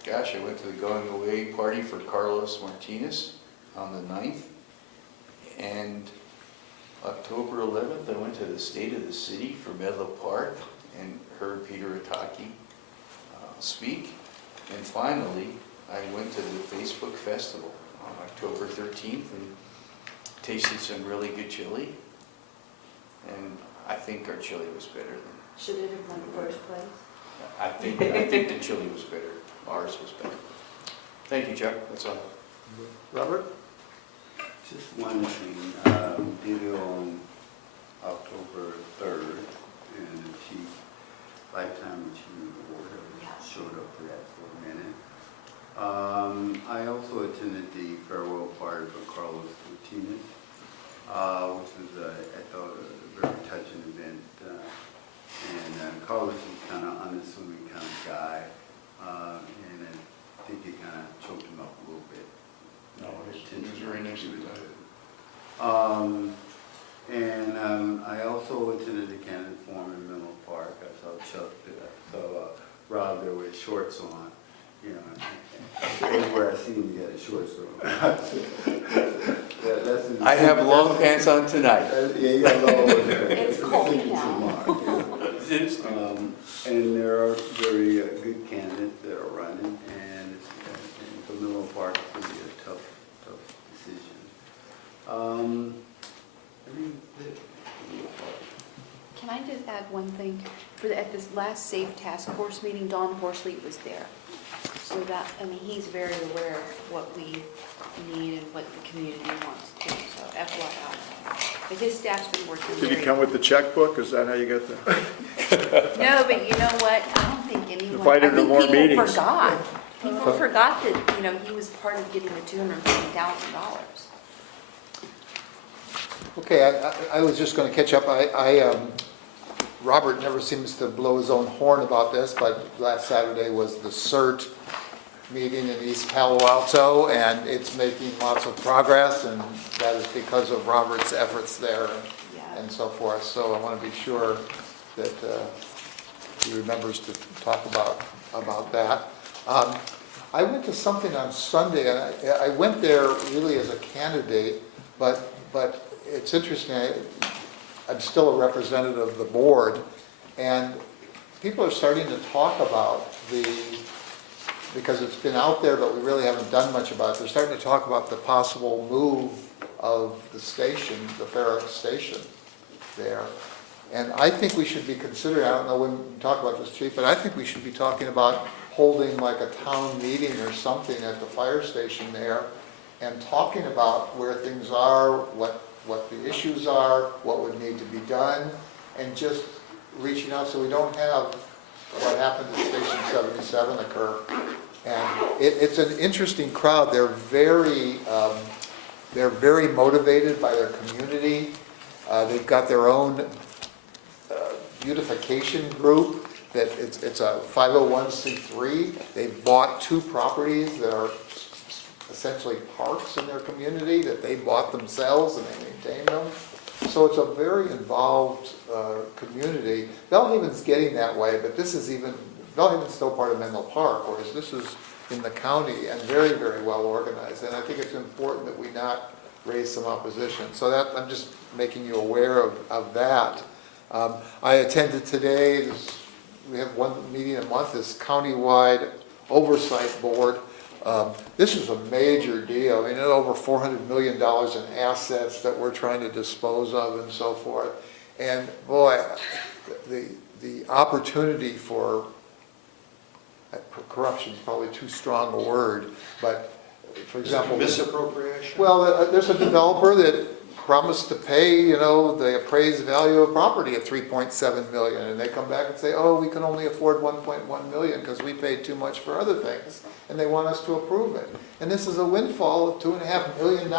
gosh, I went to the going away party for Carlos Martinez on the 9th. And October 11th, I went to the State of the City for Menlo Park and heard Peter Otake speak. And finally, I went to the Facebook Festival on October 13th and tasted some really good chili. And I think our chili was better than, Should it have won first place? I think the chili was better. Ours was better. Thank you, Chuck. That's all. Robert? Just one thing, due on October 3rd, and the Chief Lifetime Achievement Award showed up for that for a minute. I also attended the farewell party for Carlos Martinez, which was, I thought, a very touching event. And Carlos is kind of unassuming kind of guy, and I think it kind of choked him up a little bit. No, it was very nice to do that. And I also attended the candidate forum in Menlo Park. I saw Chuck there. I saw Rob there with shorts on. You know, everywhere I see him, he had his shorts on. I have long pants on tonight. Yeah, you got long ones there. It's cold now. And there are very good candidates that are running, and for Menlo Park, it's going to be a tough decision. Can I just add one thing? At this last SAFE Task Force meeting, Don Horsley was there. So that, I mean, he's very aware of what we need and what the community wants too, so FYI. But his staff's been working Did he very. come with the checkbook? Is that how you got the? No, but you know what? I don't think anyone, Invited to more people meetings. forgot. People forgot that, he was part of getting the $250,000. Okay, I was just going to catch up. Robert never seems to blow his own horn about this, but last Saturday was the CERT meeting in East Palo Alto, and it's making lots of progress, and that is because of Robert's efforts there and so forth. So I want to be sure that he remembers to talk about that. I went to something on Sunday, and I went there really as a candidate, but it's interesting. I'm still a representative of the board, and people are starting to talk about because it's been out there, but we really haven't done much about it. They're starting to talk about the possible move of the station, the Fair Oaks station there. And I think we should be considering, I don't know when we talk about this, Chief, but I think we should be talking about holding like a town meeting or something at the fire station there and talking about where things are, what the issues are, what would need to be done, and just reaching out so we don't have what happened at Station 77 occur. And it's an interesting crowd. They're very motivated by their community. They've got their own beautification group that it's a 501c3. They've bought 2 properties that are essentially parks in their community that they bought themselves and they maintain them. So it's a very involved community. Bellhaven's getting that way, but this is Bellhaven's still part of Menlo Park, whereas this is in the county and very, very well organized. And I think it's important that we not raise some opposition. So that, I'm just making you aware of that. I attended today, we have one meeting a month, this countywide oversight board. This is a major deal. I mean, over $400 million in assets that we're trying to dispose of and so forth. And boy, the opportunity for corruption is probably too strong a word, but for example, Misappropriation? well, there's a developer that promised to pay, the appraised value of property at $3.7 million, and they come back and say, oh, we can only afford $1.1 million because we paid too much for other things, and they want us to approve it. And this is a windfall of $2.5 million.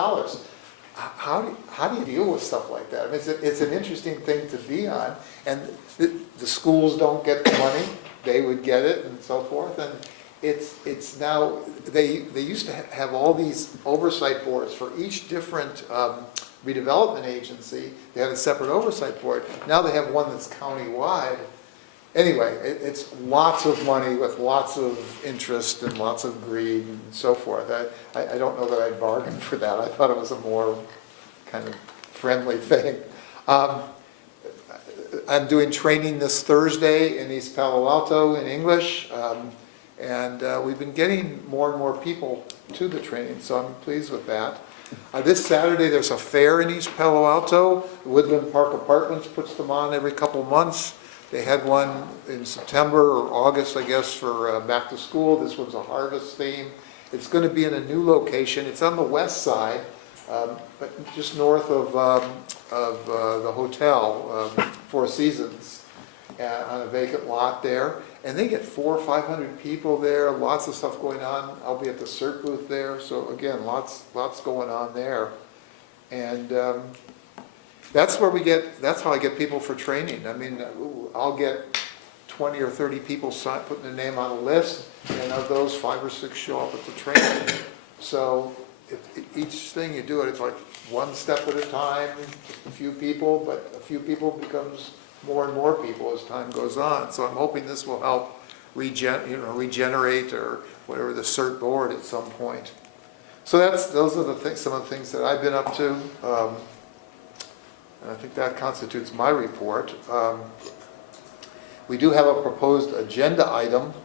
How do you deal with stuff like that? I mean, it's an interesting thing to be on, and the schools don't get the money, they would get it, and so forth, and it's now, they used to have all these oversight boards for each different redevelopment agency. They had a separate oversight board. Now they have one that's county-wide. Anyway, it's lots of money with lots of interest and lots of greed and so forth. I don't know that I'd bargain for that. I thought it was a more kind of friendly thing. I'm doing training this Thursday in East Palo Alto in English. And we've been getting more and more people to the training, so I'm pleased with that. This Saturday, there's a fair in East Palo Alto. Woodland Park Apartments puts them on every couple months. They had one in September or August, I guess, for back to school. This one's a harvest theme. It's going to be in a new location. It's on the west side, but just north of the hotel, Four Seasons, on a vacant lot there. And they get 400 or 500 people there, lots of stuff going on. I'll be at the CERT booth there, so again, lots going on there. And that's how I get people for training. I mean, I'll get 20 or 30 people putting their name on a list, and of those, 5 or 6 show up at the training. So each thing you do, it's like one step at a time, a few people, but a few people becomes more and more people as time goes on. So I'm hoping this will help regenerate or whatever the CERT board at some point. So those are some of the things that I've been up to. And I think that constitutes my report. We do have a proposed agenda item.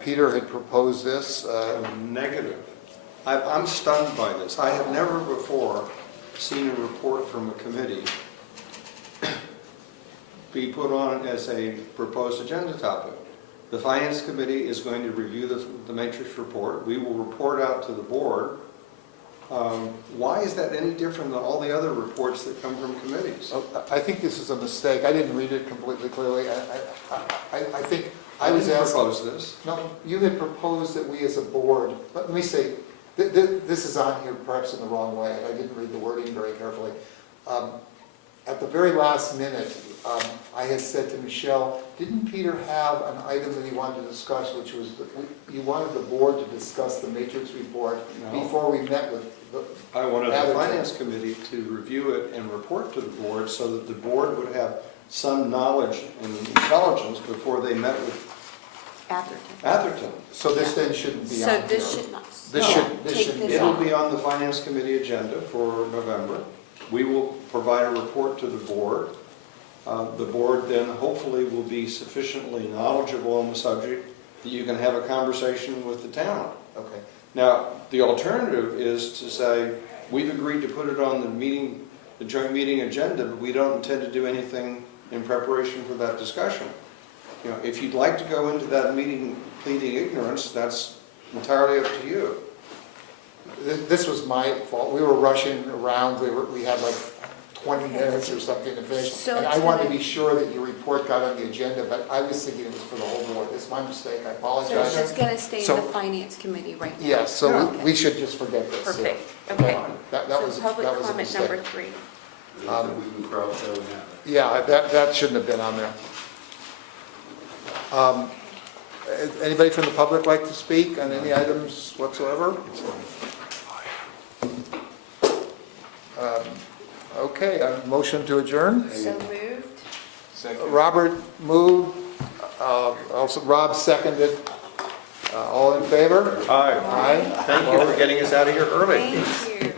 Peter had proposed this. Negative. I'm stunned by this. I have never before seen a report from a committee be put on as a proposed agenda topic. The Finance Committee is going to review the matrix report. We will report out to the board. Why is that any different than all the other reports that come from committees? I think this is a mistake. I didn't read it completely clearly. I think I was didn't asked. propose this. No, you had proposed that we as a board, let me say, this is on here perhaps in the wrong way. I didn't read the wording very carefully. At the very last minute, I had said to Michelle, didn't Peter have an item that he wanted to discuss, which was, you wanted the board to discuss the matrix report before we met with the... I wanted the Finance Committee to review it and report to the board so that the board would have some knowledge and intelligence before they met with Atherton. So this then shouldn't be on So here. this should not. This shouldn't be It'll on. be on the Finance Committee agenda for November. We will provide a report to the board. the board then hopefully will be sufficiently knowledgeable on the subject that you can have a conversation with the town. Okay. Now, the alternative is to say, we've agreed to put it on the joint meeting agenda, but we don't intend to do anything in preparation for that discussion. You know, if you'd like to go into that meeting pleading ignorance, that's entirely up to you. This was my fault. We were rushing around. We had like 20 minutes or something to finish. So And I it's wanted to gonna- be sure that your report got on the agenda, but I was thinking it was for the whole board. It's my mistake. I So it's apologize. just gonna stay in So- the finance committee right now? Yes, so Okay. we should just forget this. Perfect, okay. That was, So that public was a comment number mistake. 3. We can cross over now. Yeah, that shouldn't have been on there. Anybody from the public like to speak on any items whatsoever? Okay, a motion to adjourn. So moved? Robert moved, also Rob seconded. All in favor? Aye. Aye. Thank you for getting us out of here early. Thank you.